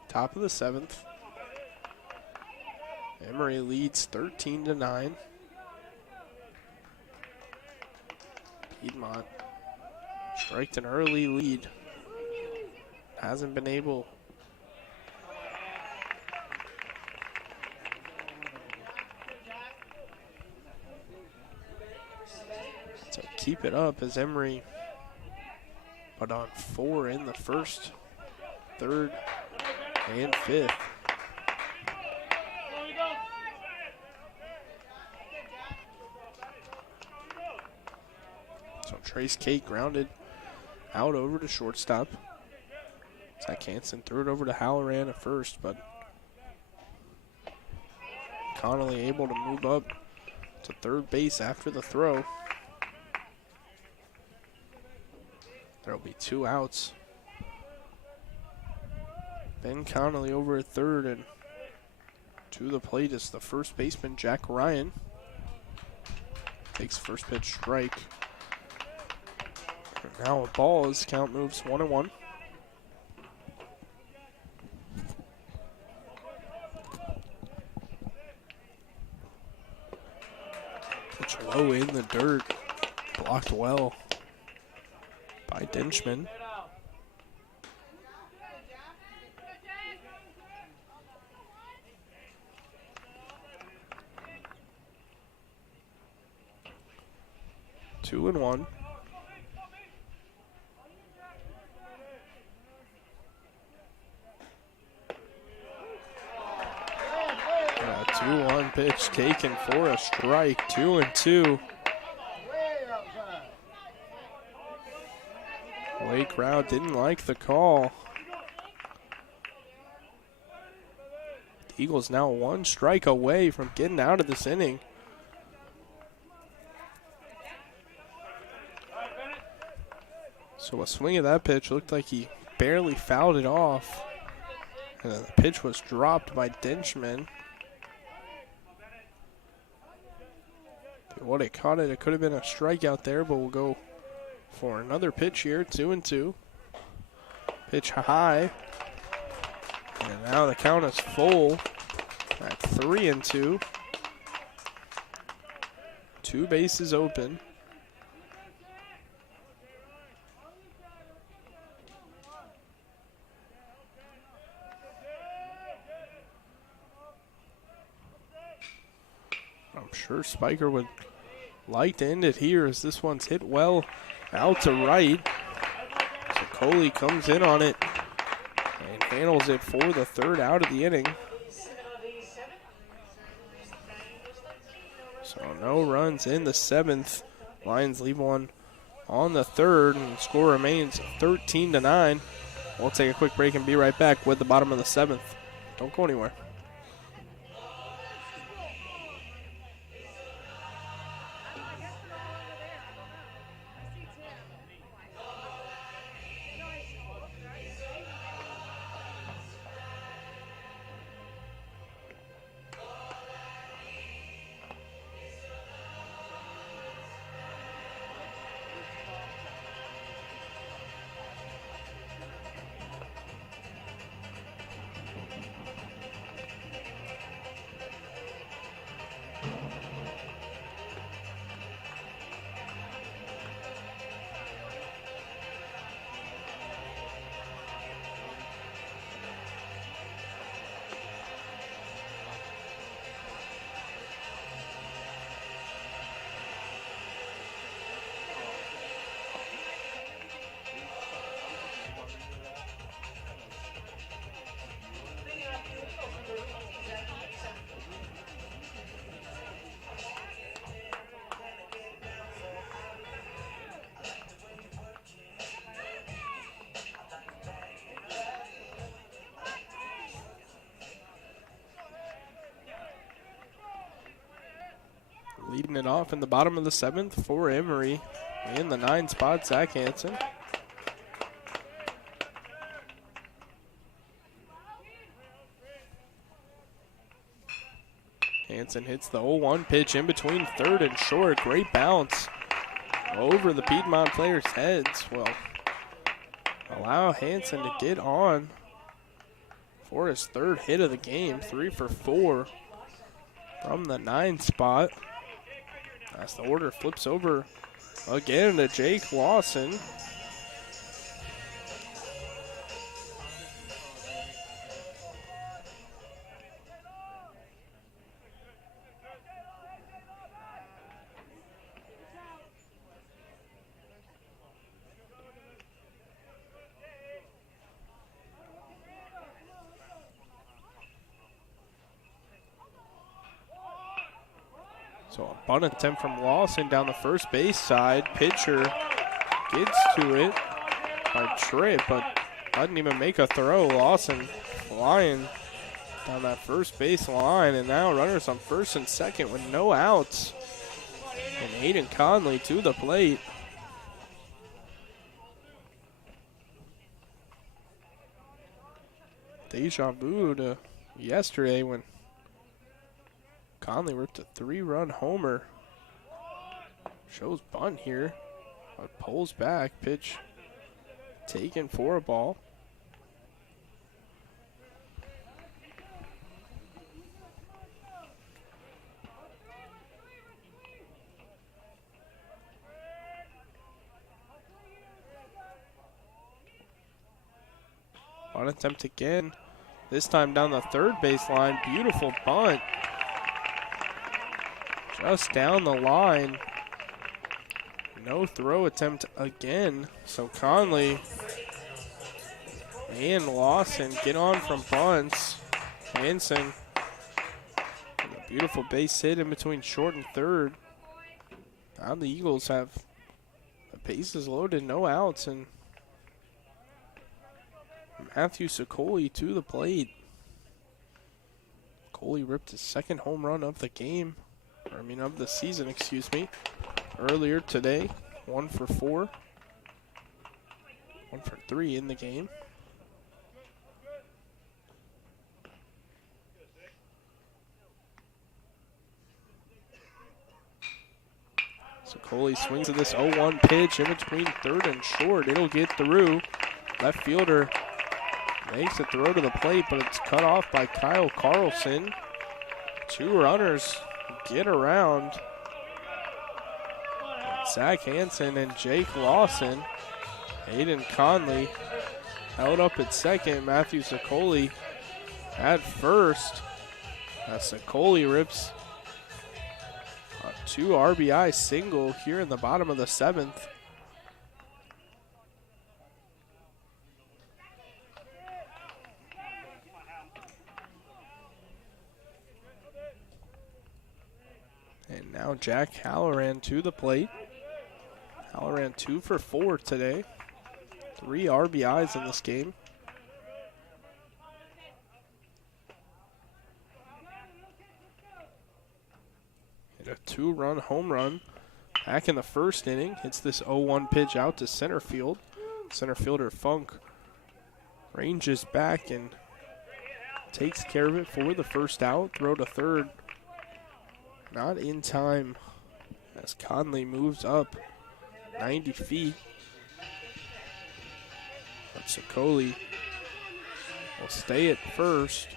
Top of the 7th. Emory leads 13-9. Piedmont striked an early lead. Hasn't been able to keep it up as Emory put on 4 in the first, third, and fifth. So Trace Kate grounded out over to shortstop. Zach Hansen threw it over to Halloran at first, but Connolly able to move up to third base after the throw. There will be 2 outs. Ben Connolly over at third, and to the plate is the first baseman, Jack Ryan. Takes first pitch strike. And now a ball as count moves 1-1. Pitch low in the dirt. Blocked well by Denchman. Two and one. A 2-1 pitch taken for a strike. 2-2. Away crowd didn't like the call. The Eagles now 1 strike away from getting out of this inning. So a swing of that pitch looked like he barely fouled it off. And then the pitch was dropped by Denchman. If he would have caught it, it could have been a strikeout there, but we'll go for another pitch here. 2-2. Pitch high. And now the count is full at 3-2. 2 bases open. I'm sure Spiker would like to end it here as this one's hit well out to right. So Coley comes in on it and handles it for the 3rd out of the inning. So no runs in the 7th. Lions leave one on the 3rd, and the score remains 13-9. We'll take a quick break and be right back with the bottom of the 7th. Don't go anywhere. Leading it off in the bottom of the 7th for Emory. In the 9 spot, Zach Hansen. Hansen hits the 0-1 pitch in between third and short. Great bounce over the Piedmont players' heads. Will allow Hansen to get on for his 3rd hit of the game. 3 for 4 from the 9 spot. As the order flips over again to Jake Lawson. So a bunt attempt from Lawson down the first base side. Pitcher gets to it by trip, but doesn't even make a throw. Lawson flying down that first base line, and now runners on first and second with no outs. And Aiden Conley to the plate. Deja vu to yesterday when Conley ripped a 3-run homer. Shows bunt here, but pulls back. Pitch taken for a ball. Bunt attempt again. This time down the third baseline. Beautiful bunt. Just down the line. No throw attempt again. So Conley and Lawson get on from bunts. Hansen, a beautiful base hit in between short and third. Now the Eagles have the bases loaded, no outs, and Matthew Sicoli to the plate. Coley ripped his 2nd home run of the game. Of the season, excuse me. Earlier today, 1 for 4. 1 for 3 in the game. So Coley swings at this 0-1 pitch in between third and short. It'll get through. Left fielder makes a throw to the plate, but it's cut off by Kyle Carlson. 2 runners get around. Zach Hansen and Jake Lawson. Aiden Conley held up at second. Matthew Sicoli at first. As Sicoli rips a 2 RBI single here in the bottom of the 7th. And now Jack Halloran to the plate. Halloran 2 for 4 today. 3 RBIs in this game. Hit a 2-run home run back in the first inning. Hits this 0-1 pitch out to center field. Center fielder Funk ranges back and takes care of it for the first out. Throw to third. Not in time as Conley moves up 90 feet. But Sicoli will stay at first.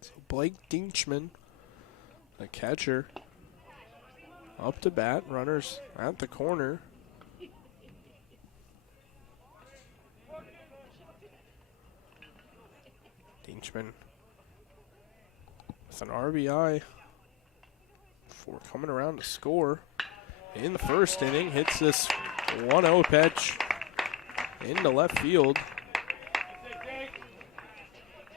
So Blake Dinchman, the catcher, up to bat. Runners at the corner. Dinchman with an RBI before coming around to score in the first inning. Hits this 1-0 pitch into left field.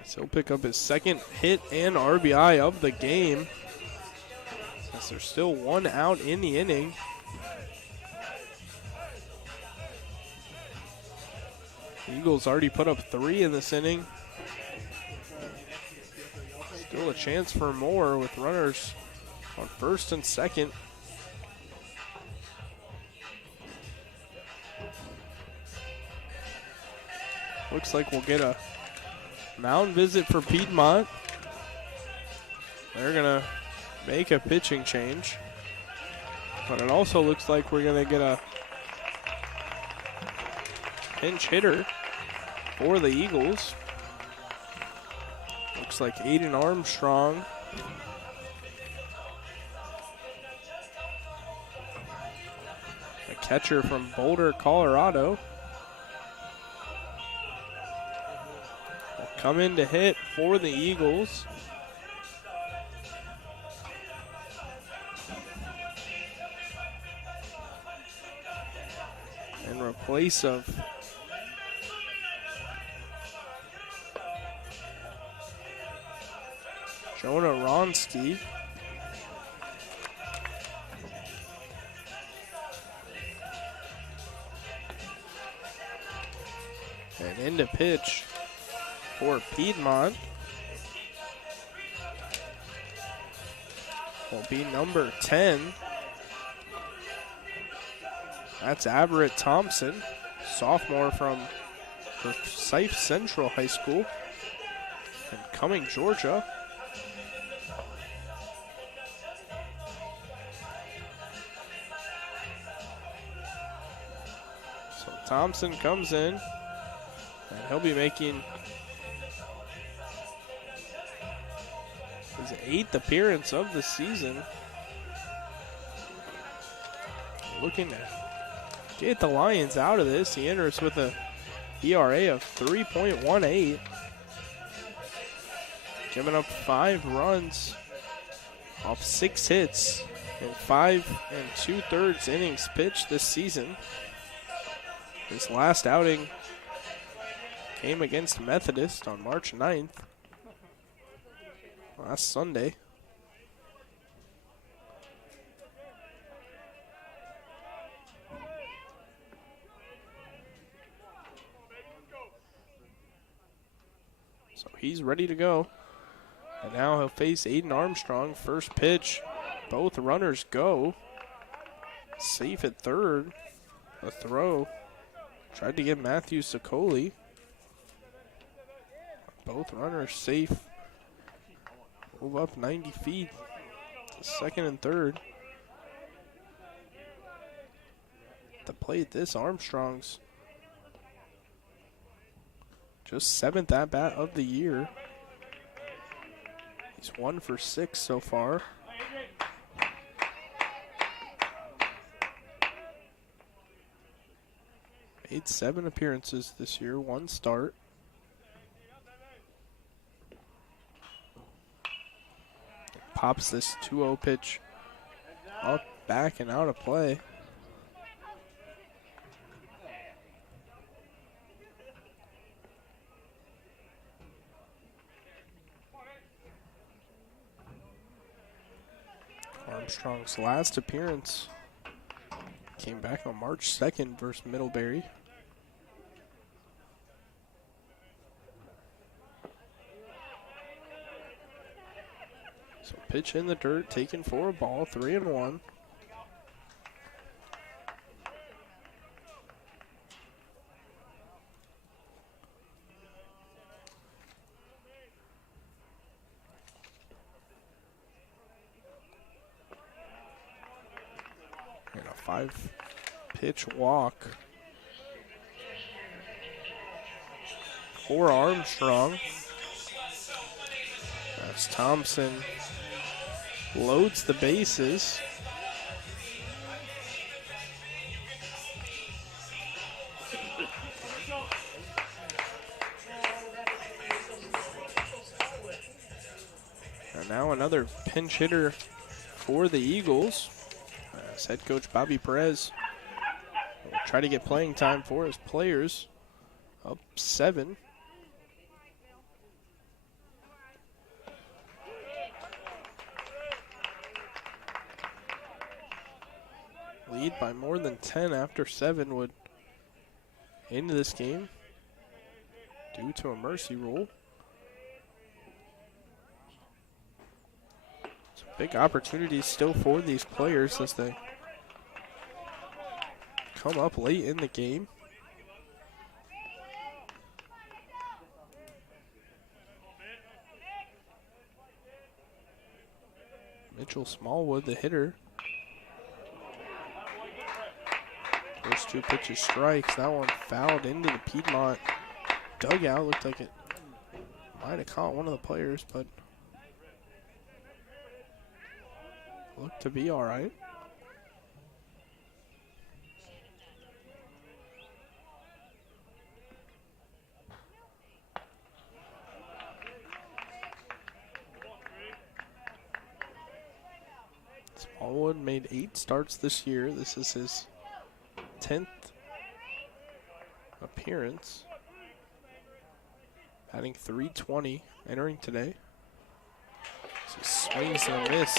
So he'll pick up his 2nd hit and RBI of the game. as there's still one out in the inning. Eagles already put up 3 in this inning. Still a chance for more with runners on first and second. Looks like we'll get a mound visit for Piedmont. They're going to make a pitching change. But it also looks like we're going to get a pinch hitter for the Eagles. Looks like Aiden Armstrong. A catcher from Boulder, Colorado. Will come in to hit for the Eagles. In replace of Jonah Ronski. And into pitch for Piedmont will be number 10. That's Everett Thompson, sophomore from Forsyth Central High School in Cumming, Georgia. So Thompson comes in, and he'll be making his 8th appearance of the season. Looking to get the Lions out of this. He enters with a ERA of 3.18. Giving up 5 runs off 6 hits in 5 2/3 innings pitched this season. His last outing came against Methodist on March 9th, last Sunday. So he's ready to go. And now he'll face Aiden Armstrong. First pitch, both runners go. Safe at third. A throw. Tried to get Matthew Sicoli. Both runners safe. Move up 90 feet to second and third. The plate, this Armstrong's just 7th at-bat of the year. He's 1 for 6 so far. Made 7 appearances this year, 1 start. Pops this 2-0 pitch up, back, and out of play. Armstrong's last appearance came back on March 2nd versus Middlebury. So pitch in the dirt, taken for a ball, 3-1. And a 5-pitch walk for Armstrong. As Thompson loads the bases. And now another pinch hitter for the Eagles. As head coach Bobby Perez will try to get playing time for his players. Up 7. lead by more than 10 after 7 would end this game due to a mercy rule. Some big opportunities still for these players as they come up late in the game. Mitchell Smallwood, the hitter. First 2 pitches strikes. That one fouled into the Piedmont dugout. Looked like it might have caught one of the players, but looked to be all right. Smallwood made 8 starts this year. This is his 10th appearance. Batting .320 entering today. So he swings and a miss.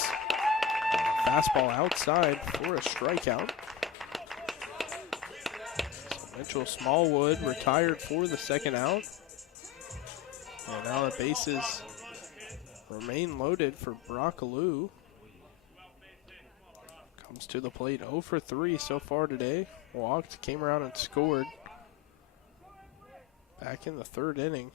Fastball outside for a strikeout. So Mitchell Smallwood retired for the second out. And now the bases remain loaded for Brockaloo. Comes to the plate 0 for 3 so far today. Walked, came around and scored back in the 3rd inning.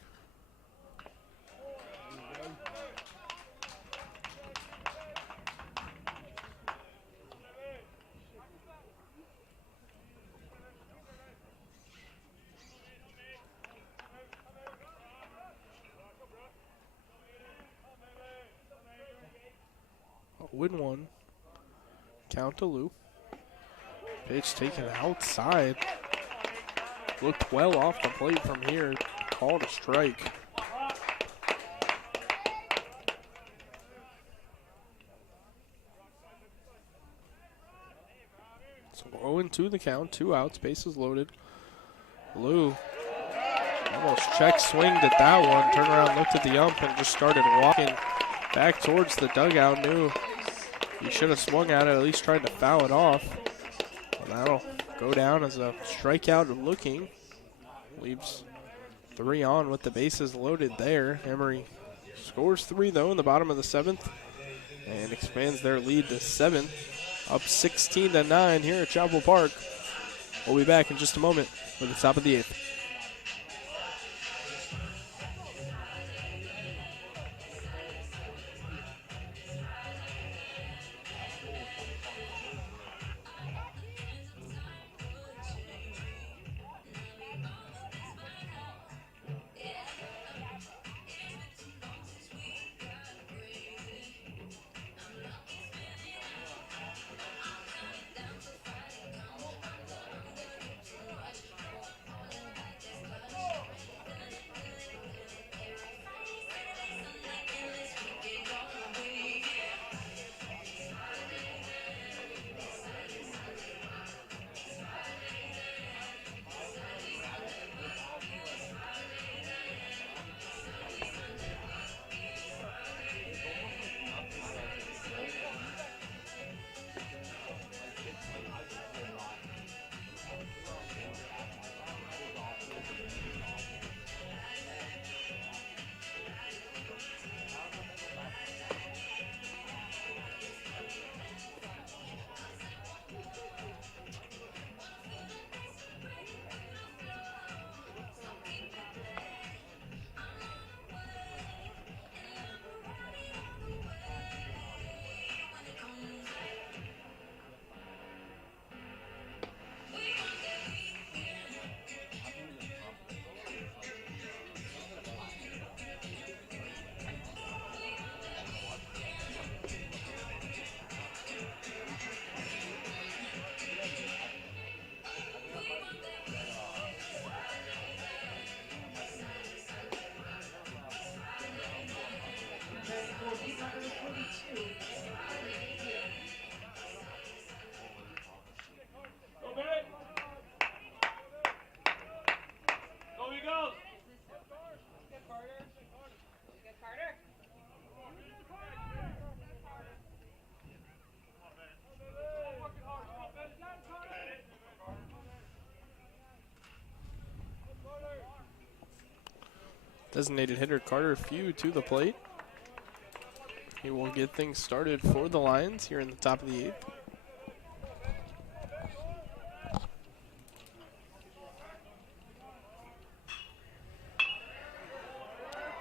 Win 1. Count to Lou. Pitch taken outside. Looked well off the plate from here. Called a strike. So 0-2 the count. 2 outs. Bases loaded. Lou almost check swinged at that one. Turned around, looked at the ump, and just started walking back towards the dugout. Knew he should have swung at it, at least tried to foul it off. Well, that'll go down as a strikeout looking. Leaves 3 on with the bases loaded there. Emory scores 3 though in the bottom of the 7th and expands their lead to 7. Up 16-9 here at Chapel Park. We'll be back in just a moment with the top of the 8th. Designated hitter Carter Few to the plate. He will get things started for the Lions here in the top of the 8th.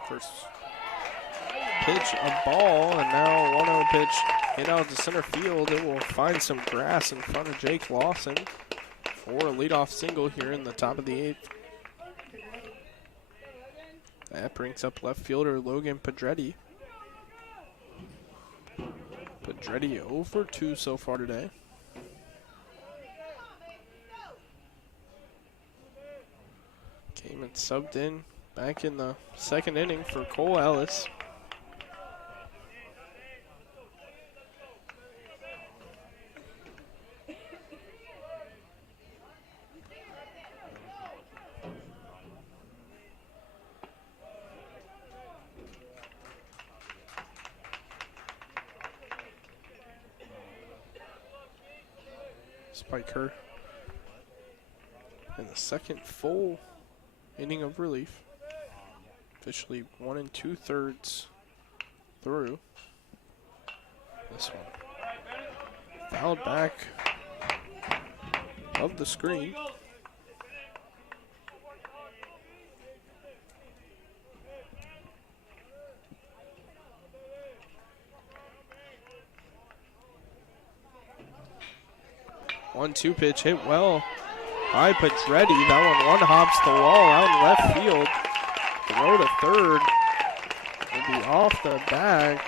First pitch, a ball, and now a 1-0 pitch hit out to center field. It will find some grass in front of Jake Lawson for a leadoff single here in the top of the 8th. That brings up left fielder Logan Pedretti. Pedretti 0 for 2 so far today. Came and subbed in back in the second inning for Cole Ellis. Spiker in the second full inning of relief. Officially 1 2/3 through. This one fouled back of the screen. One-two pitch hit well by Pedretti. That one hops the wall out in left field. Throw to third. Will be off the bag.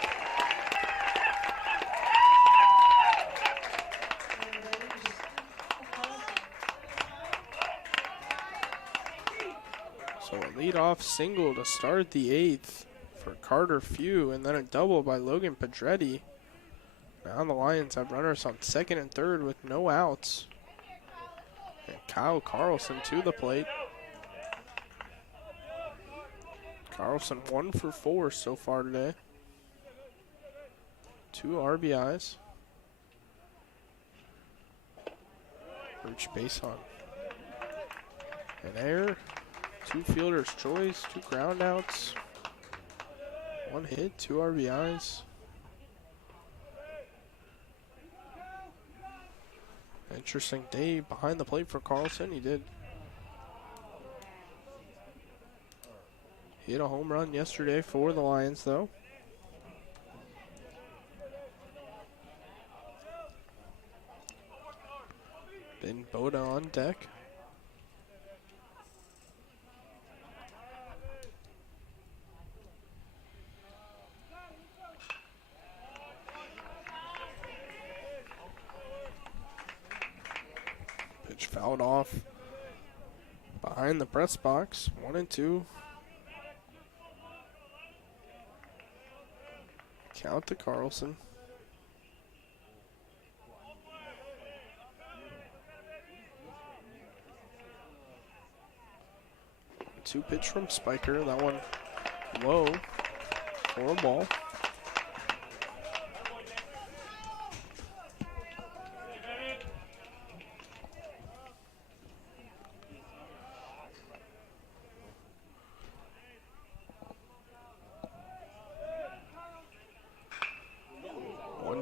So a leadoff single to start the 8th for Carter Few, and then a double by Logan Pedretti. Now the Lions have runners on second and third with no outs. And Kyle Carlson to the plate. Carlson 1 for 4 so far today. 2 RBIs. Reach base on an error. 2 fielder's choice, 2 ground outs. 1 hit, 2 RBIs. Interesting day behind the plate for Carlson. He did hit a home run yesterday for the Lions, though. Ben Boda on deck. Pitch fouled off behind the press box. 1-2. Count to Carlson. Two pitch from Spiker. That one low for a ball.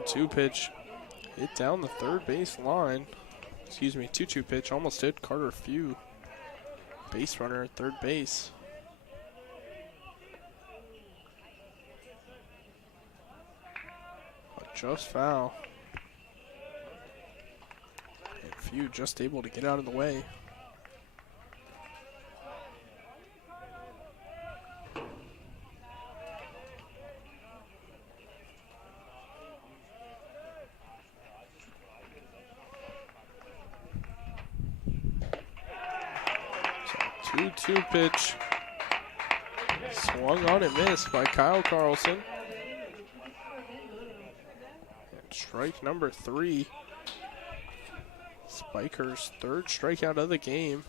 Two pitch hit down the third base line. Excuse me, 2-2 pitch almost hit Carter Few. Base runner at third base. But just foul. And Few just able to get out of the way. So 2-2 pitch. Swung on and missed by Kyle Carlson. And strike number 3. Spiker's third strikeout of the game.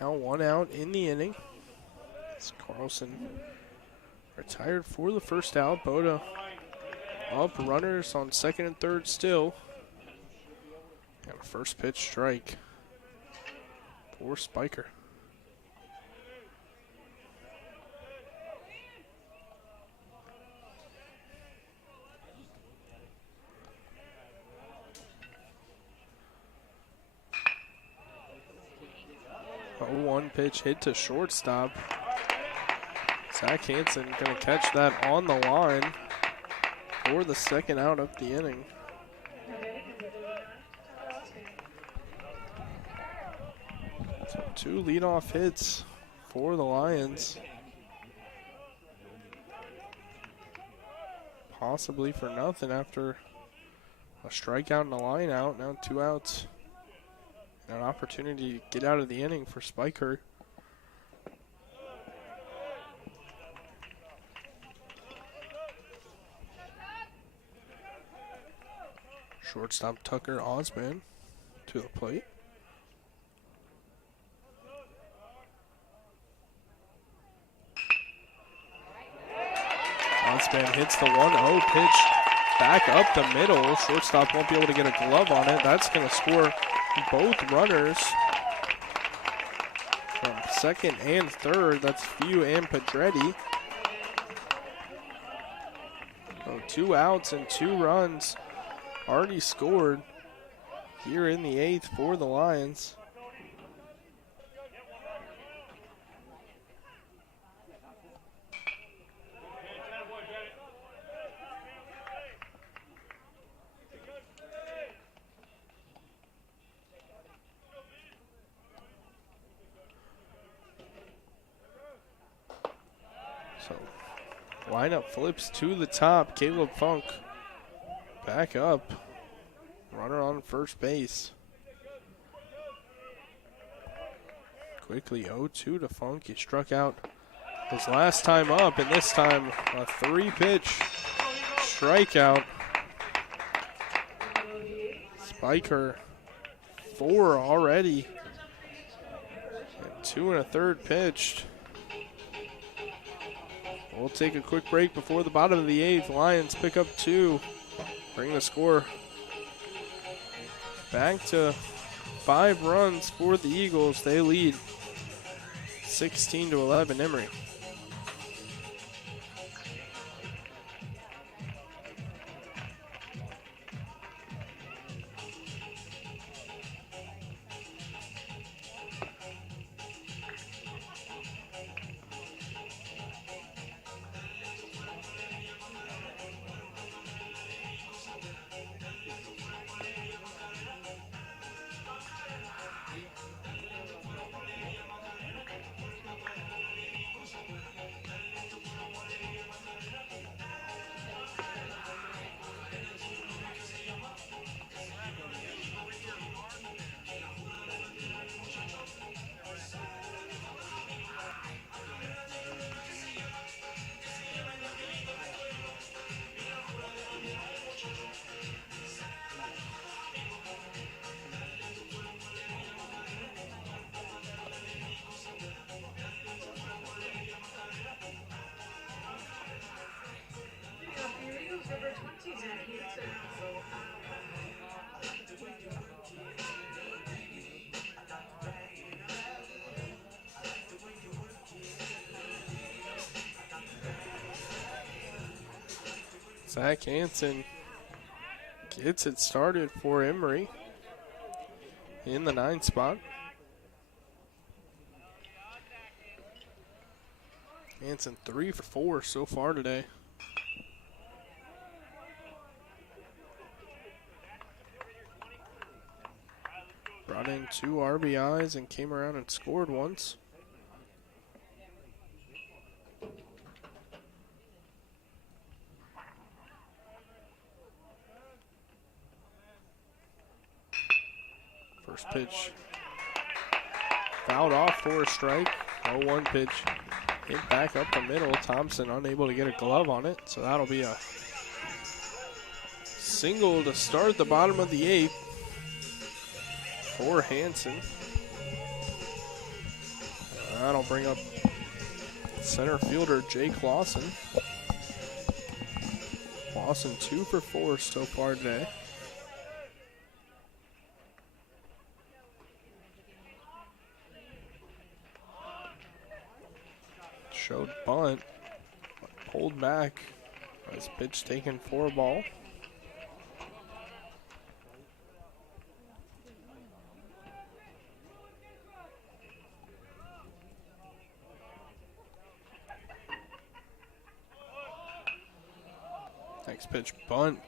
Now 1 out in the inning. As Carlson retired for the first out. Boda up, runners on second and third still. And first pitch strike. for Spiker. A 1 pitch hit to shortstop. Zach Hansen going to catch that on the line for the second out of the inning. So 2 leadoff hits for the Lions. Possibly for nothing after a strikeout and a line out. Now 2 outs. And an opportunity to get out of the inning for Spiker. Shortstop Tucker Osman to the plate. Osman hits the 1-0 pitch back up the middle. Shortstop won't be able to get a glove on it. That's going to score both runners from second and third. That's Few and Pedretti. So 2 outs and 2 runs already scored here in the 8th for the Lions. So lineup flips to the top. Caleb Funk back up. Runner on first base. Quickly 0-2 to Funk. He struck out his last time up, and this time a 3-pitch strikeout. Spiker 4 already. And 2 1/3 pitched. We'll take a quick break before the bottom of the 8th. Lions pick up 2. Bring the score back to 5 runs for the Eagles. They lead 16-11 Emory. Zach Hansen gets it started for Emory in the 9th spot. Hansen 3 for 4 so far today. Brought in 2 RBIs and came around and scored once. First pitch fouled off for a strike. 0-1 pitch hit back up the middle. Thompson unable to get a glove on it, so that'll be a single to start the bottom of the 8th for Hansen. That'll bring up center fielder Jake Lawson. Lawson 2 for 4 so far today. bunt. Pulled back. Nice pitch taken for a ball. Next pitch bunt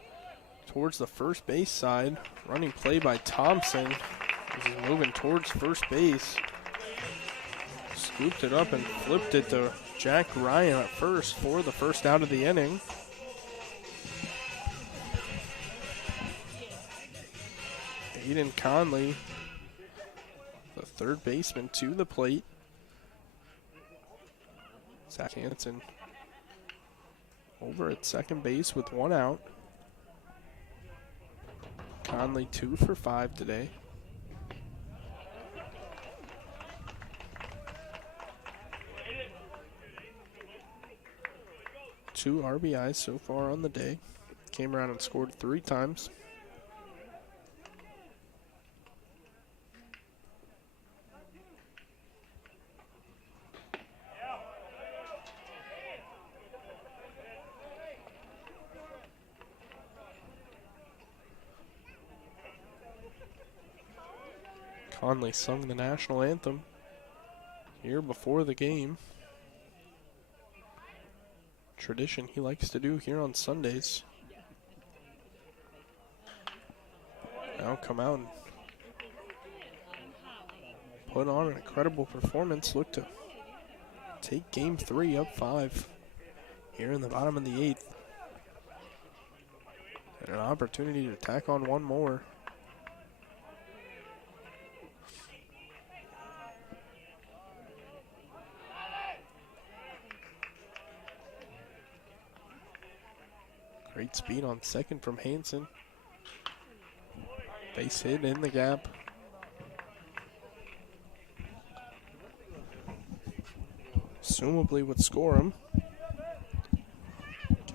towards the first base side. Running play by Thompson. This is moving towards first base. Scooped it up and flipped it to Jack Ryan at first for the first out of the inning. Aiden Conley, the third baseman, to the plate. Zach Hansen over at second base with one out. Conley 2 for 5 today. Two RBIs so far on the day. Came around and scored 3 times. Conley sung the national anthem here before the game. Tradition he likes to do here on Sundays. Now come out and put on an incredible performance. Look to take game 3 up 5 here in the bottom of the 8th. And an opportunity to tack on one more. Great speed on second from Hansen. Base hit in the gap. Assumably would score him.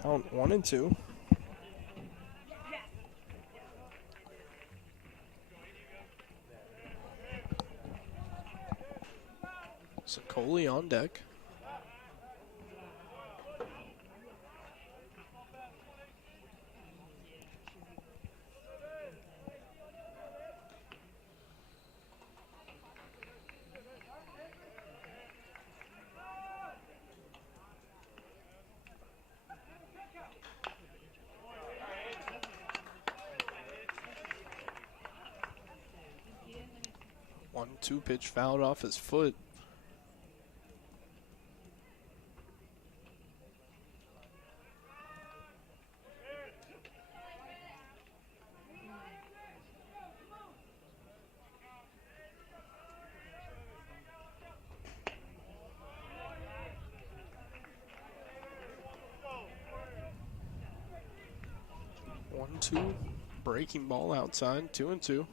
Count 1-2. Sicoli on deck. One-two pitch fouled off his foot. One-two, breaking ball outside, 2-2.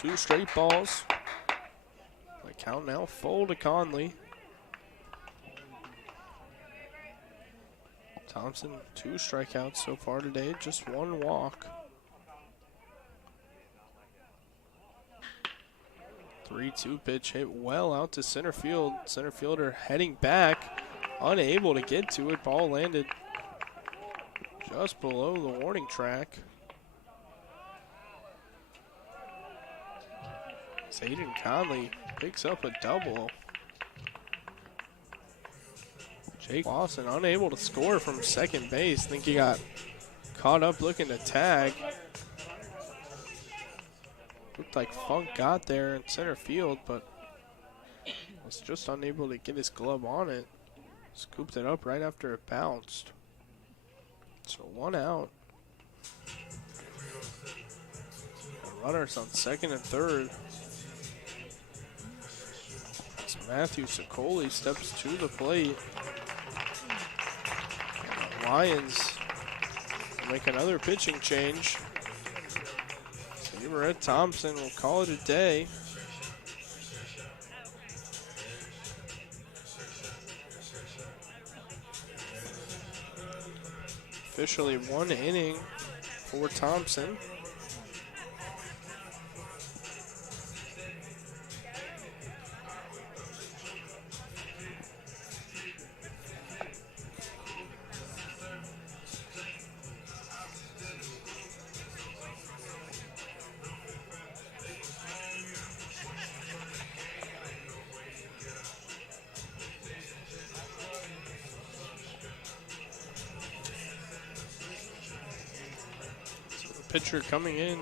Two straight balls. The count now full to Conley. Thompson, 2 strikeouts so far today, just 1 walk. 3-2 pitch hit well out to center field. Center fielder heading back, unable to get to it. Ball landed just below the warning track. Aiden Conley picks up a double. Jake Lawson unable to score from second base. Think he got caught up looking to tag. Looked like Funk got there in center field, but was just unable to get his glove on it. Scooped it up right after it bounced. So 1 out. The runners on second and third. Matthew Sicoli steps to the plate. The Lions make another pitching change. Everett Thompson will call it a day. Officially 1 inning for Thompson. Pitcher coming in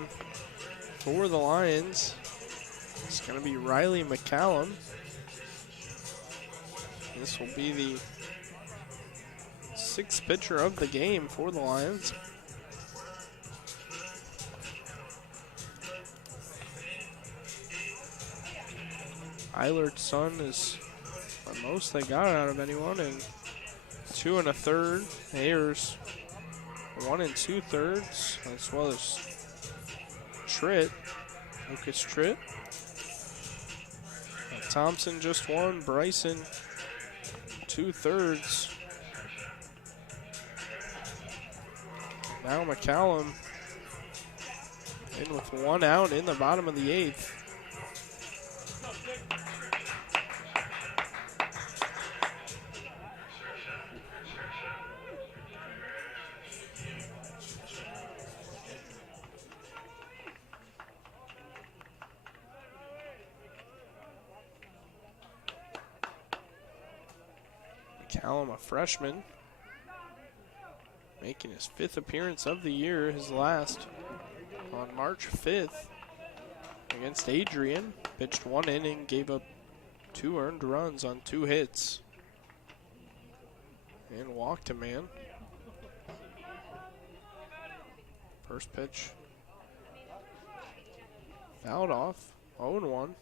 for the Lions. It's going to be Riley McCallum. This will be the 6th pitcher of the game for the Lions. Eilert's son is the most they got out of anyone, and 2 1/3. Ayers 1 2/3, as well as Tritt, Lucas Tritt. Thompson just 1, Bryson 2/3. Now McCallum in with 1 out in the bottom of the 8th. McCallum, a freshman, making his 5th appearance of the year, his last on March 5th against Adrian. Pitched 1 inning, gave up 2 earned runs on 2 hits, and walked a man. First pitch fouled off, 0-1.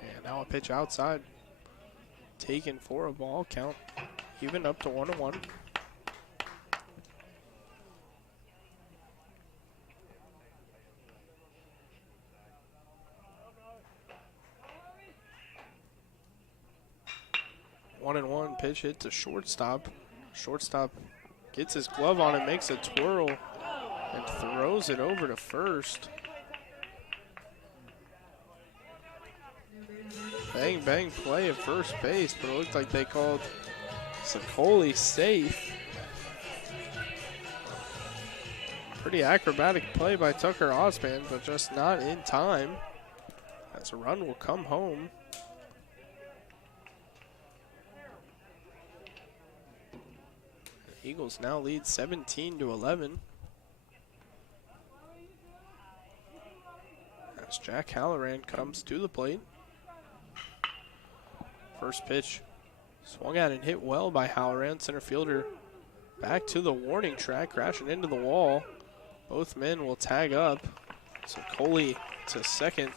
And now a pitch outside, taken for a ball, count even up to 1-1. One and one pitch hit to shortstop. Shortstop gets his glove on it, makes a twirl, and throws it over to first. Bang, bang play at first base, but it looked like they called Sicoli safe. Pretty acrobatic play by Tucker Osman, but just not in time, as a run will come home. The Eagles now lead 17-11. As Jack Halloran comes to the plate. First pitch swung at and hit well by Halloran. Center fielder back to the warning track, crashing into the wall. Both men will tag up. So Coley to second.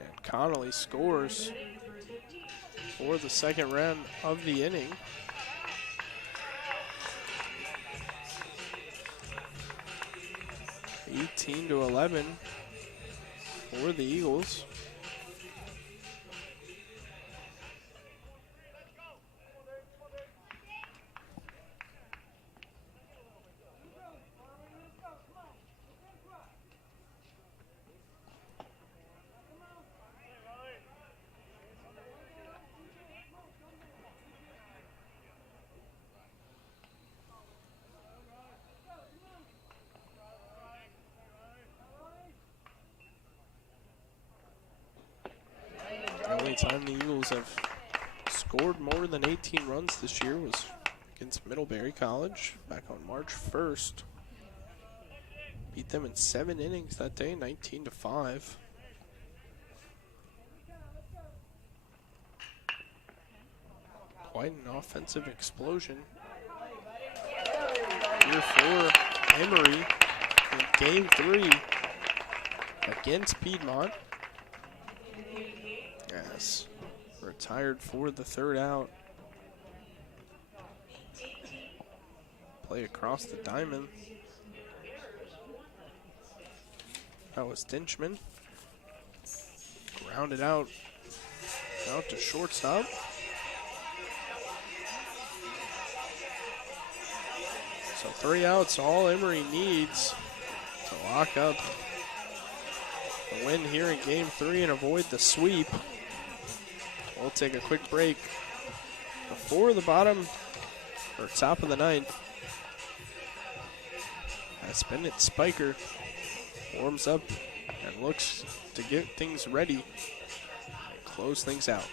And Connolly scores for the second run of the inning. (18-11) for the Eagles. The only time the Eagles have scored more than 18 runs this year was against Middlebury College back on March 1st. Beat them in 7 innings that day, 19-5. Quite an offensive explosion here for Emory in Game 3 against Piedmont. Yes, retired for the 3rd out. Play across the diamond. That was Dinchman. Grounded out to shortstop. So 3 outs, all Emory needs to lock up the win here in game 3 and avoid the sweep. We'll take a quick break before the bottom or top of the ninth. As Bennett Spiker warms up and looks to get things ready and close things out.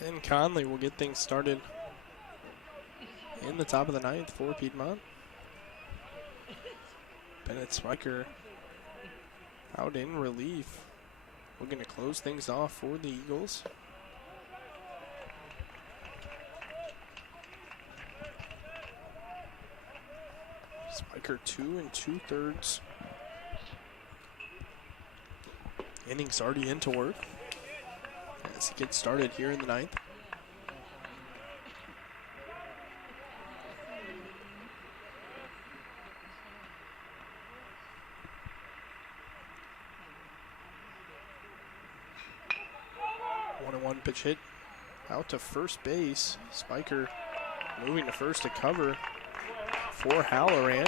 Ben Conley will get things started in the top of the ninth for Piedmont. Bennett Spiker out in relief. Looking to close things off for the Eagles. Spiker 2 2/3 innings already into work as he gets started here in the ninth. One pitch hit out to first base. Spiker moving to first to cover for Halloran.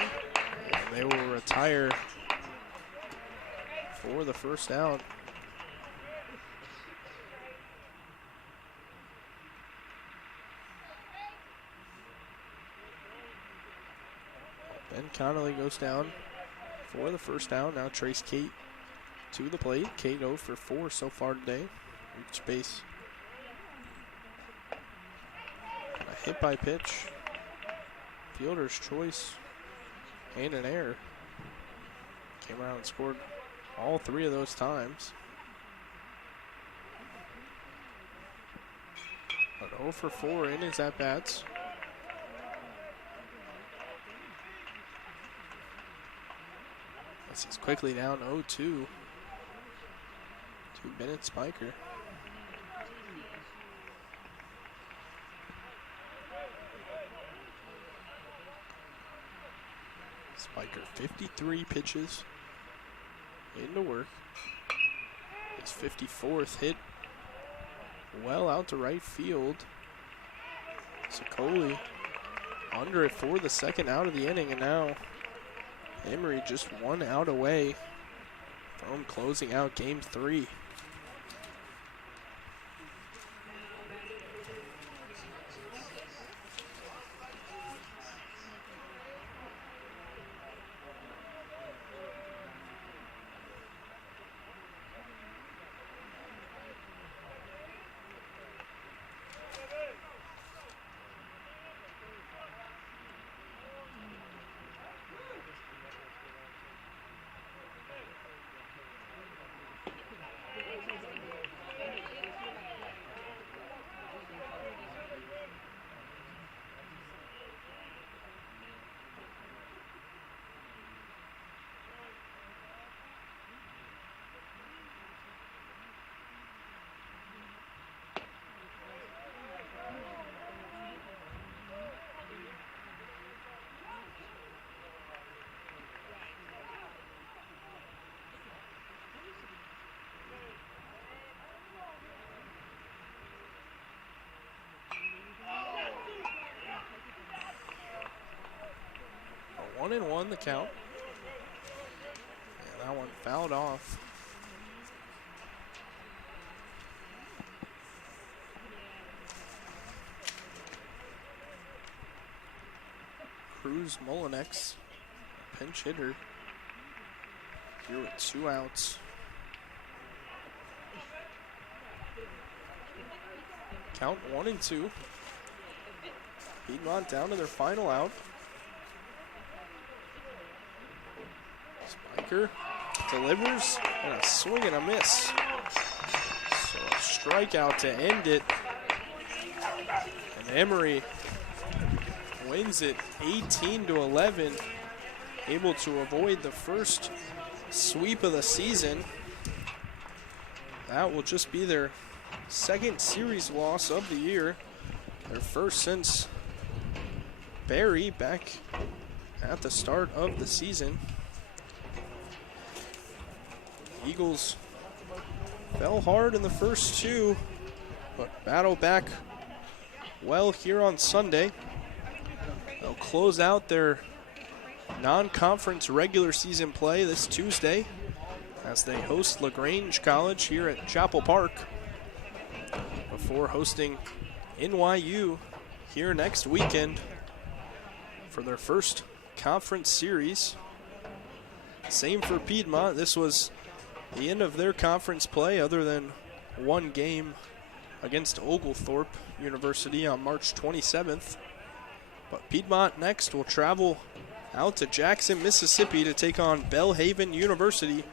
And they will retire for the first out. Ben Connolly goes down for the first out. Now Trace Kate to the plate. Kate 0 for 4 so far today. Reach base. A hit by pitch. Fielder's choice. And an error. Came around and scored all 3 of those times. But 0 for 4 in his at-bats. As he's quickly down 0-2 to Bennett Spiker. Spiker 53 pitches into work. His 54th hit well out to right field. Sicoli under it for the second out of the inning, and now Emory just 1 out away from closing out game 3. 1-1 the count. And that one fouled off. Cruz Molinex, pinch hitter, here with 2 outs. Count 1-2. Piedmont down to their final out. Spiker delivers and a swing and a miss. So a strikeout to end it. And Emory wins it 18-11, able to avoid the first sweep of the season. That will just be their second series loss of the year, their first since Barry back at the start of the season. Eagles fell hard in the first 2, but battle back well here on Sunday. They'll close out their non-conference regular season play this Tuesday as they host LaGrange College here at Chapel Park before hosting NYU here next weekend for their first conference series. Same for Piedmont. This was the end of their conference play other than one game against Oglethorpe University on March 27th. But Piedmont next will travel out to Jackson, Mississippi to take on Belhaven University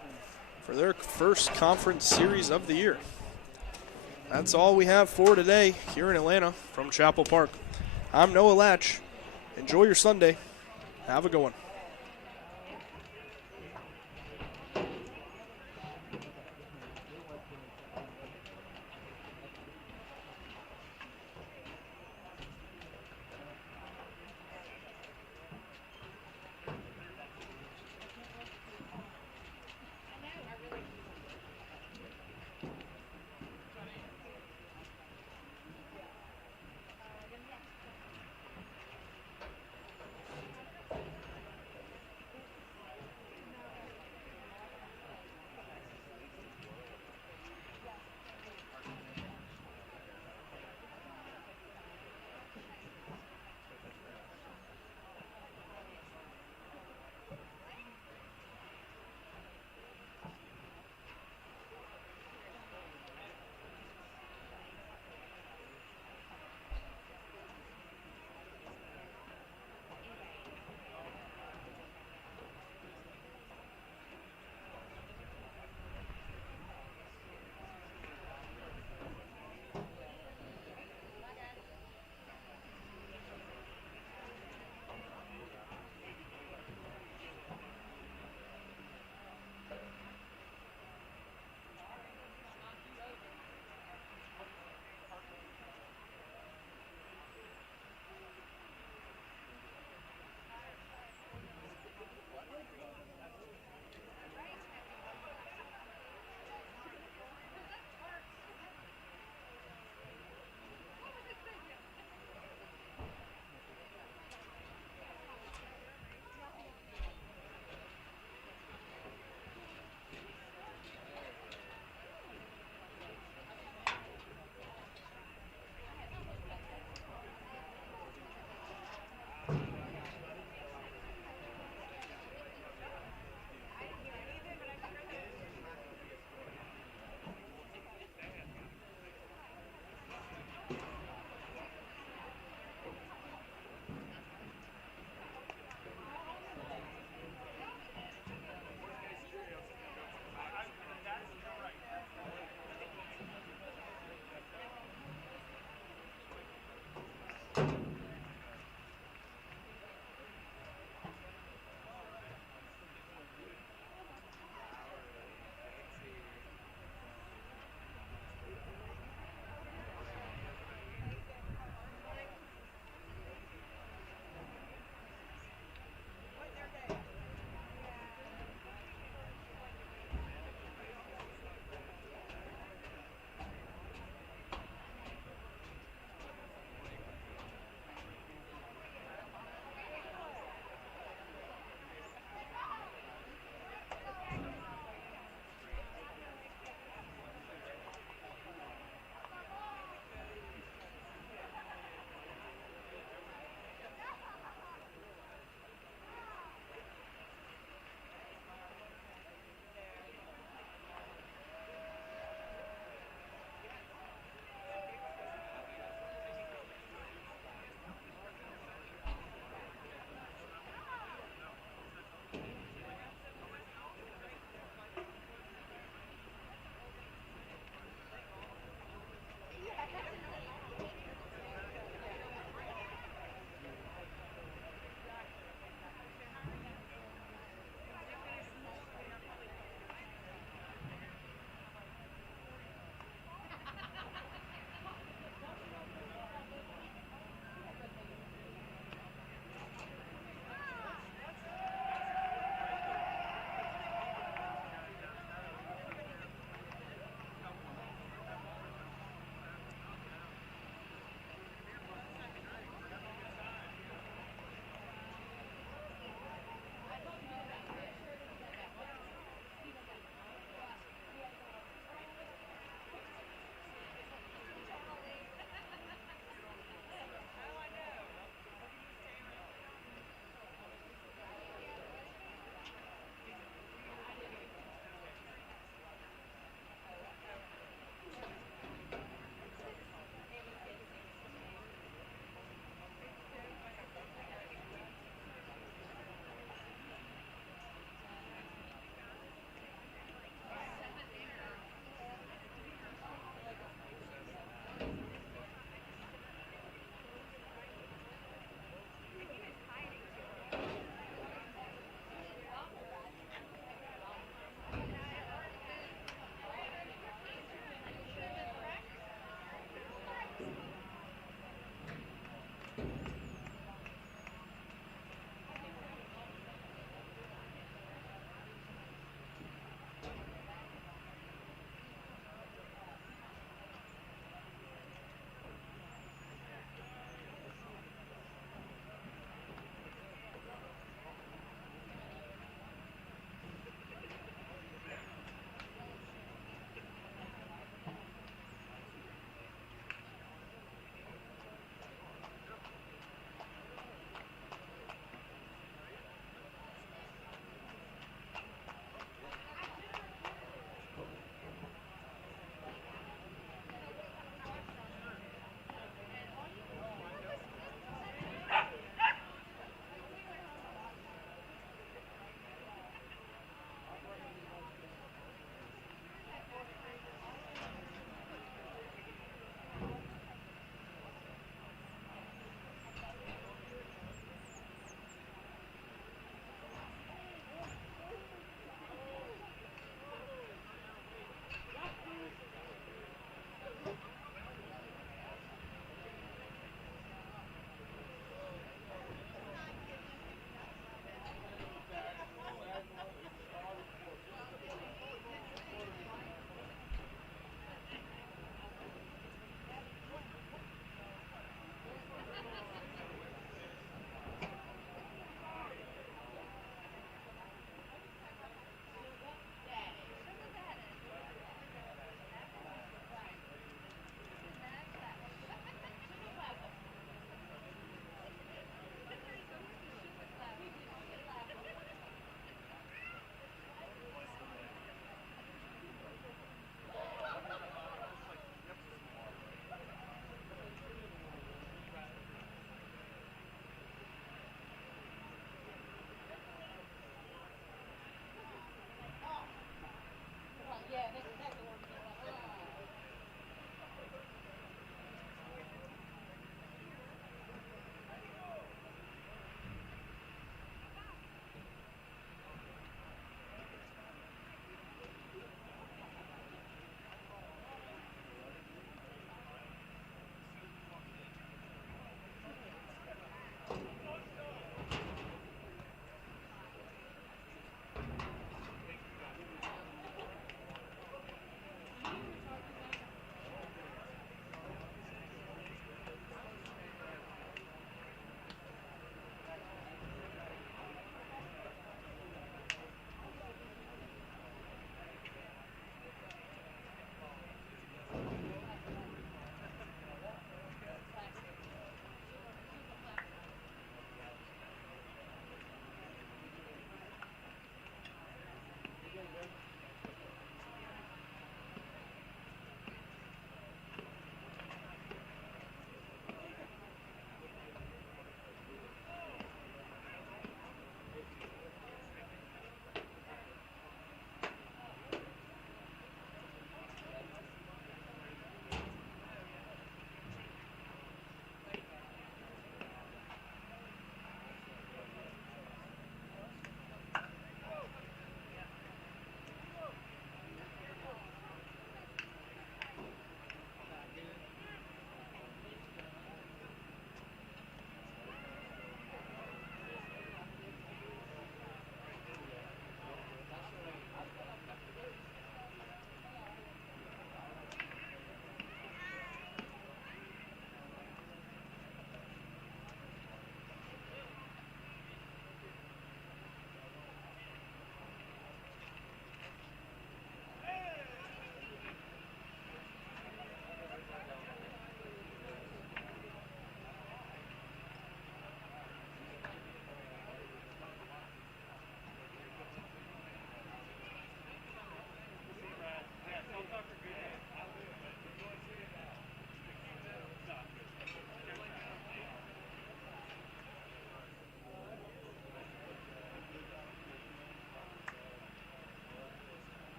for their first conference series of the year. That's all we have for today here in Atlanta from Chapel Park. I'm Noah Latch. Enjoy your Sunday. Have a good one.